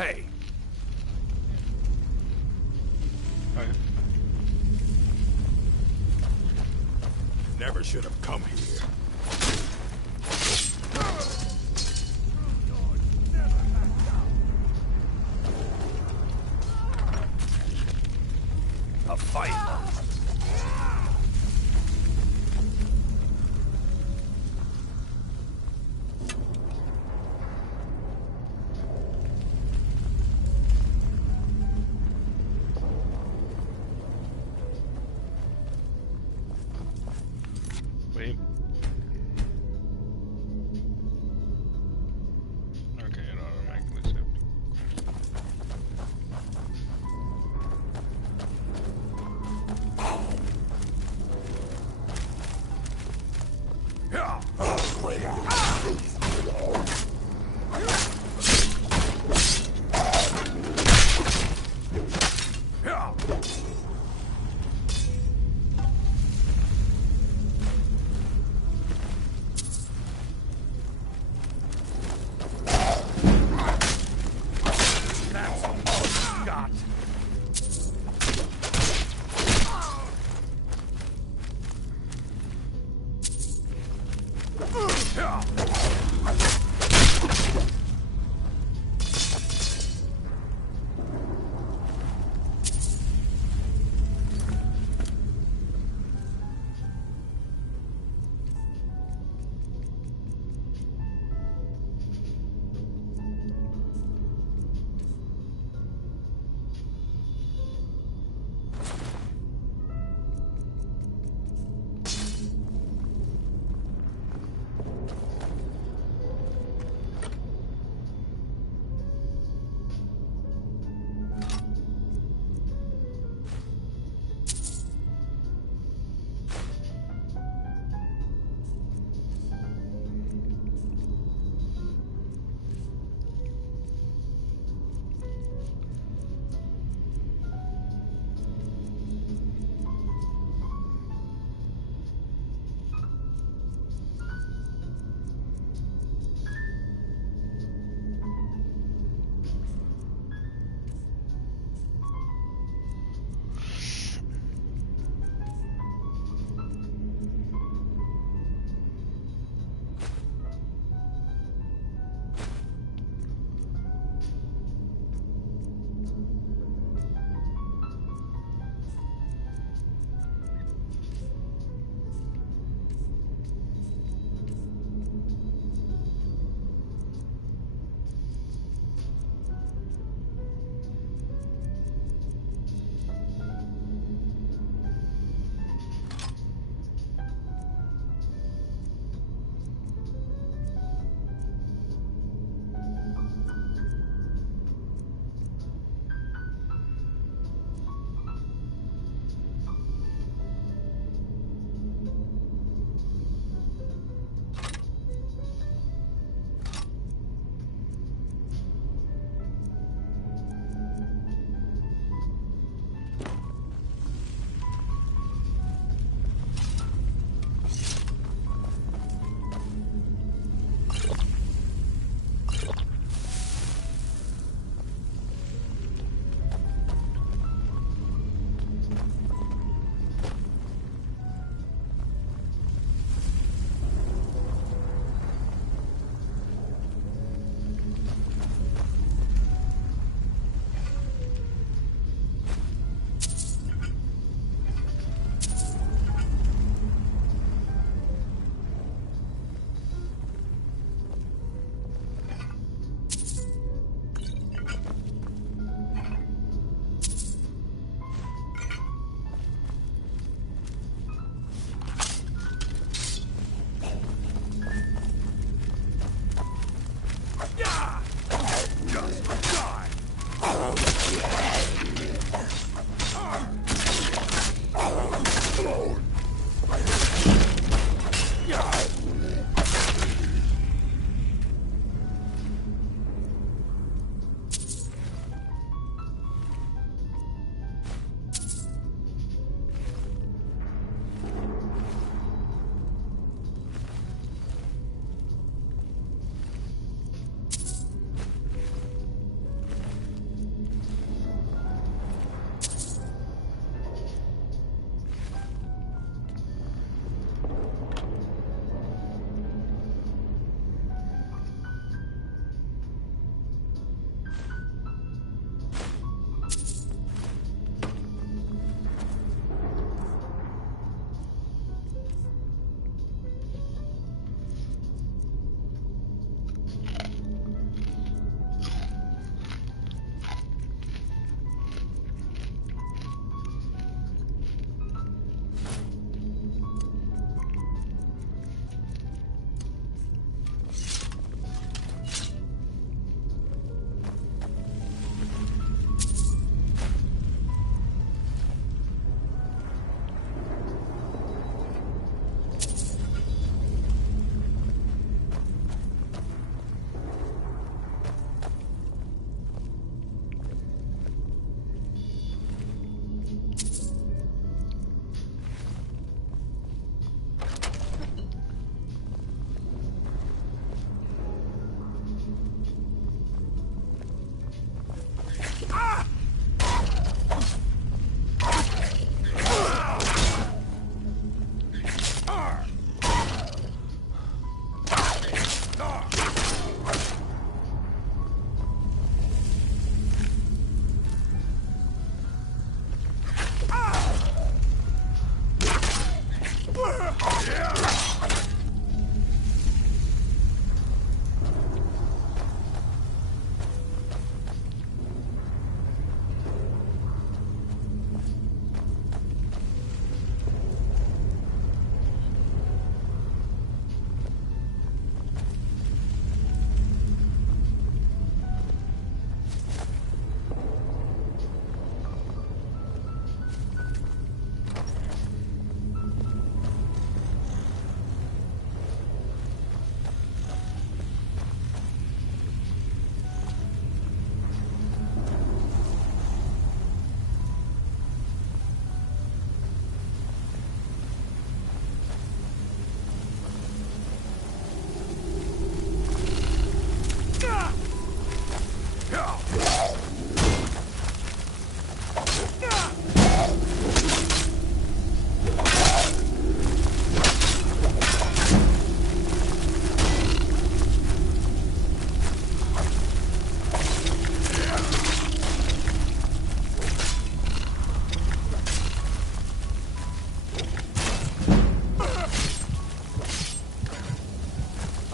Hey! Never should have come here. A fight! Wait. Okay, it automatically saved. That's all you got!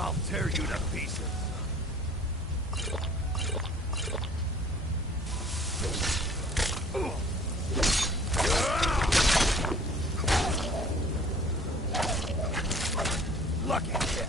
I'll tear you to pieces. Lucky shit.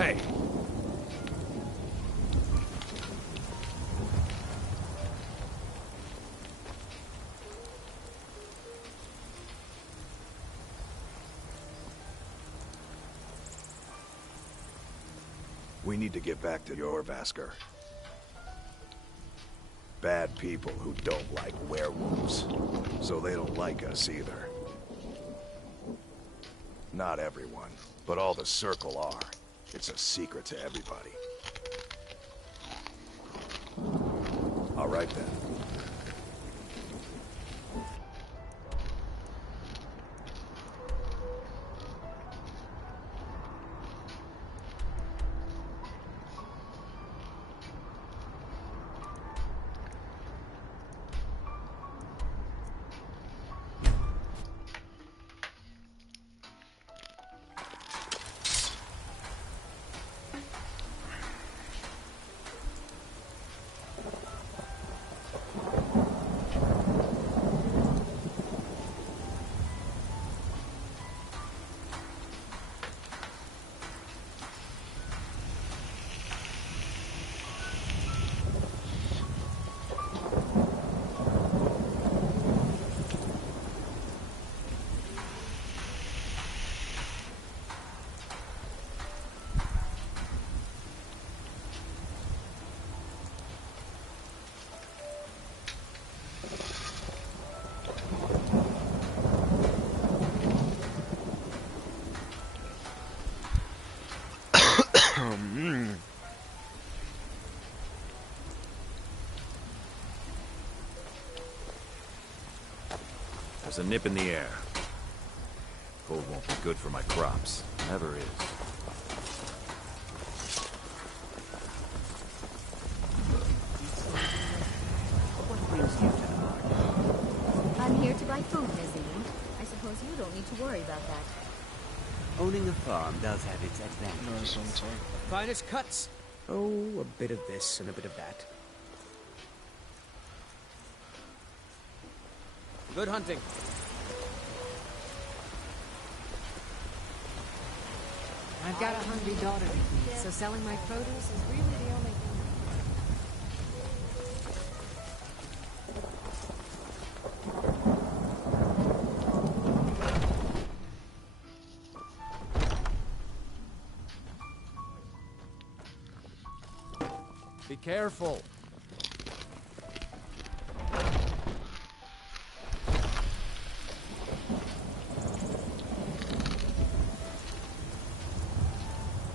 Hey! We need to get back to your Vasker. Bad people who don't like werewolves. So they don't like us either. Not everyone, but all the Circle are. It's a secret to everybody. All right then. There's a nip in the air. Cold won't be good for my crops. Never is. What brings you to the market? I'm here to buy food, Nazim. I suppose you don't need to worry about that. Owning a farm does have its advantages. Finest cuts. Oh, a bit of this and a bit of that. Good hunting. I've got a hungry daughter to feed, so selling my produce is really the only thing. Be careful.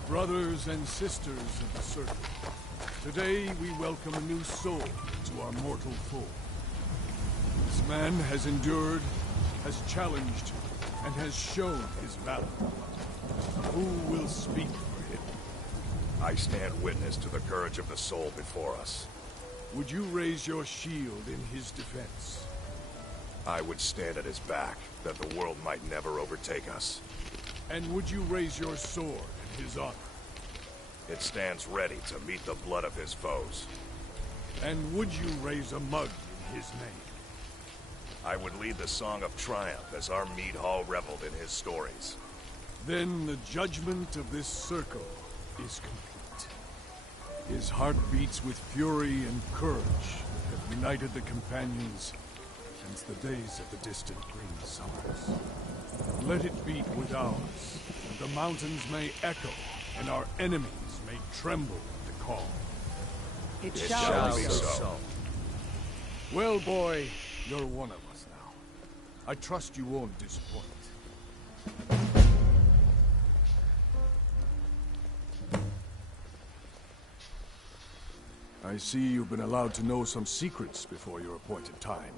Brothers and sisters of the Circle, today we welcome a new soul to our mortal fold. This man has endured, has challenged, and has shown his valor. Who will speak for him? I stand witness to the courage of the soul before us. Would you raise your shield in his defense? I would stand at his back, that the world might never overtake us. And would you raise your sword in his honor? It stands ready to meet the blood of his foes. And would you raise a mug in his name? I would lead the song of triumph as our mead hall reveled in his stories. Then the judgment of this circle is complete. His heart beats with fury and courage that have united the companions since the days of the distant green summers. Let it beat with ours, and the mountains may echo, and our enemies may tremble at the call. It shall be so. Well, boy, you're one of us now. I trust you won't disappoint. I see you've been allowed to know some secrets before your appointed time.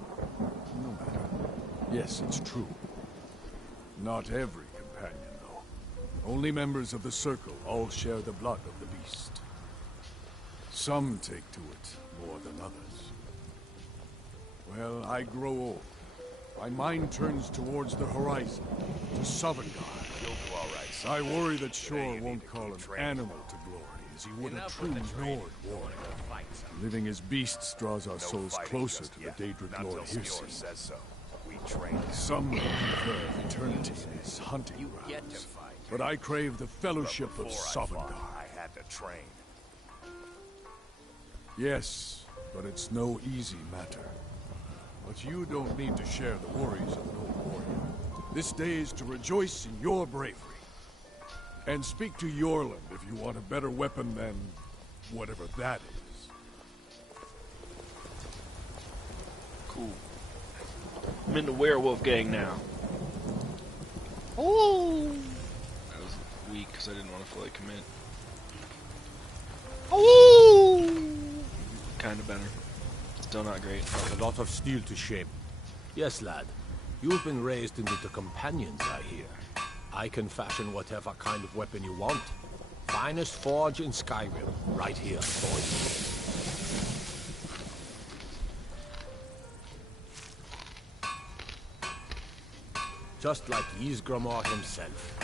No matter. Yes, it's true. Not every companion, though. Only members of the Circle all share the blood of the beast. Some take to it more than others. Well, I grow old. My mind turns towards the horizon, to Sovngarde. You'll do all right, son. I worry that Shor won't call an animal to glory, as he would a true Nord warrior. Living as beasts draws our souls closer to the Daedric Lord Hircine. Says so. We train. Some prefer eternity in his hunting Get to grounds. fight. but I crave the fellowship of Before I fought, Sovngarde. I had to train. Yes, but it's no easy matter. But you don't need to share the worries of an old warrior. This day is to rejoice in your bravery. And speak to Yorland if you want a better weapon than whatever that is. Cool. I'm in the werewolf gang now. Oh! That was weak because I didn't want to fully commit. Oh! Kind of better. Still not great. A lot of steel to shape. Yes, lad. You've been raised into the companions, I hear. I can fashion whatever kind of weapon you want. Finest forge in Skyrim, right here for you. Just like Ysgramor himself.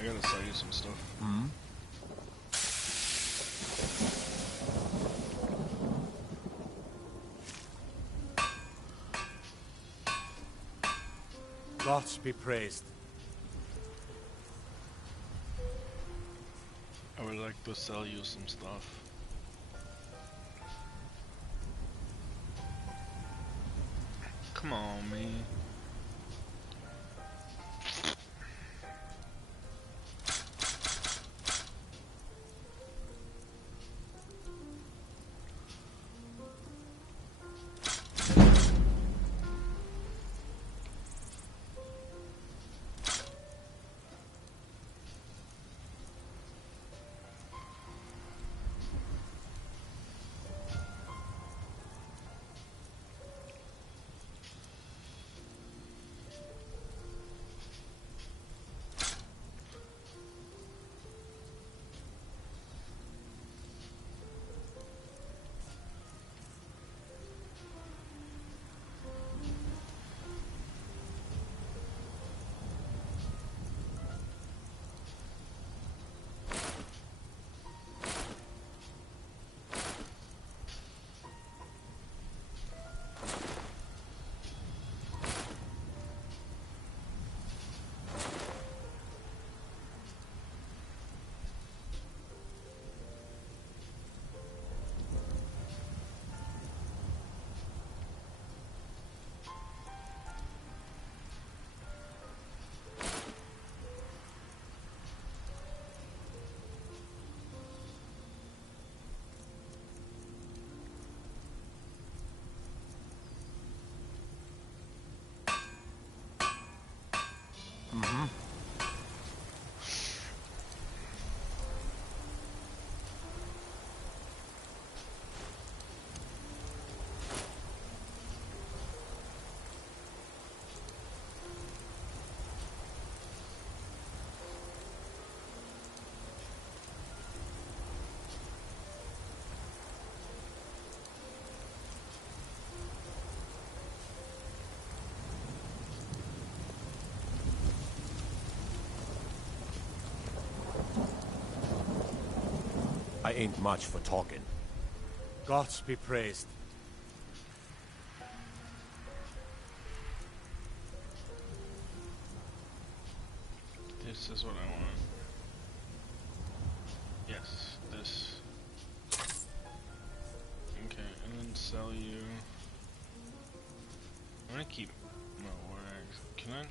I gotta sell you some stuff. Gods be praised. I would like to sell you some stuff. Come on, man. I ain't much for talking. Gods be praised. This is what I want. Yes, this. Okay, and then sell you. I'm gonna keep my war axe. Can I?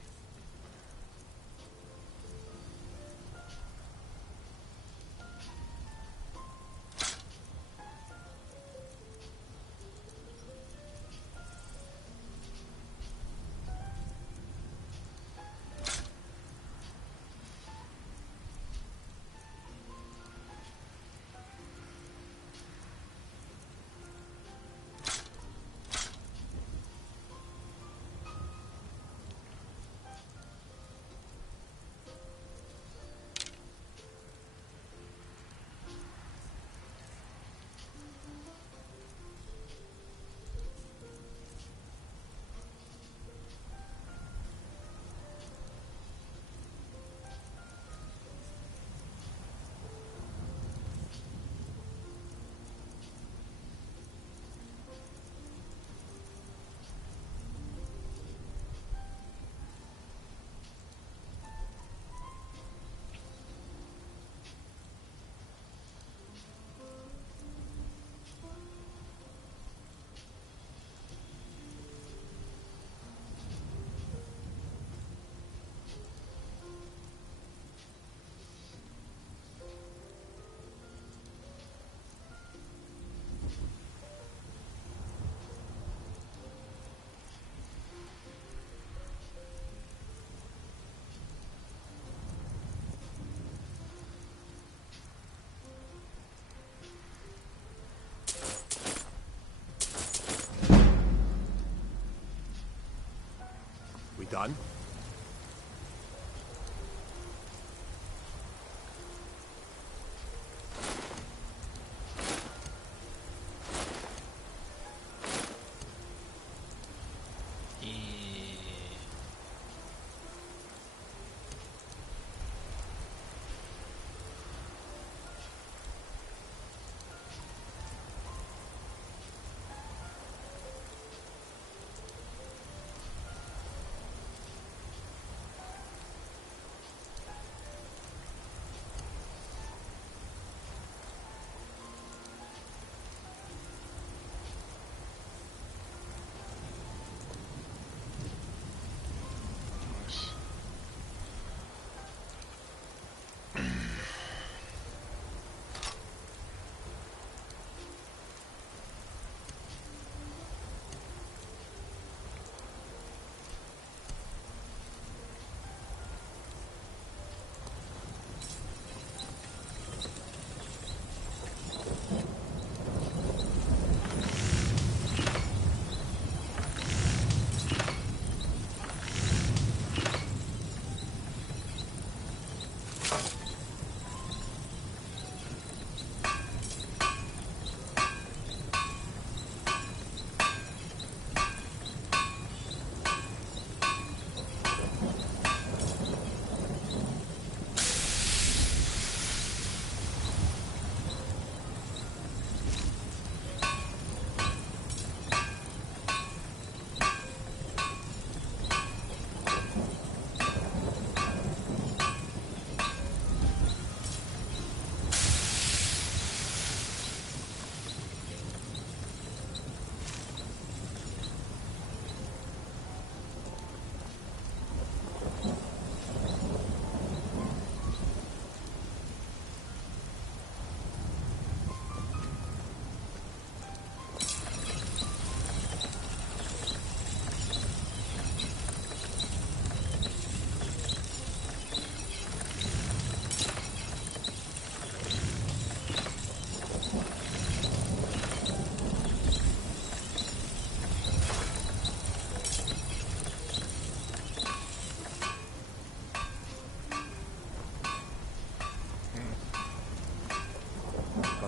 done?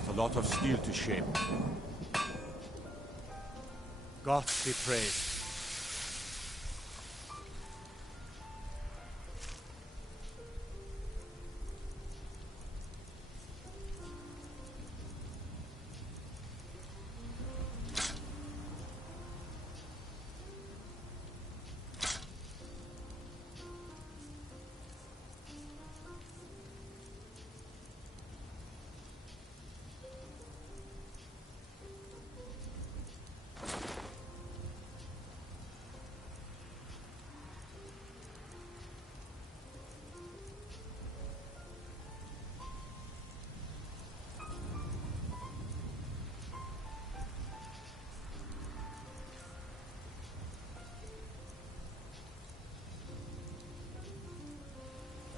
A lot of steel to shape. God be praised.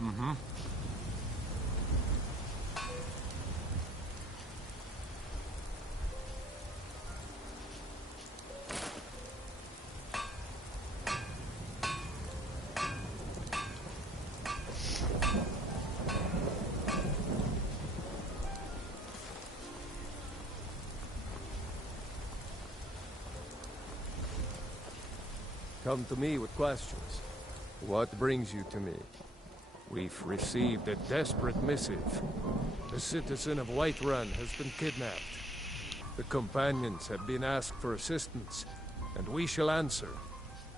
Mm-hmm. Come to me with questions. What brings you to me? We've received a desperate missive. A citizen of Whiterun has been kidnapped. The companions have been asked for assistance, and we shall answer.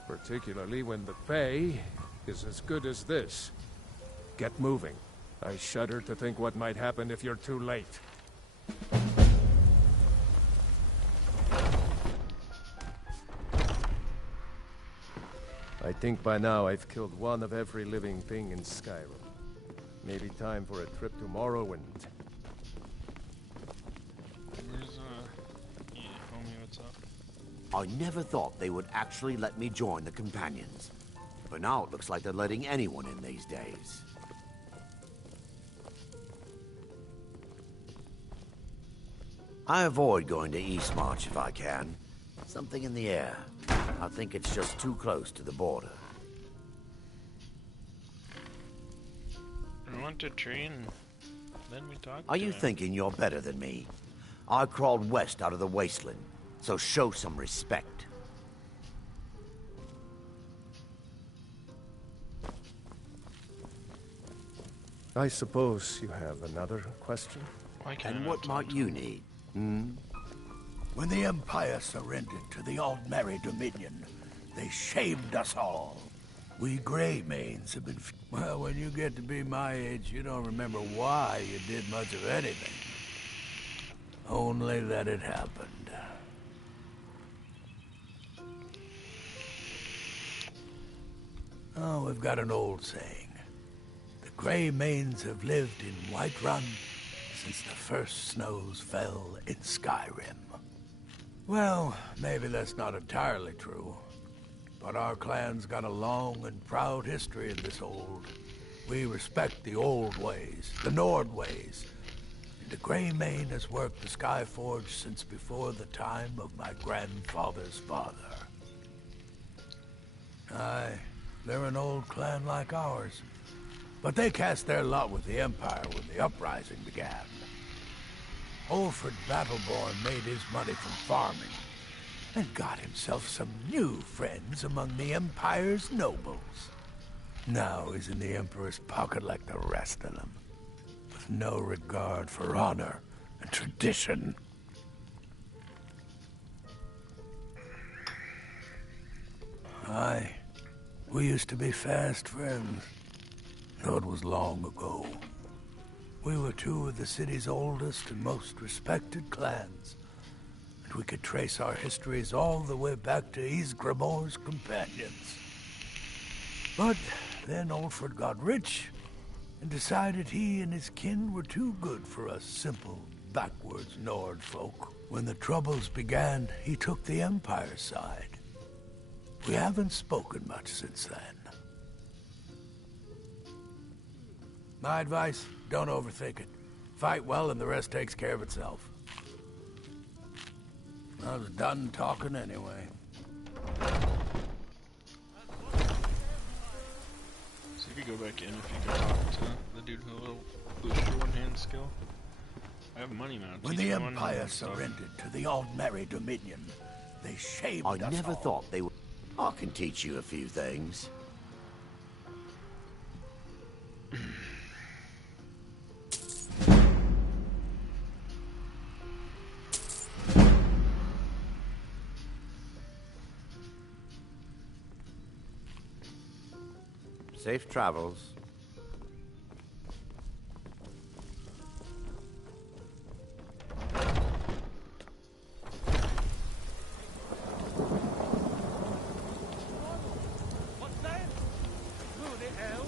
Particularly when the pay is as good as this. Get moving. I shudder to think what might happen if you're too late. I think by now I've killed one of every living thing in Skyrim. Maybe time for a trip to Morrowind. Where's, yeah, homie, what's up? I never thought they would actually let me join the Companions. But now it looks like they're letting anyone in these days. I avoid going to Eastmarch if I can. Something in the air. I think it's just too close to the border. We went to tree and then we talked Are to you him. thinking you're better than me? I crawled west out of the wasteland, so show some respect. I suppose you have another question? And what might you need? When the Empire surrendered to the Aldmeri Dominion, they shamed us all. We Greymanes have been... Well, when you get to be my age, you don't remember why you did much of anything. Only that it happened. Oh, we've got an old saying. The Greymanes have lived in Whiterun since the first snows fell in Skyrim. Well, maybe that's not entirely true. But our clan's got a long and proud history in this old. We respect the old ways, the Nord ways. And the Greymane has worked the Skyforge since before the time of my grandfather's father. Aye, they're an old clan like ours. But they cast their lot with the Empire when the uprising began. Olfred Battleborn made his money from farming, and got himself some new friends among the Empire's nobles. Now he's in the Emperor's pocket like the rest of them, with no regard for honor and tradition. Aye, we used to be fast friends, though it was long ago. We were two of the city's oldest and most respected clans. We could trace our histories all the way back to Ysgramor's companions. But then Olfred got rich and decided he and his kin were too good for us simple, backwards Nord folk. When the troubles began, he took the Empire's side. We haven't spoken much since then. My advice, don't overthink it. Fight well and the rest takes care of itself. I was done talking anyway. So you could go back in if you could talk to the dude who boost your one-hand skill. I have money now. When the Empire surrendered to the Aldmeri Dominion, they shamed us I never all. thought they would... I can teach you a few things. Safe travels. What's that? Who the hell?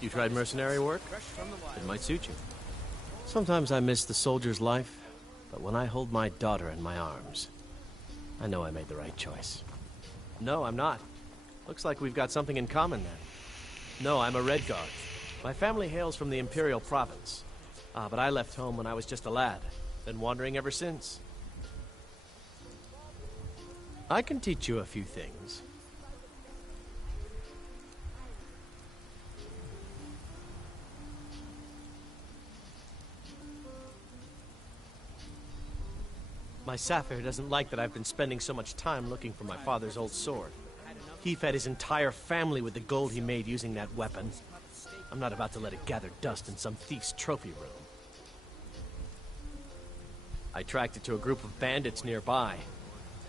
You tried mercenary work? It might suit you. Sometimes I miss the soldier's life, but when I hold my daughter in my arms, I know I made the right choice. No, I'm not. Looks like we've got something in common then. No, I'm a Redguard. My family hails from the Imperial Province. But I left home when I was just a lad. Been wandering ever since. I can teach you a few things. My Sapphire doesn't like that I've been spending so much time looking for my father's old sword. He fed his entire family with the gold he made using that weapon. I'm not about to let it gather dust in some thief's trophy room. I tracked it to a group of bandits nearby,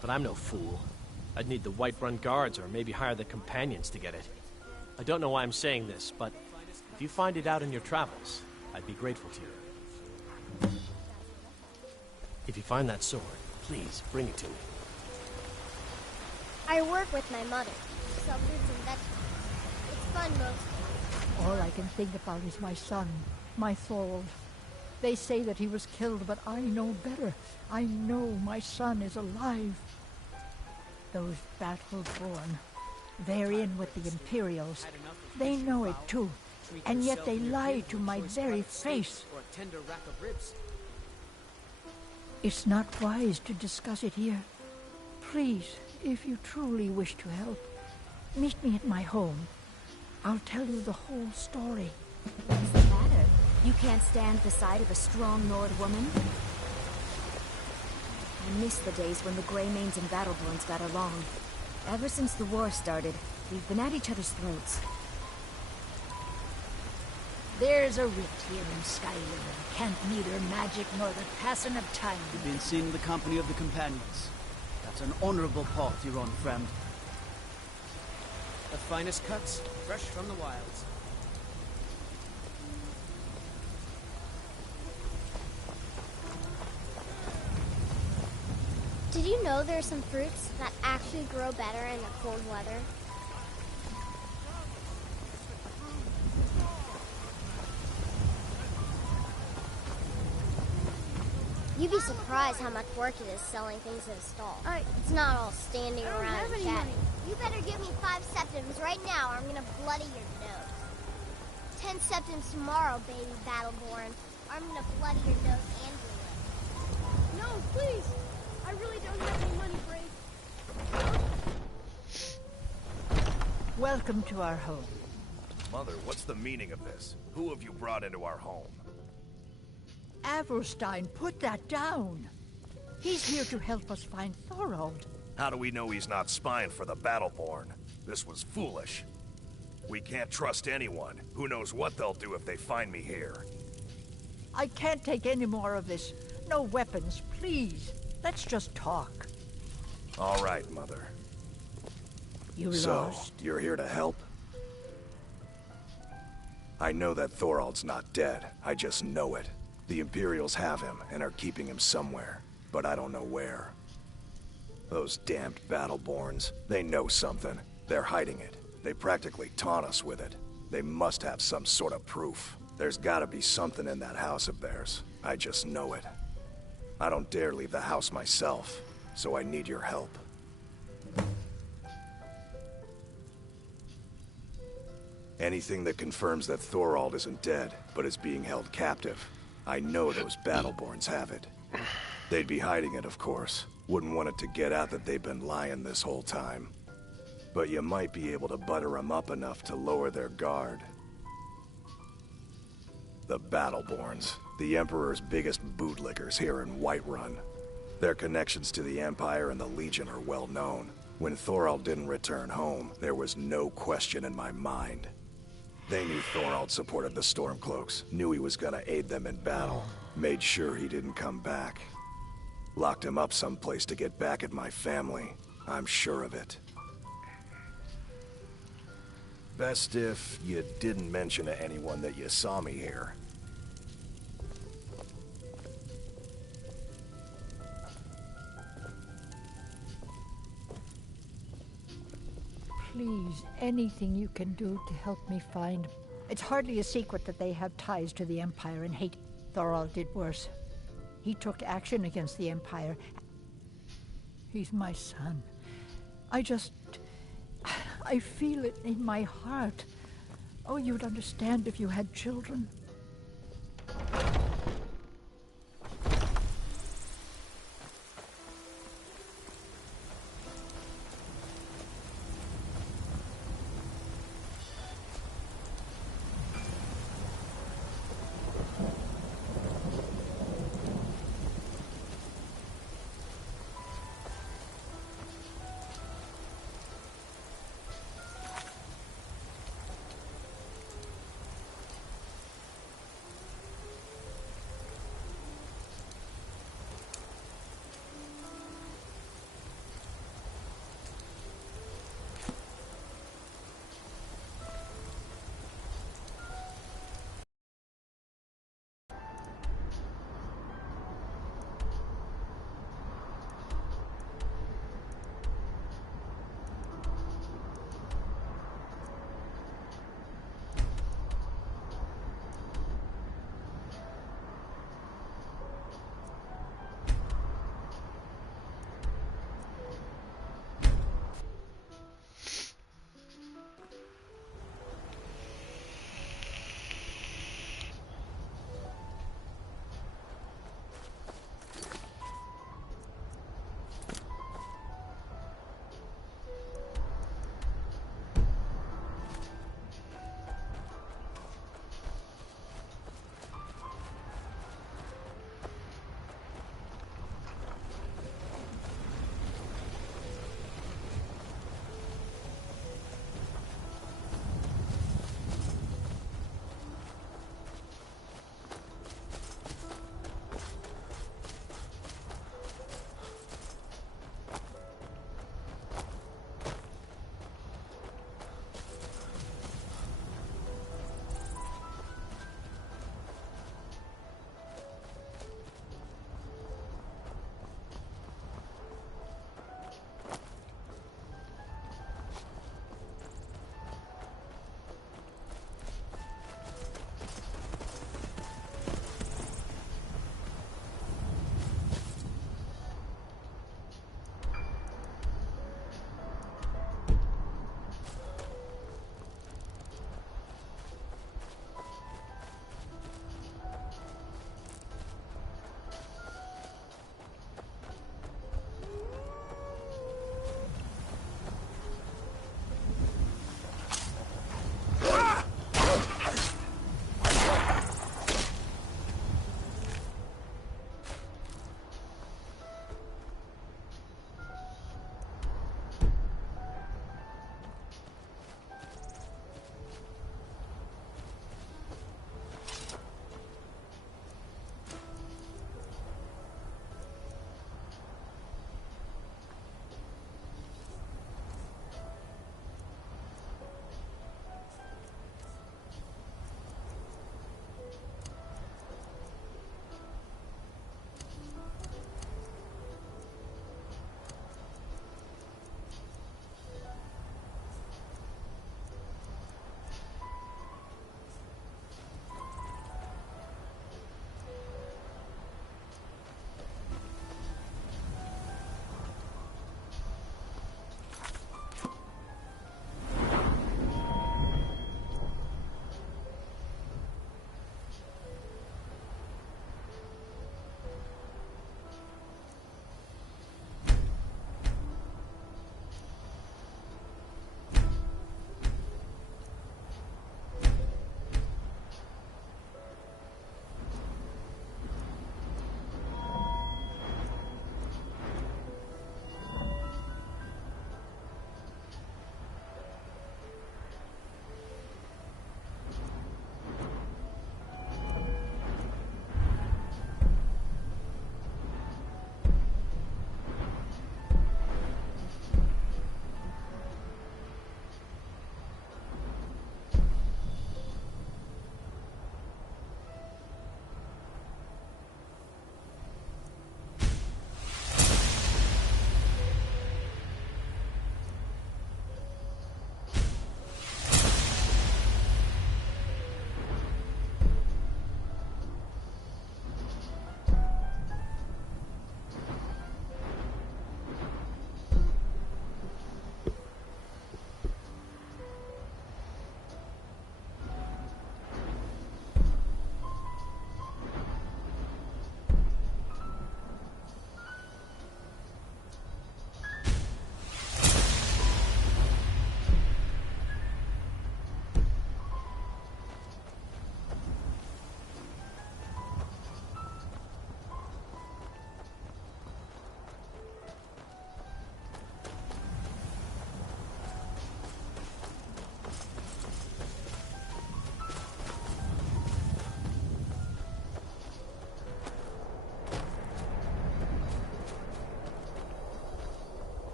but I'm no fool. I'd need the Whiterun guards or maybe hire the companions to get it. I don't know why I'm saying this, but if you find it out in your travels, I'd be grateful to you. If you find that sword, please bring it to me. I work with my mother. Sell fruits and vegetables. It's fun mostly. All I can think about is my son, my Thorold. They say that he was killed, but I know better. I know my son is alive. Those Battle-born, they're in with the Imperials. They know it too, and yet they lie to my very face. Or a tender rack of ribs. It's not wise to discuss it here. Please, if you truly wish to help, meet me at my home. I'll tell you the whole story. What's the matter? You can't stand the sight of a strong Nord woman? I miss the days when the Greymanes and Battleborns got along. Ever since the war started, we've been at each other's throats. There's a rift here in Skyrim. Can't neither magic nor the passing of time. You've been seen in the company of the companions. That's an honorable path you're on, friend. The finest cuts, fresh from the wilds. Did you know there are some fruits that actually grow better in the cold weather? You'd be surprised how much work it is selling things at a stall. It's not all standing around and chatting. You better give me 5 septims right now or I'm gonna bloody your nose. 10 septims tomorrow, baby Battleborn. Or I'm gonna bloody your nose and your lip. No, please! I really don't have any money, Brave. Welcome to our home. Mother, what's the meaning of this? Who have you brought into our home? Avrstein, put that down. He's here to help us find Thorold. How do we know he's not spying for the Battleborn? This was foolish. We can't trust anyone. Who knows what they'll do if they find me here. I can't take any more of this. No weapons, please. Let's just talk. All right, Mother. You So, lost. you're here to help? I know that Thorold's not dead. I just know it. The Imperials have him and are keeping him somewhere, but I don't know where. Those damned Battleborns, they know something. They're hiding it. They practically taunt us with it. They must have some sort of proof. There's gotta be something in that house of theirs. I just know it. I don't dare leave the house myself, so I need your help. Anything that confirms that Thorold isn't dead, but is being held captive. I know those Battleborns have it. They'd be hiding it, of course. Wouldn't want it to get out that they've been lying this whole time. But you might be able to butter them up enough to lower their guard. The Battleborns, the Emperor's biggest bootlickers here in Whiterun. Their connections to the Empire and the Legion are well known. When Thorold didn't return home, there was no question in my mind. They knew Thorold supported the Stormcloaks, knew he was gonna aid them in battle, made sure he didn't come back. Locked him up someplace to get back at my family. I'm sure of it. Best if you didn't mention to anyone that you saw me here. Please, anything you can do to help me find... It's hardly a secret that they have ties to the Empire and hate. Thorold did worse. He took action against the Empire. He's my son. I feel it in my heart. Oh, you'd understand if you had children.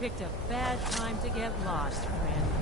picked a bad time to get lost, friend.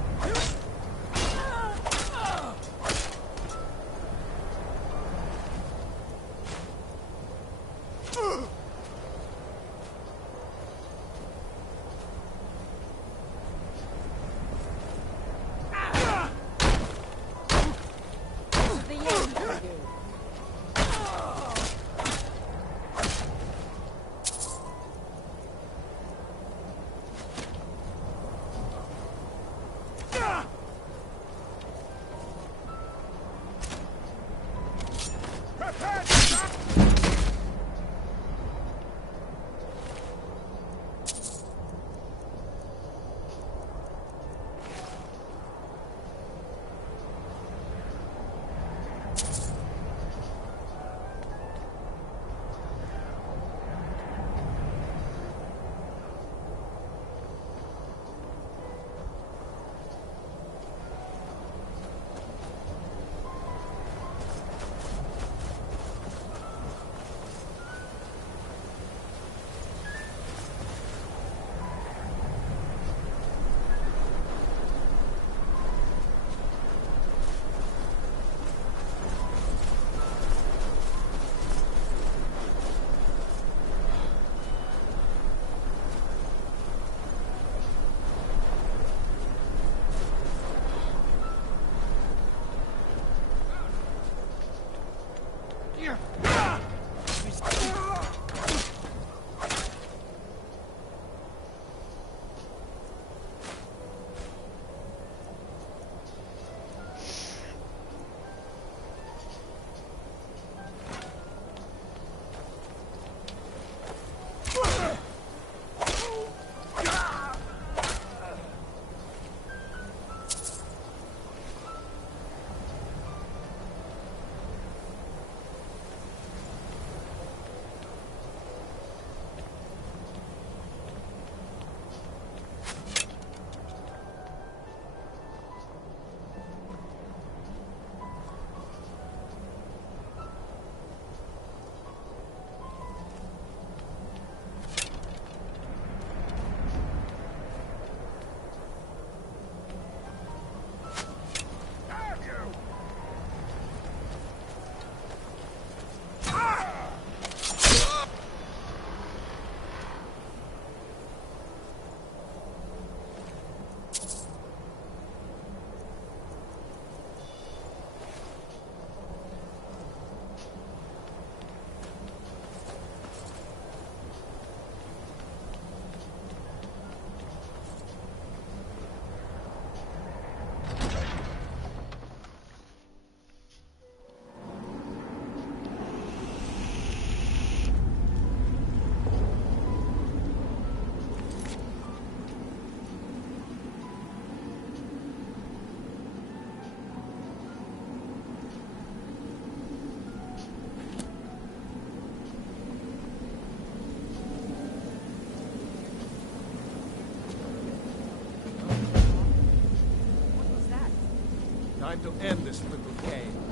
Time to end this little game.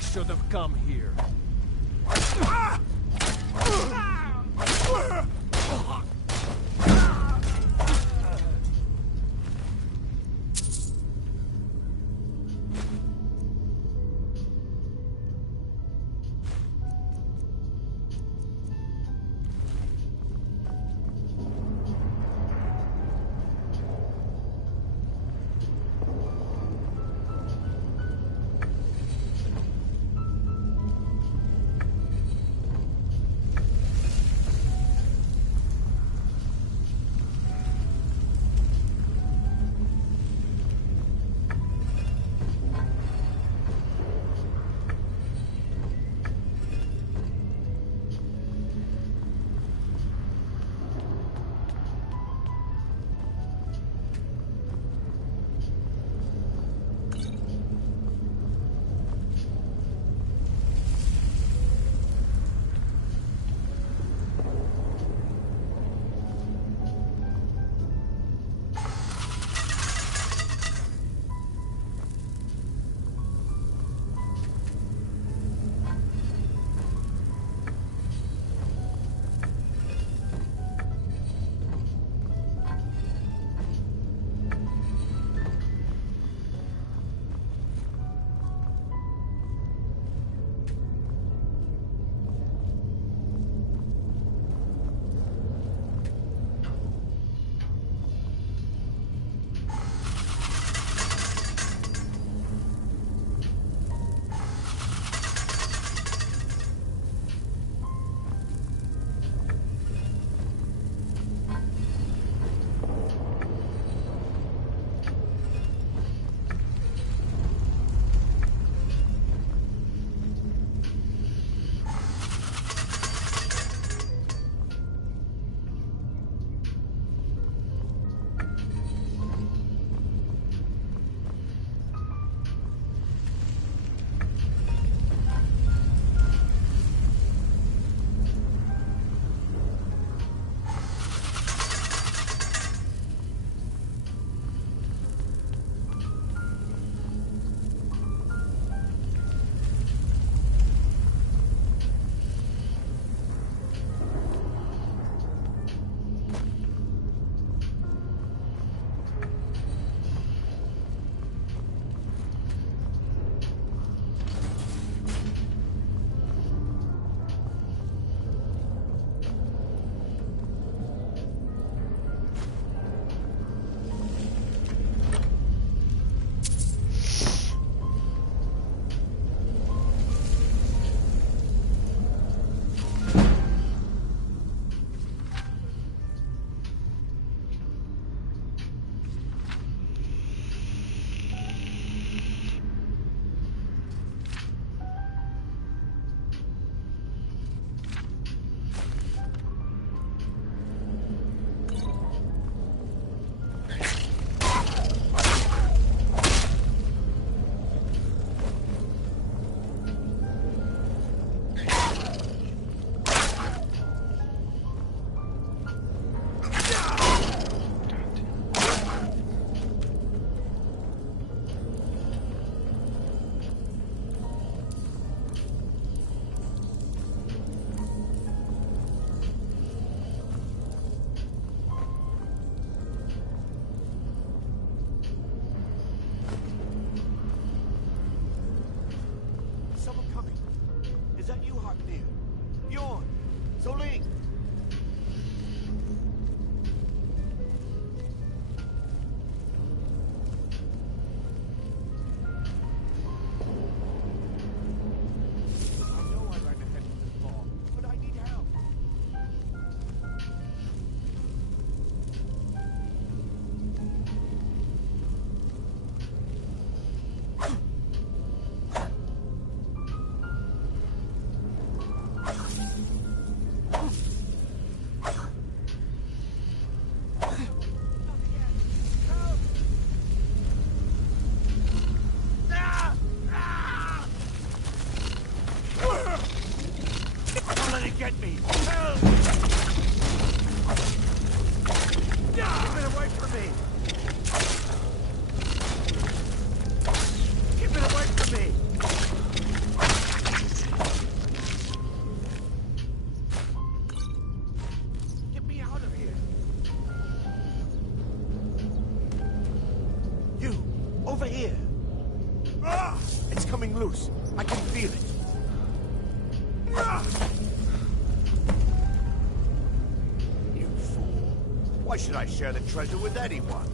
never should have come here. over here. Ah! It's coming loose. I can feel it. Ah! You fool. Why should I share the treasure with anyone?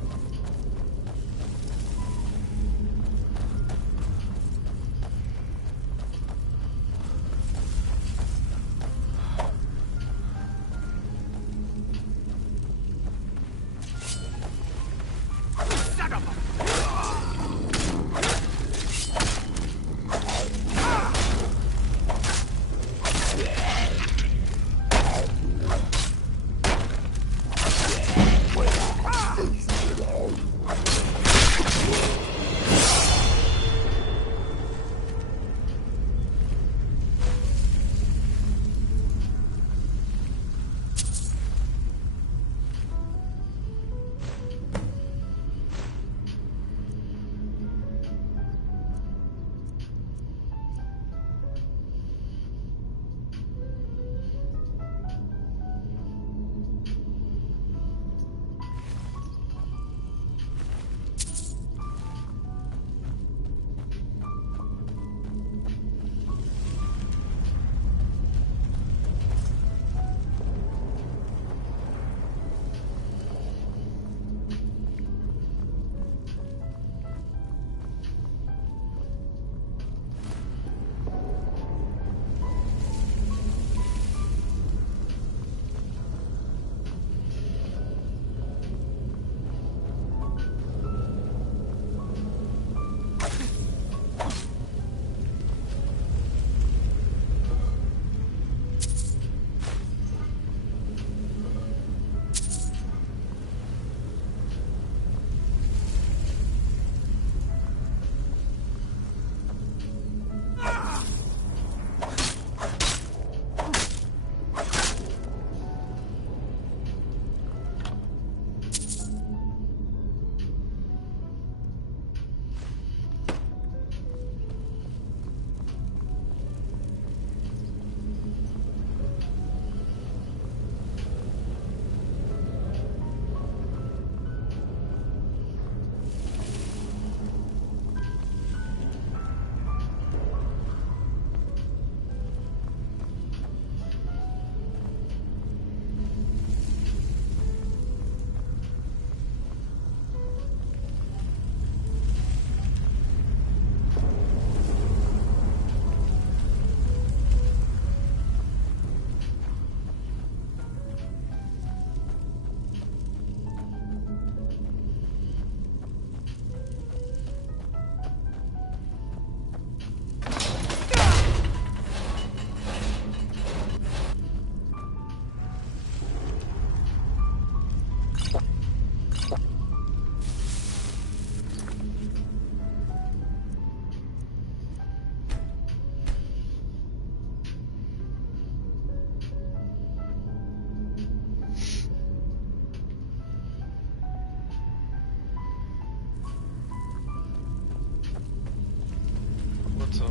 What's up?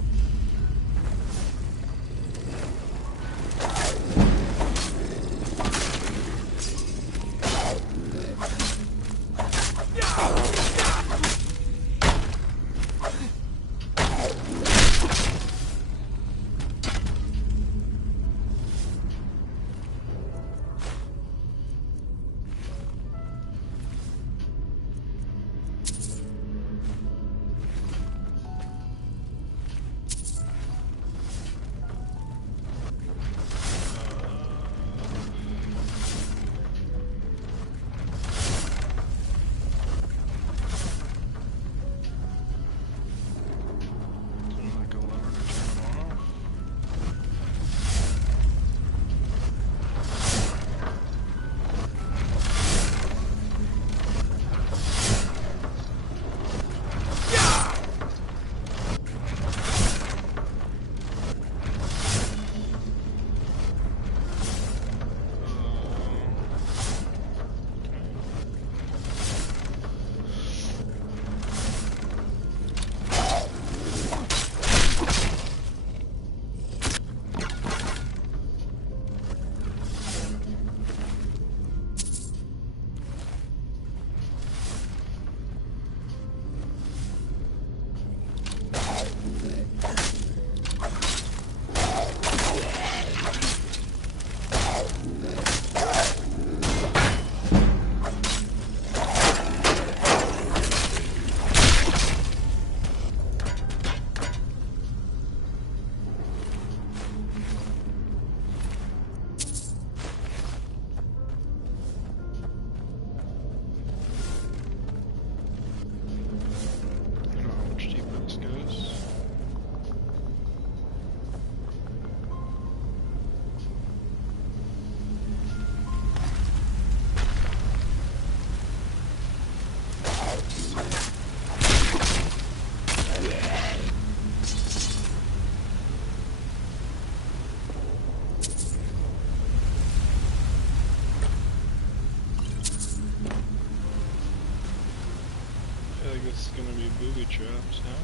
gonna be booby traps, huh?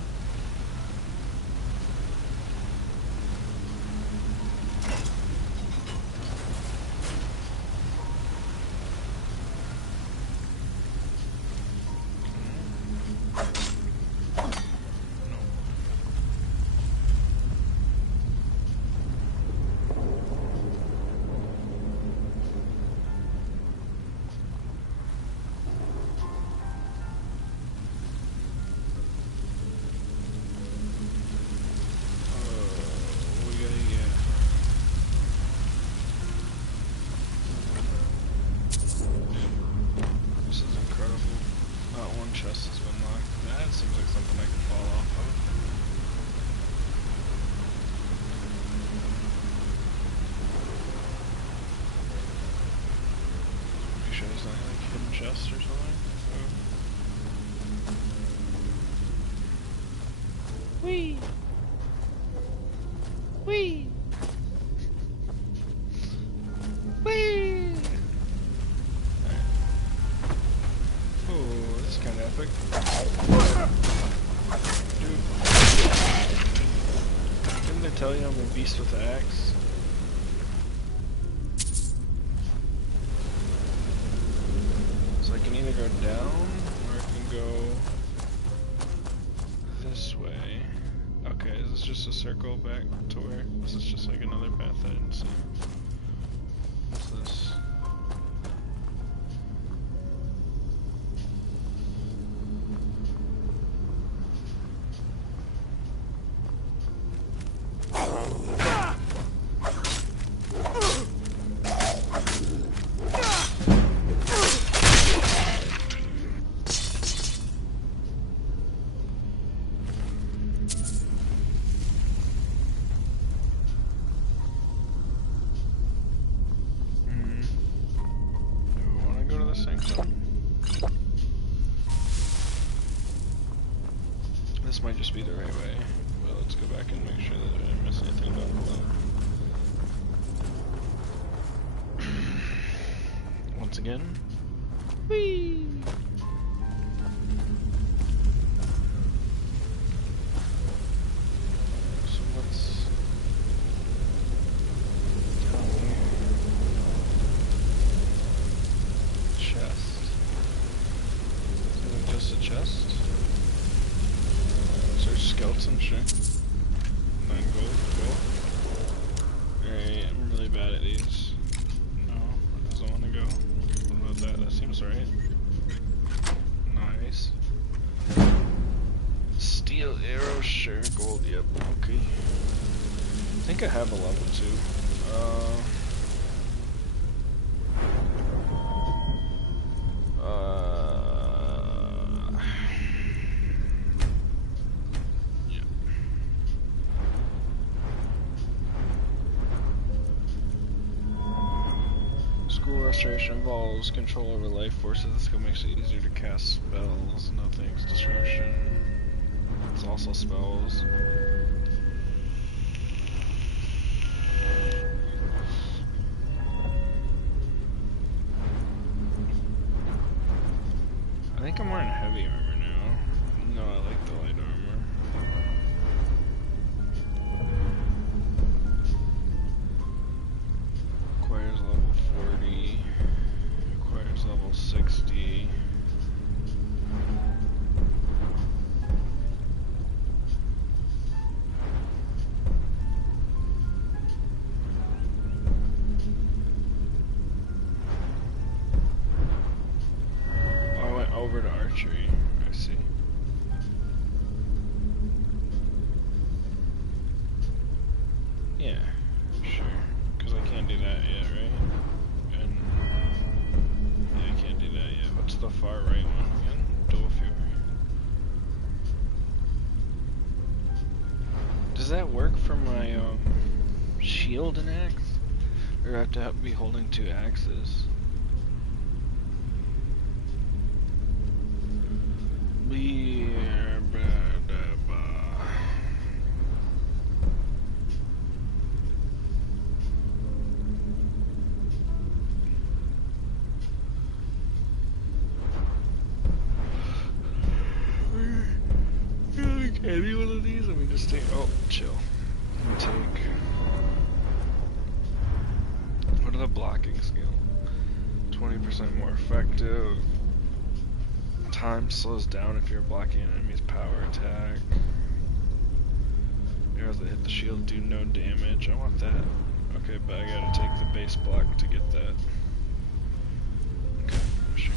Chest has been locked. That seems like something I can fall off of. Make sure there's not like hidden chests or something. Oh. Whee! Whee! Whee! Oh, this is kind of epic. Dude. Didn't they tell you I'm a beast with the axe? So I can either go down, or I can go this way. Okay, is this just a circle back to where? This is just like another path I didn't see. What's this? This might just be the right way, but let's go back and make sure that I didn't miss anything down below. Once again. Whee! So what's down here? Chest. Is it just a chest? Skeleton, sure. 9 gold, cool. Alright, I'm really bad at these. No, it doesn't want to go. What about that? That seems right. Nice. Steel arrow, sure. Gold, yep. Okay. I think I have a level 2. Restoration involves control over life forces. This skill makes it easier to cast spells. No thanks. Destruction. It's also spells. I think I'm wearing heavy armor now. No, I like the light armor. Requires level 40. Requires level 60. Oh, I went over to archery. I see. Yeah, sure. Because I can't do that yet, right? And yeah, I can't do that yet. What's the far right one again? Dual fury. Does that work for my shield and axe? Or do I have to be holding 2 axes? just take. Oh, chill. Let me take. What are the blocking skill? 20% more effective. Time slows down if you're blocking an enemy's power attack. Arrows that hit the shield do no damage. I want that. Okay, but I gotta take the base block to get that. Okay, sure.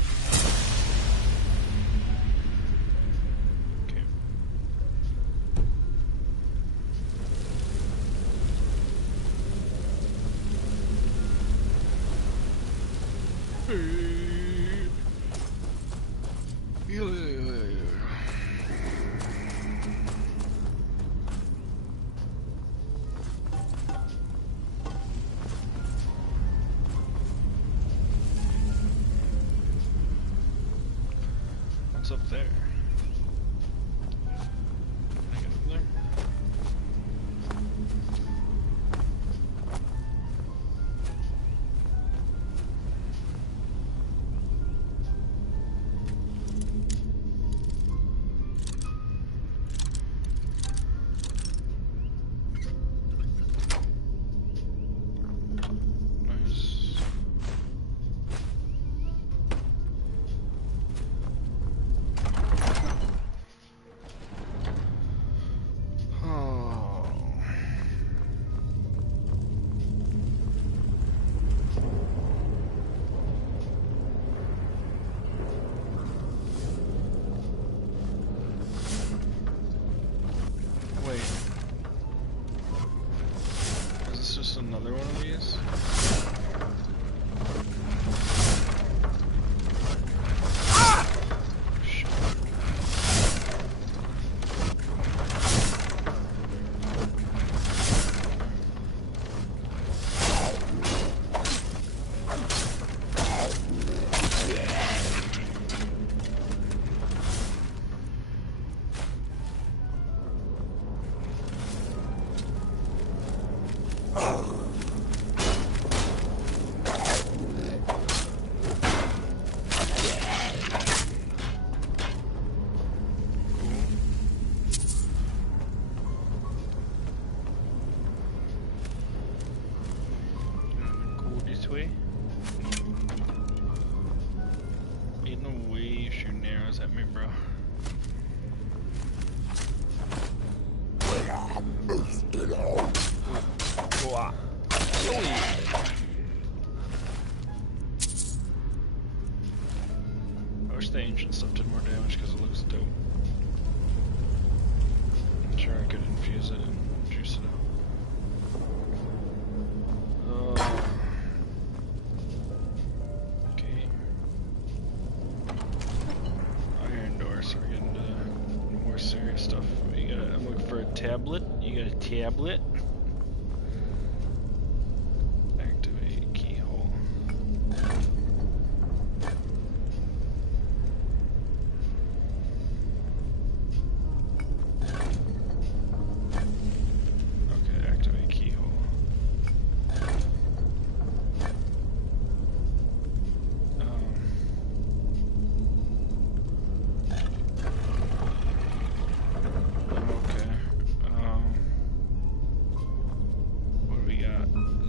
What's up there? Can I get up there? Another one of these? Way. Ain't no way you shooting arrows at me, bro. I wish the ancient stuff did more damage because it looks dope. I'm sure I could infuse it and juice it out. Stuff. I'm looking for a tablet. You got a tablet? Activate keyhole. Okay, activate keyhole.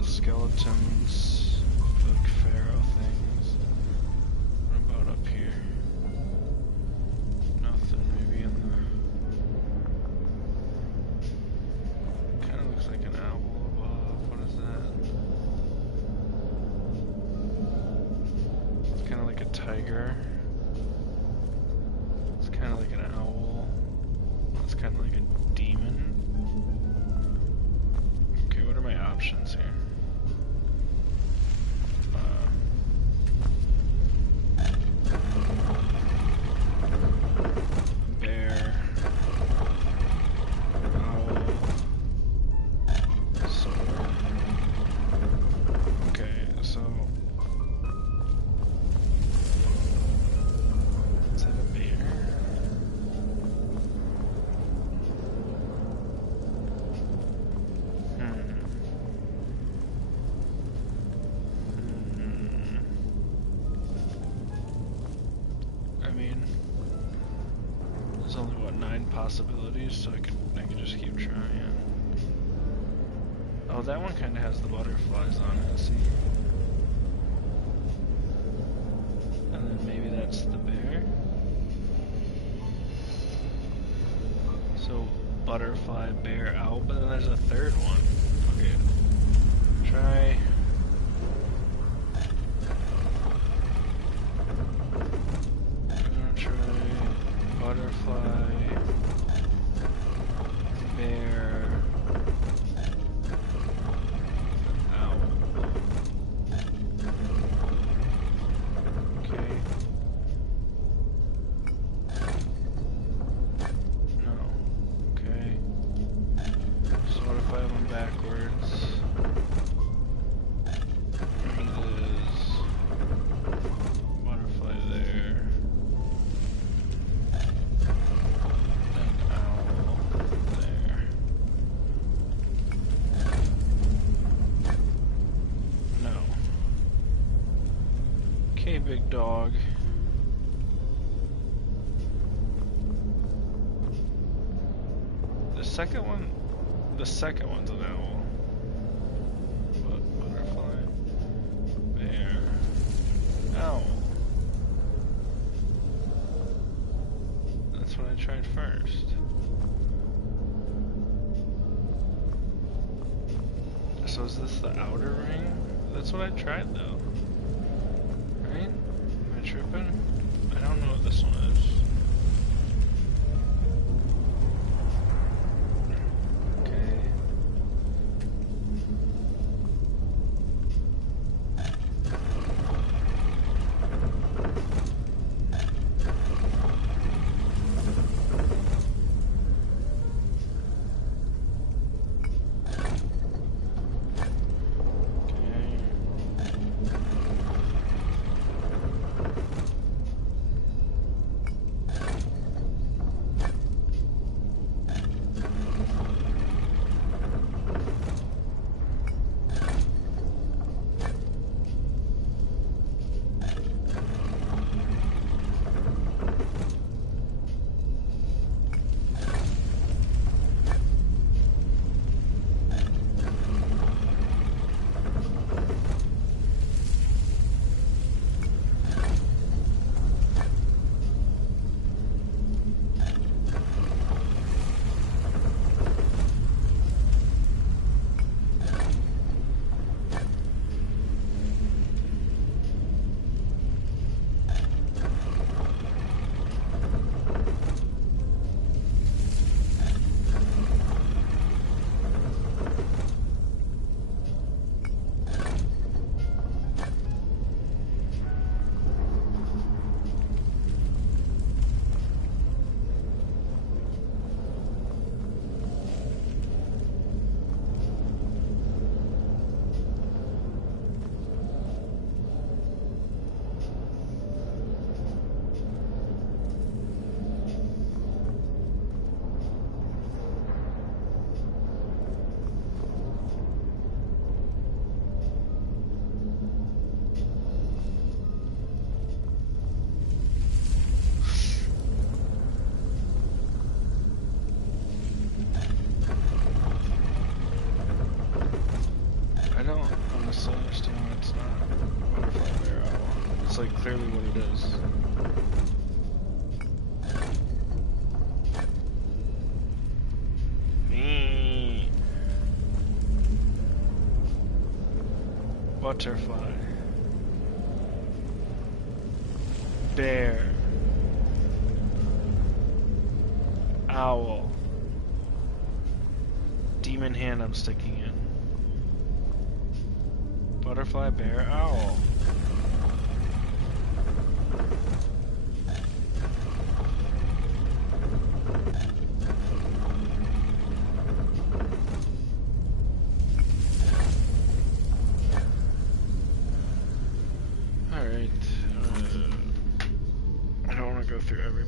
Skeletons, like pharaoh things. What about up here? Nothing, maybe in the... Kinda looks like an owl above. What is that? It's kinda like a tiger. It's kinda like an owl. It's kinda like a demon. Okay, what are my options here? Bear, owl, sword. Okay, so 9 possibilities, so I could just keep trying. Oh, that one kind of has the butterflies on it, see? And then maybe that's the bear. So, butterfly, bear, owl, but then there's a third one. Okay, try... I'm gonna try butterfly, bear, owl. Okay. No. Okay. So what if I have them backwards? It is butterfly there. Then owl there. No. Okay, big dog. The second one's an owl. But butterfly, bear, owl. That's what I tried first. So is this the outer ring? That's what I tried though. Right? Am I tripping? I don't know what this one is. Like clearly what it is. Me. Butterfly. Bear. Owl. Demon hand I'm sticking in. Butterfly, bear, owl.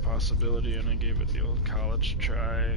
Possibility, and I gave it the old college try.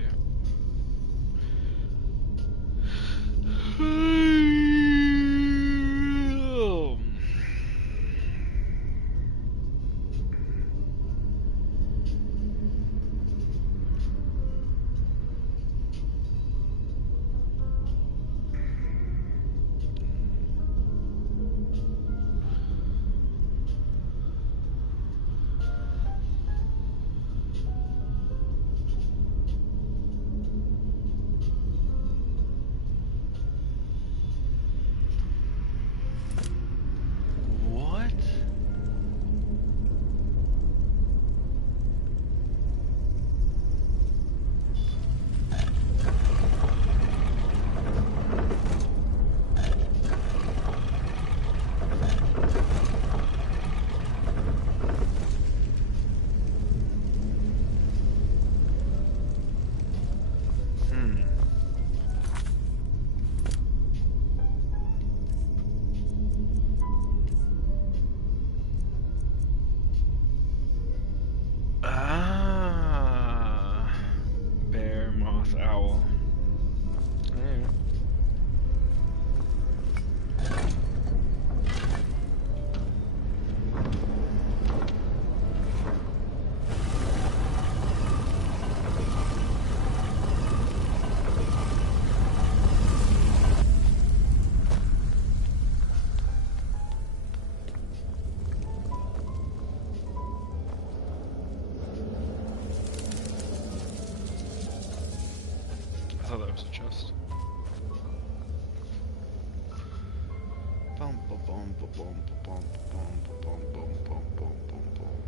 thought that was a chest. Bum bum bum bum bum bum bum bum bum bum bum bum bum.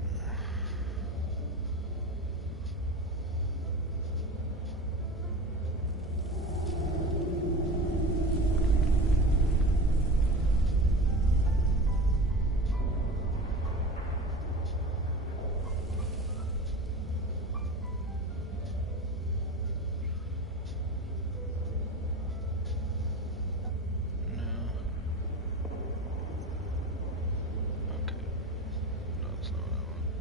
No, it's not what I want.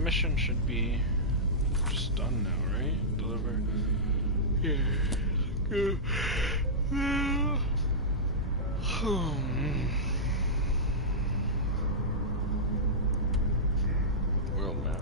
mission should be just done now, right? Deliver. Yeah. World map.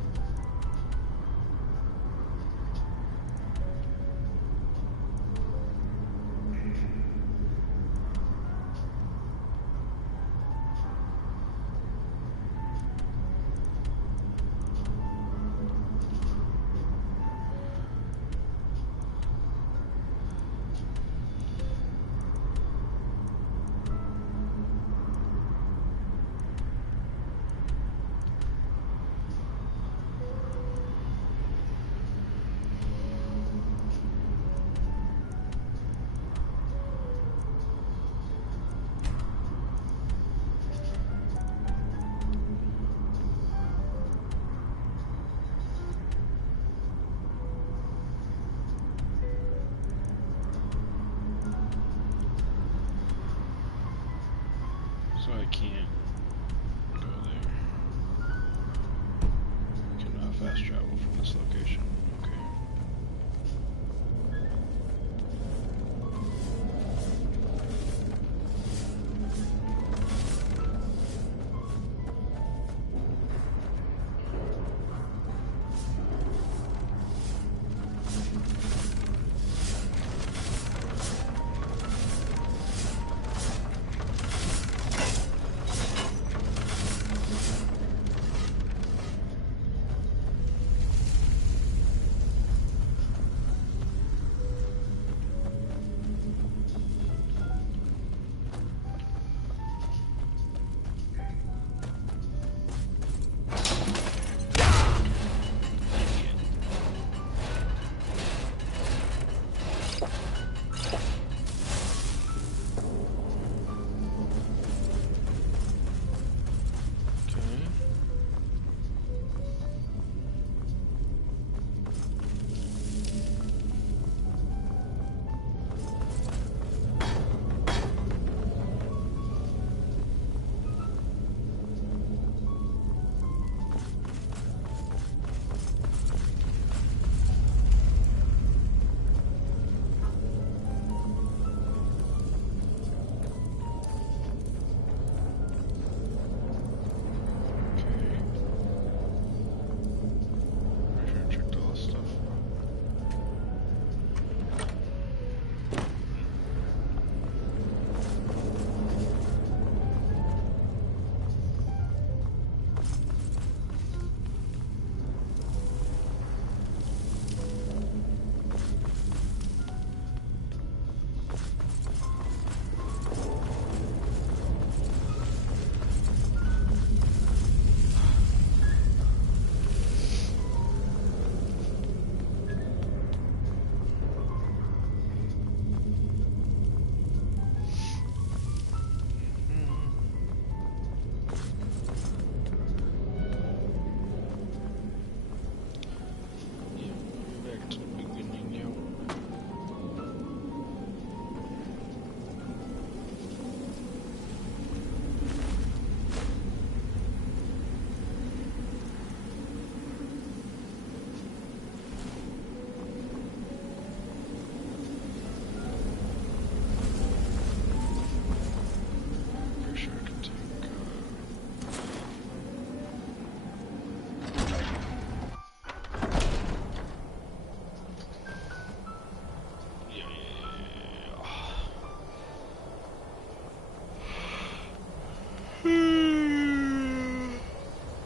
So I can't go there. I cannot fast travel from this location. Okay.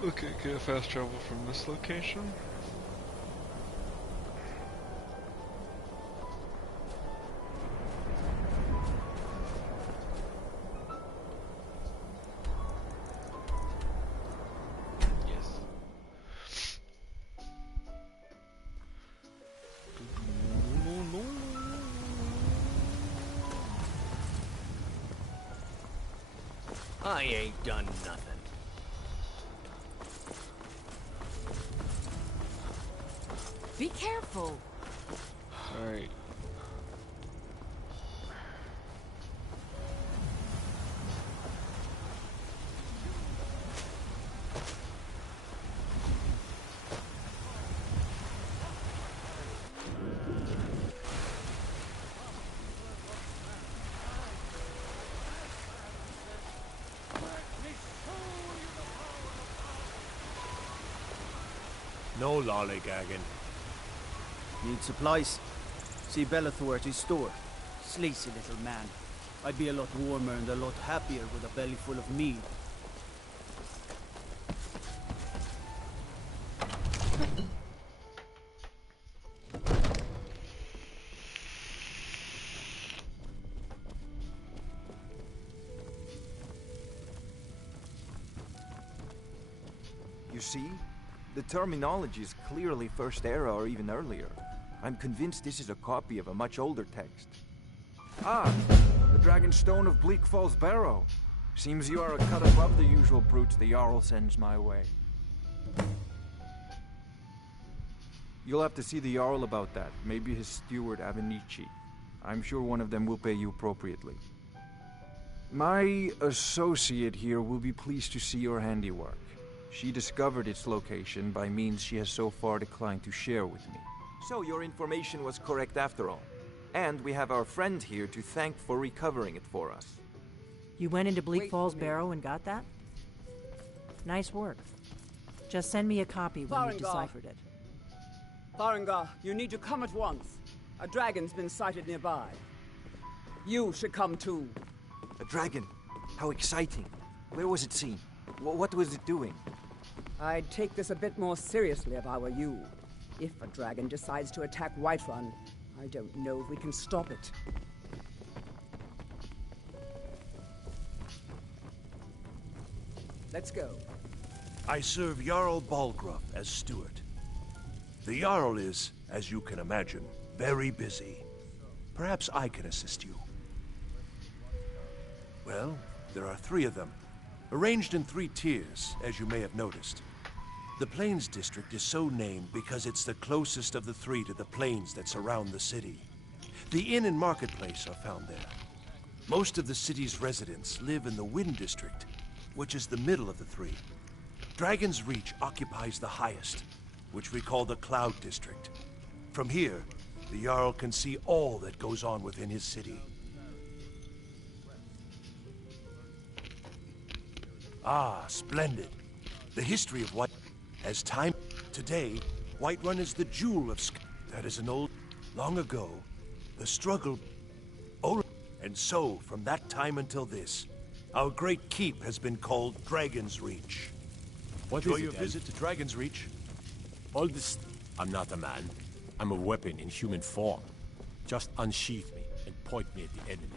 Okay, can I fast travel from this location? I ain't done nothing. Be careful. Alright. No lollygagging. Need supplies? See Bellathor at his store. Sleazy little man. I'd be a lot warmer and a lot happier with a belly full of mead. You see? The terminology is clearly First Era or even earlier. I'm convinced this is a copy of a much older text. Ah! The Dragonstone of Bleak Falls Barrow. Seems you are a cut above the usual brutes the Jarl sends my way. You'll have to see the Jarl about that. Maybe his steward, Avenici. I'm sure one of them will pay you appropriately. My associate here will be pleased to see your handiwork. She discovered its location by means she has so far declined to share with me. So your information was correct after all. And we have our friend here to thank for recovering it for us. You went into Bleak Falls Barrow and got that? Nice work. Just send me a copy when you've deciphered it. Farengar, you need to come at once. A dragon's been sighted nearby. You should come too. A dragon? How exciting. Where was it seen? What was it doing? I'd take this a bit more seriously if I were you. If a dragon decides to attack Whiterun, I don't know if we can stop it. Let's go. I serve Jarl Balgruuf as steward. The Jarl is, as you can imagine, very busy. Perhaps I can assist you. Well, there are 3 of them, arranged in 3 tiers, as you may have noticed. The Plains District is so named because it's the closest of the 3 to the plains that surround the city. The inn and marketplace are found there. Most of the city's residents live in the Wind District, which is the middle of the 3. Dragon's Reach occupies the highest, which we call the Cloud District. From here, the Jarl can see all that goes on within his city. Ah, splendid. The history of White... As time... Today, Whiterun is the jewel of Sky. That is an old... Long ago, the struggle... Oh, and so, from that time until this, our great keep has been called Dragon's Reach. Enjoy your visit to Dragon's Reach. All this... I'm not a man. I'm a weapon in human form. Just unsheath me and point me at the enemy.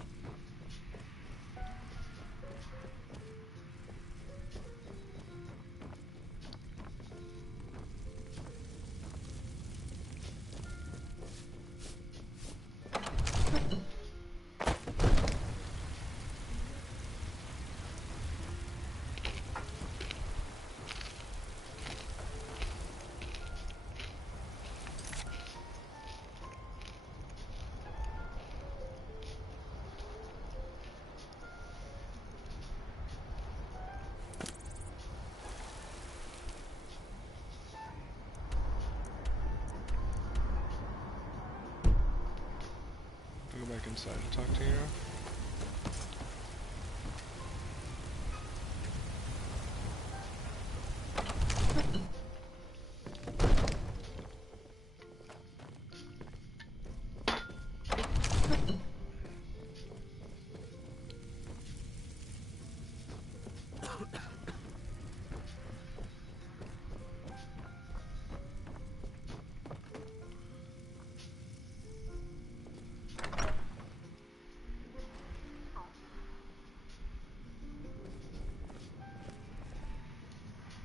Go back inside and talk to you.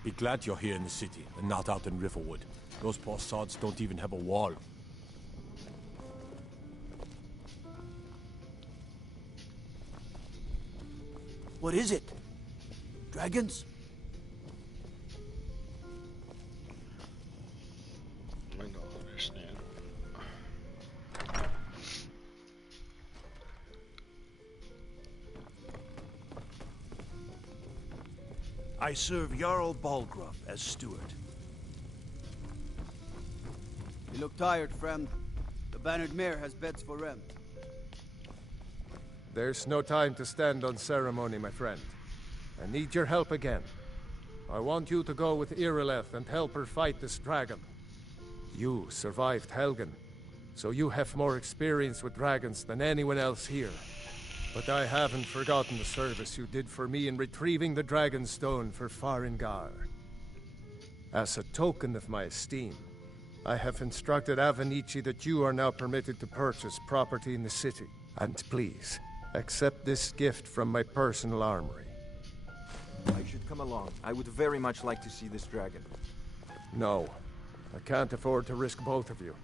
Be glad you're here in the city and not out in Riverwood. Those poor sods don't even have a wall. What is it? Dragons? I don't understand. I serve Jarl Balgruuf as steward. You look tired, friend. The Bannered Mare has beds for rent. There's no time to stand on ceremony, my friend. I need your help again. I want you to go with Irileth and help her fight this dragon. You survived Helgen, so you have more experience with dragons than anyone else here. But I haven't forgotten the service you did for me in retrieving the Dragon Stone for Farengar. As a token of my esteem, I have instructed Avenici that you are now permitted to purchase property in the city. And please, accept this gift from my personal armory. I should come along. I would very much like to see this dragon. No, I can't afford to risk both of you.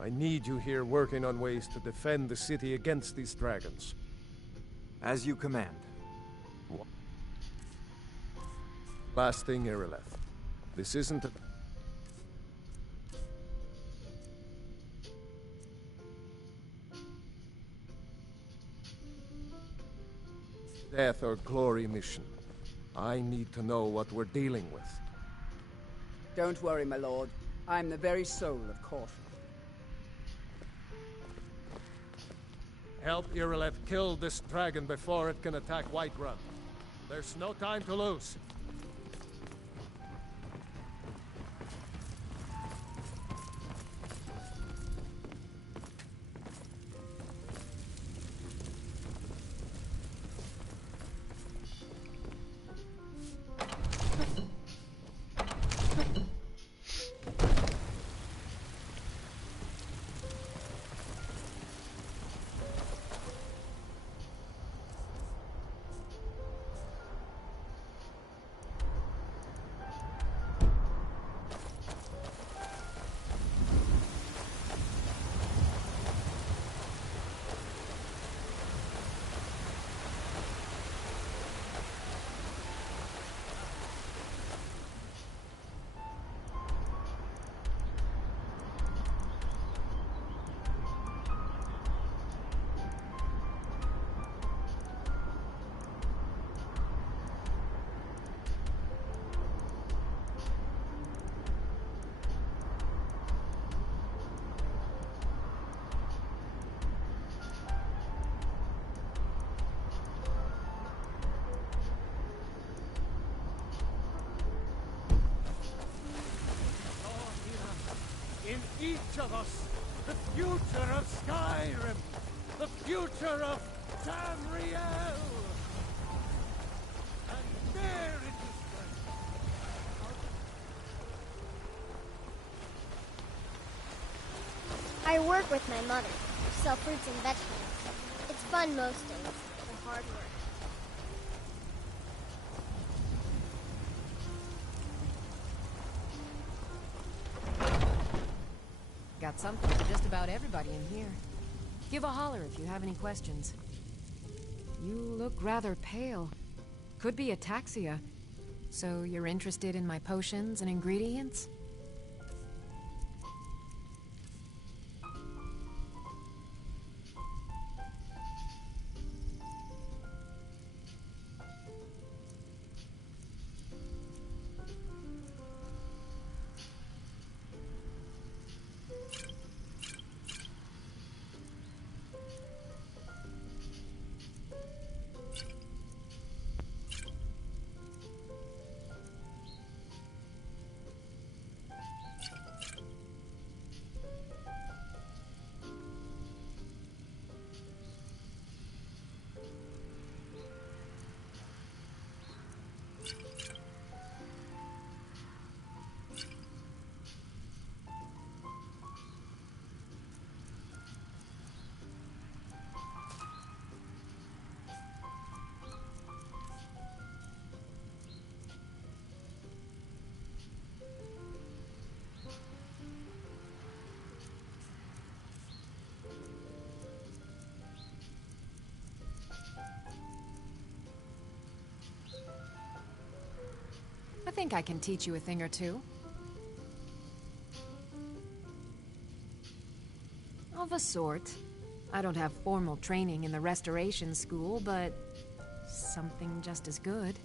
I need you here working on ways to defend the city against these dragons. As you command. Last thing, Irileth. This isn't a... death or glory mission. I need to know what we're dealing with. Don't worry, my lord. I'm the very soul of caution. Help Irileth kill this dragon before it can attack Whiterun. There's no time to lose. In each of us, the future of Skyrim, the future of Tamriel. And there it is. I work with my mother, sell fruits and vegetables. It's fun most days, but hard work. Got something for just about everybody in here. Give a holler if you have any questions. You look rather pale. Could be ataxia. So you're interested in my potions and ingredients? I think I can teach you a thing or two. Of a sort. I don't have formal training in the restoration school, but something just as good.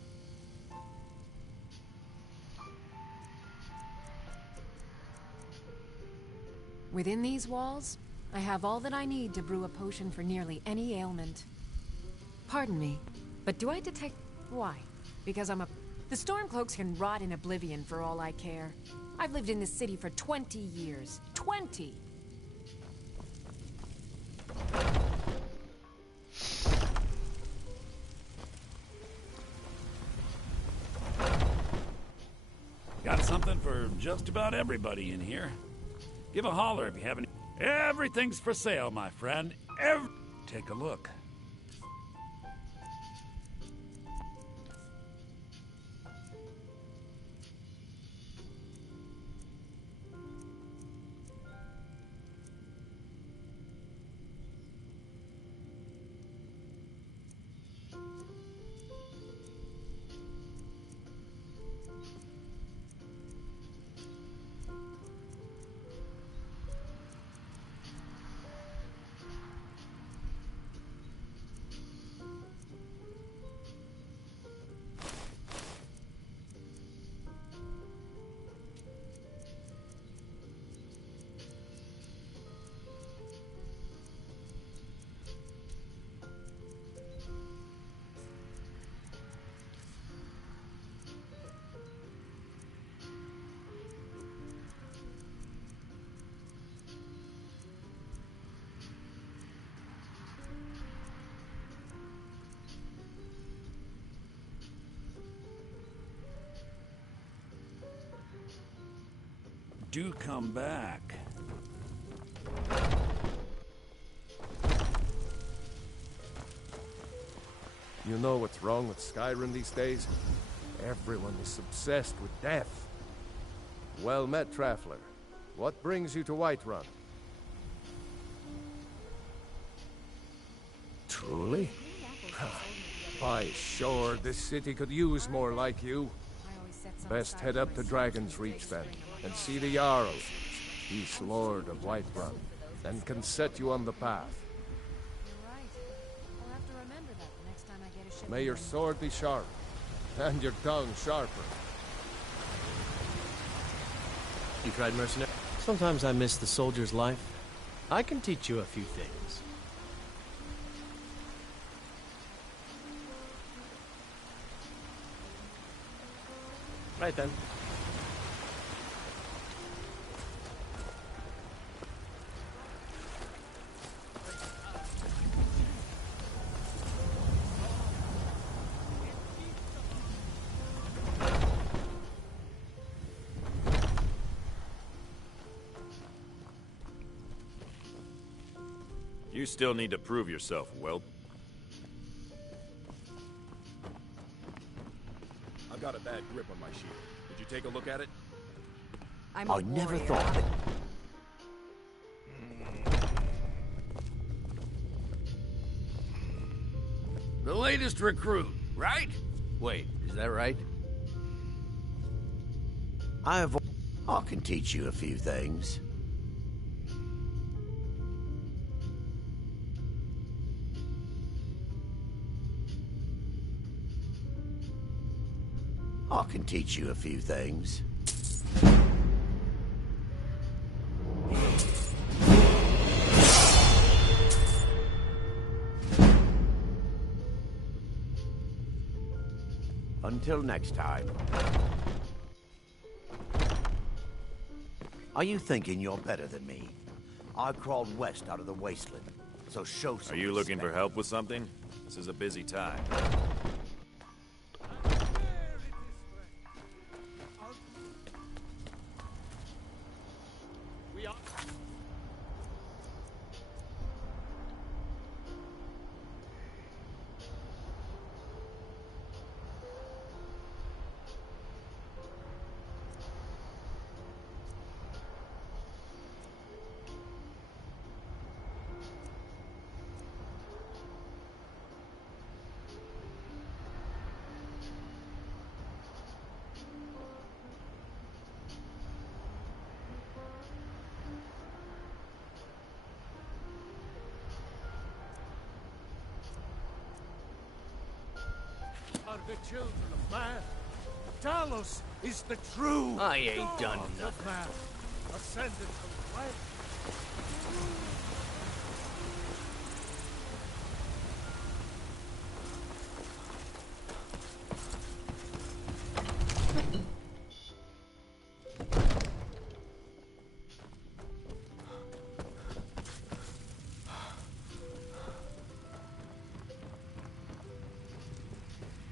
Within these walls, I have all that I need to brew a potion for nearly any ailment. Pardon me, but do I detect... Why? Because I'm a The Stormcloaks can rot in oblivion for all I care. I've lived in this city for 20 years. 20! Got something for just about everybody in here. Give a holler if you have any. Everything's for sale, my friend. Take a look. Do come back. You know what's wrong with Skyrim these days? Everyone is obsessed with death. Well met, Traveler. What brings you to Whiterun? Truly? By sure, this city could use more like you. Best head up to Dragon's Reach then, and see the Jarl. He's Lord of Whiterun, and can set you on the path. You're right. I'll have to remember that the next time I get a ship. May your sword be sharp, and your tongue sharper. You tried mercenary? Sometimes I miss the soldier's life. I can teach you a few things. Right then. You still need to prove yourself, Whelp. I've got a bad grip on my shield. Did you take a look at it? I never thought that... The latest recruit, right? Wait, is that right? I can teach you a few things. I can teach you a few things. Until next time. Are you thinking you're better than me? I crawled west out of the wasteland, so show some Are you looking for respect. help with something? This is a busy time. Are the children of man. Talos is the true I ain't done God of nothing. man, ascended from life.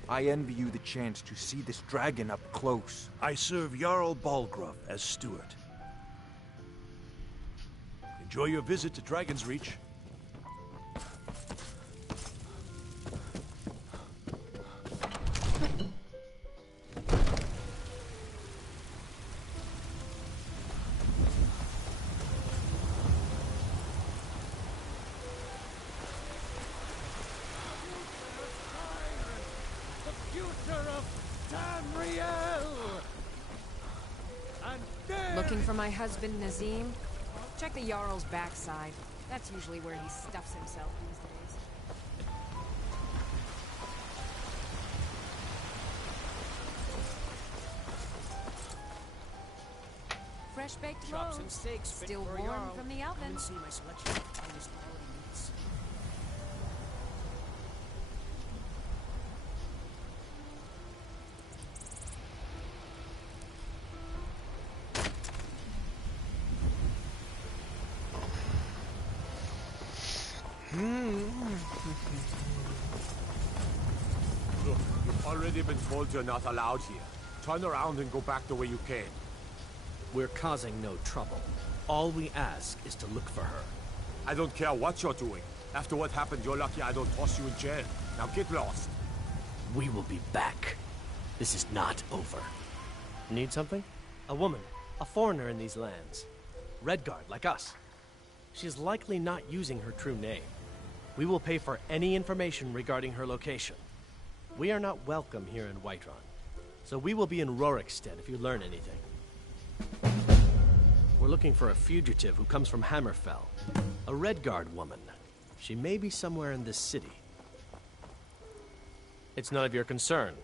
I envy you the chance to see this dragon up close. I serve Jarl Balgruuf as steward. Enjoy your visit to Dragon's Reach. Looking for my husband, Nazim? Check the Jarl's backside. That's usually where he stuffs himself these days. Fresh baked Chops and loaves. steaks fit Still for a warm Jarl. from the Come oven. and see my selection of finest quality meats. Look, you've already been told you're not allowed here. Turn around and go back the way you came. We're causing no trouble. All we ask is to look for her. I don't care what you're doing. After what happened, you're lucky I don't toss you in jail. Now get lost. We will be back. This is not over. Need something? A woman, a foreigner in these lands. Redguard, like us. She's likely not using her true name. We will pay for any information regarding her location. We are not welcome here in Whiterun, so we will be in Rorikstead if you learn anything. We're looking for a fugitive who comes from Hammerfell. A Redguard woman. She may be somewhere in this city. It's none of your concern.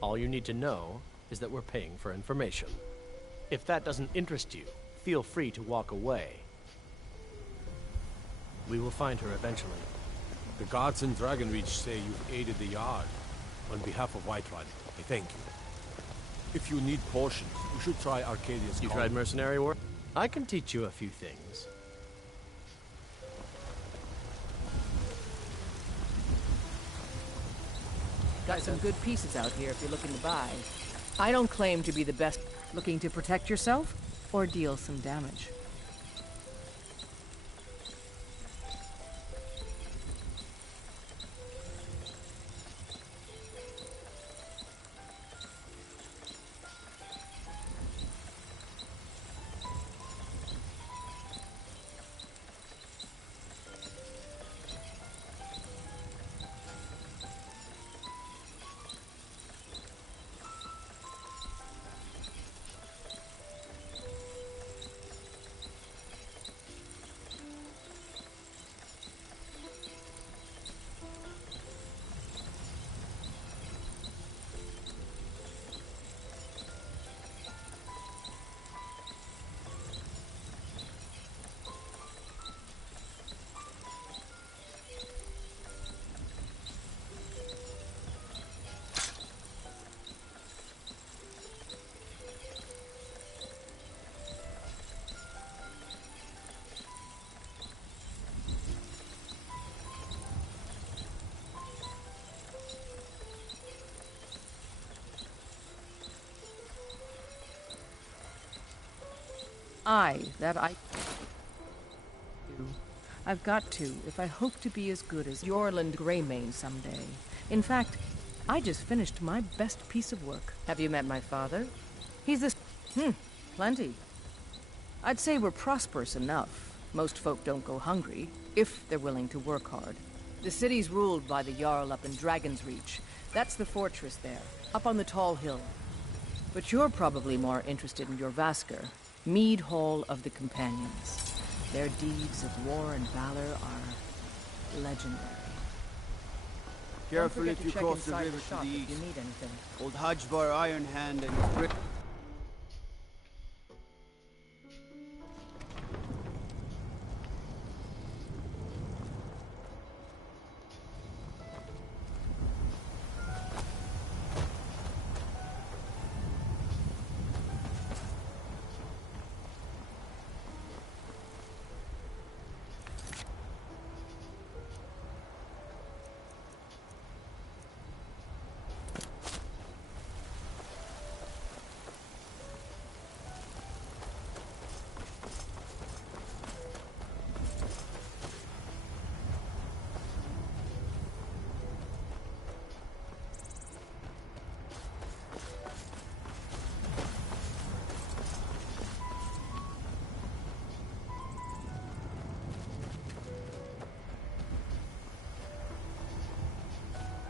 All you need to know is that we're paying for information. If that doesn't interest you, feel free to walk away. We will find her eventually. The guards in Dragonreach say you've aided the Yard. On behalf of Whiterun, I thank you. If you need potions, you should try Arcadia's You tried mercenary work? I can teach you a few things. Got some good pieces out here if you're looking to buy. I don't claim to be the best. Looking to protect yourself or deal some damage? I've got to, if I hope to be as good as Yorland Greymane someday. In fact, I just finished my best piece of work. Have you met my father? He's this... plenty. I'd say we're prosperous enough. Most folk don't go hungry, if they're willing to work hard. The city's ruled by the Jarl up in Dragon's Reach. That's the fortress there, up on the tall hill. But you're probably more interested in your Vasker, Mead Hall of the Companions. Their deeds of war and valor are legendary. Careful if you cross the river to the east. If you need anything. Old Hajbar Iron Hand and his brick.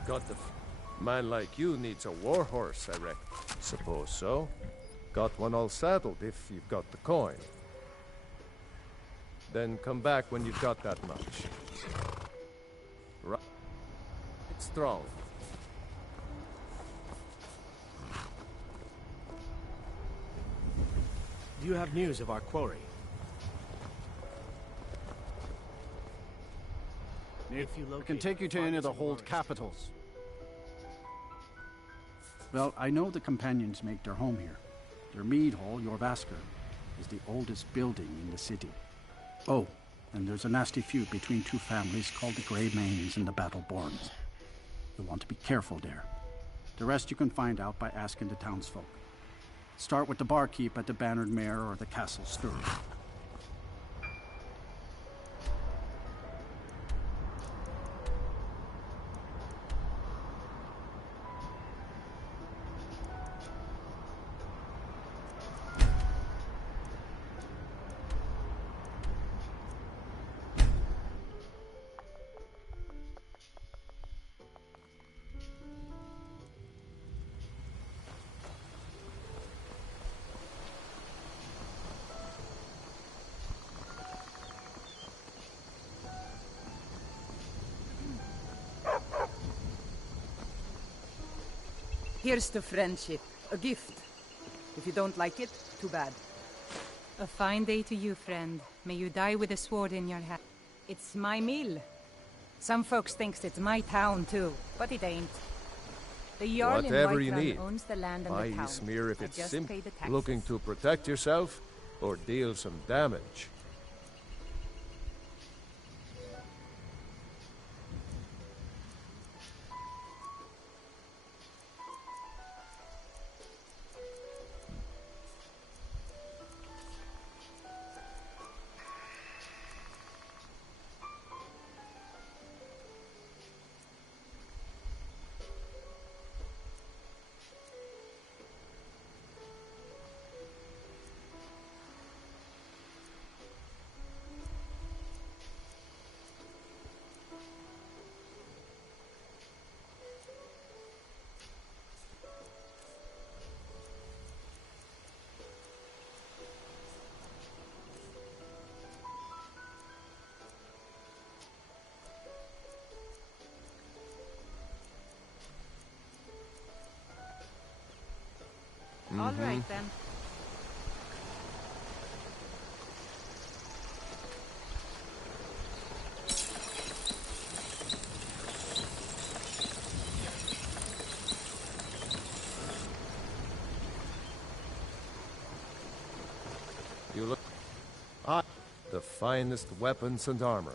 Got the... Man like you needs a war horse, I reckon. Suppose so. Got one all saddled if you've got the coin. Then come back when you've got that much. Right. It's strong. Do you have news of our quarry? If you can take you to any of the hold capitals. Well, I know the companions make their home here. Their mead hall, your Vasker, is the oldest building in the city. Oh, and there's a nasty feud between two families called the Grey Mains and the Battleborns. You'll want to be careful there. The rest you can find out by asking the townsfolk. Start with the barkeep at the Bannered Mare or the Castle Stir. Here's to friendship. A gift. If you don't like it, too bad. A fine day to you, friend. May you die with a sword in your hand. It's my mill. Some folks thinks it's my town, too, but it ain't. The Jarl in Whatever you Whiterun need. owns the land and Buy the town. Smear if I it's just simple. pay the taxes. Looking to protect yourself or deal some damage. All right, then. You look... the finest weapons and armor.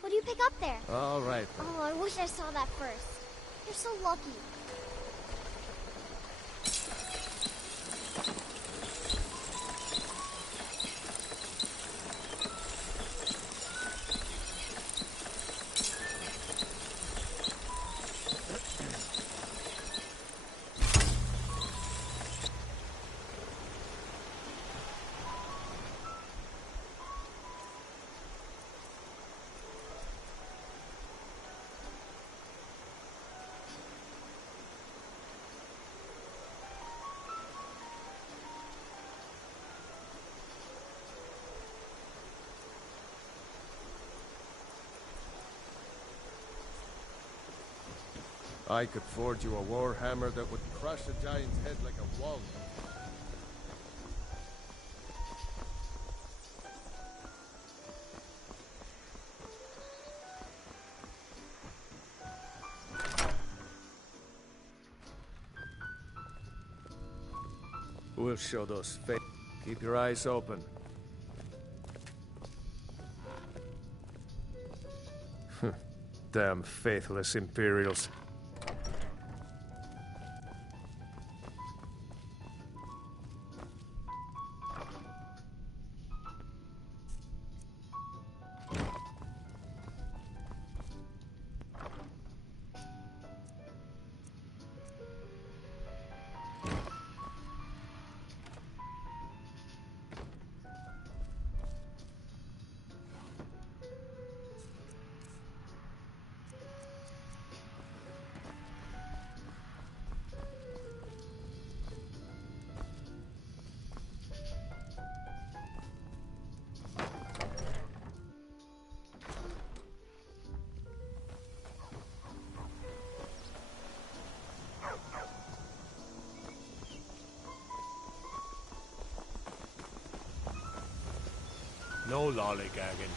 What do you pick up there? All right. Oh, I wish I saw that first. You're so lucky. I could forge you a war hammer that would crush a giant's head like a walnut. We'll show those fa- Keep your eyes open. Damn faithless Imperials. No lollygagging.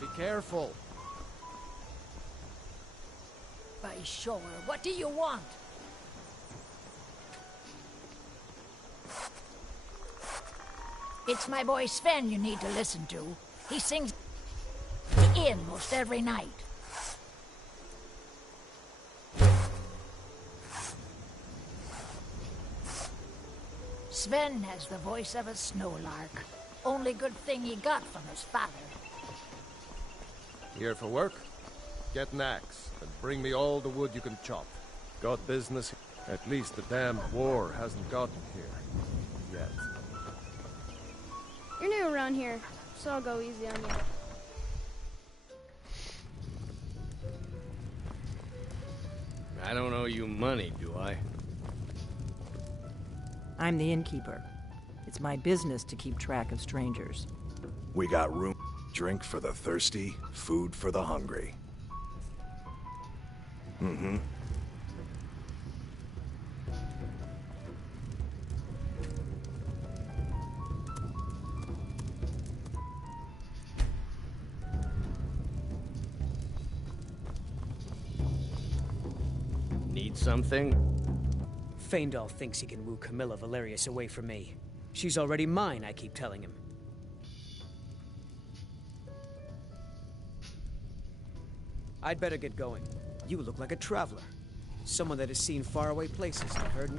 Be careful. By sure, what do you want? It's my boy Sven you need to listen to. He sings the inn most every night. Sven has the voice of a snowlark. Only good thing he got from his father. Here for work? Get an axe, and bring me all the wood you can chop. Got business? At least the damned war hasn't gotten here. Yet. You're new around here, so I'll go easy on you. I don't owe you money, do I? I'm the innkeeper. It's my business to keep track of strangers. We got room, drink for the thirsty, food for the hungry. Mm-hmm. Need something? Faendal thinks he can woo Camilla Valerius away from me. She's already mine, I keep telling him. I'd better get going. You look like a traveler. Someone that has seen faraway places and heard...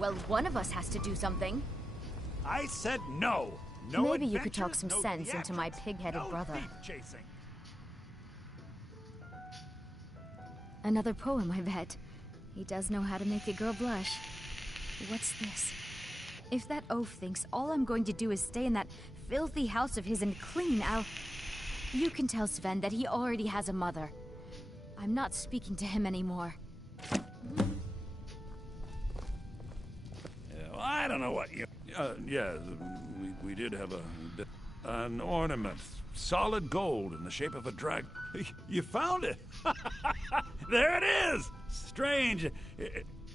Well, one of us has to do something. I said no. No Maybe you could talk adventures, some no sense into my theatrics, pig-headed no brother. thief chasing. Another poem, I bet. He does know how to make a girl blush. What's this? If that oaf thinks all I'm going to do is stay in that filthy house of his and clean, You can tell Sven that he already has a mother. I'm not speaking to him anymore. Well, I don't know what you... yeah, we did have an ornament. Solid gold in the shape of a dragon. You found it! There it is! Strange.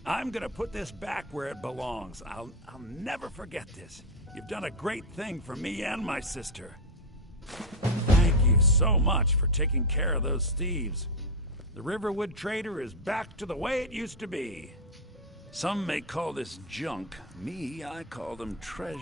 I'm gonna put this back where it belongs. I'll never forget this. You've done a great thing for me and my sister. Thank you so much for taking care of those thieves. The Riverwood Trader is back to the way it used to be. Some may call this junk. Me, I call them treasures.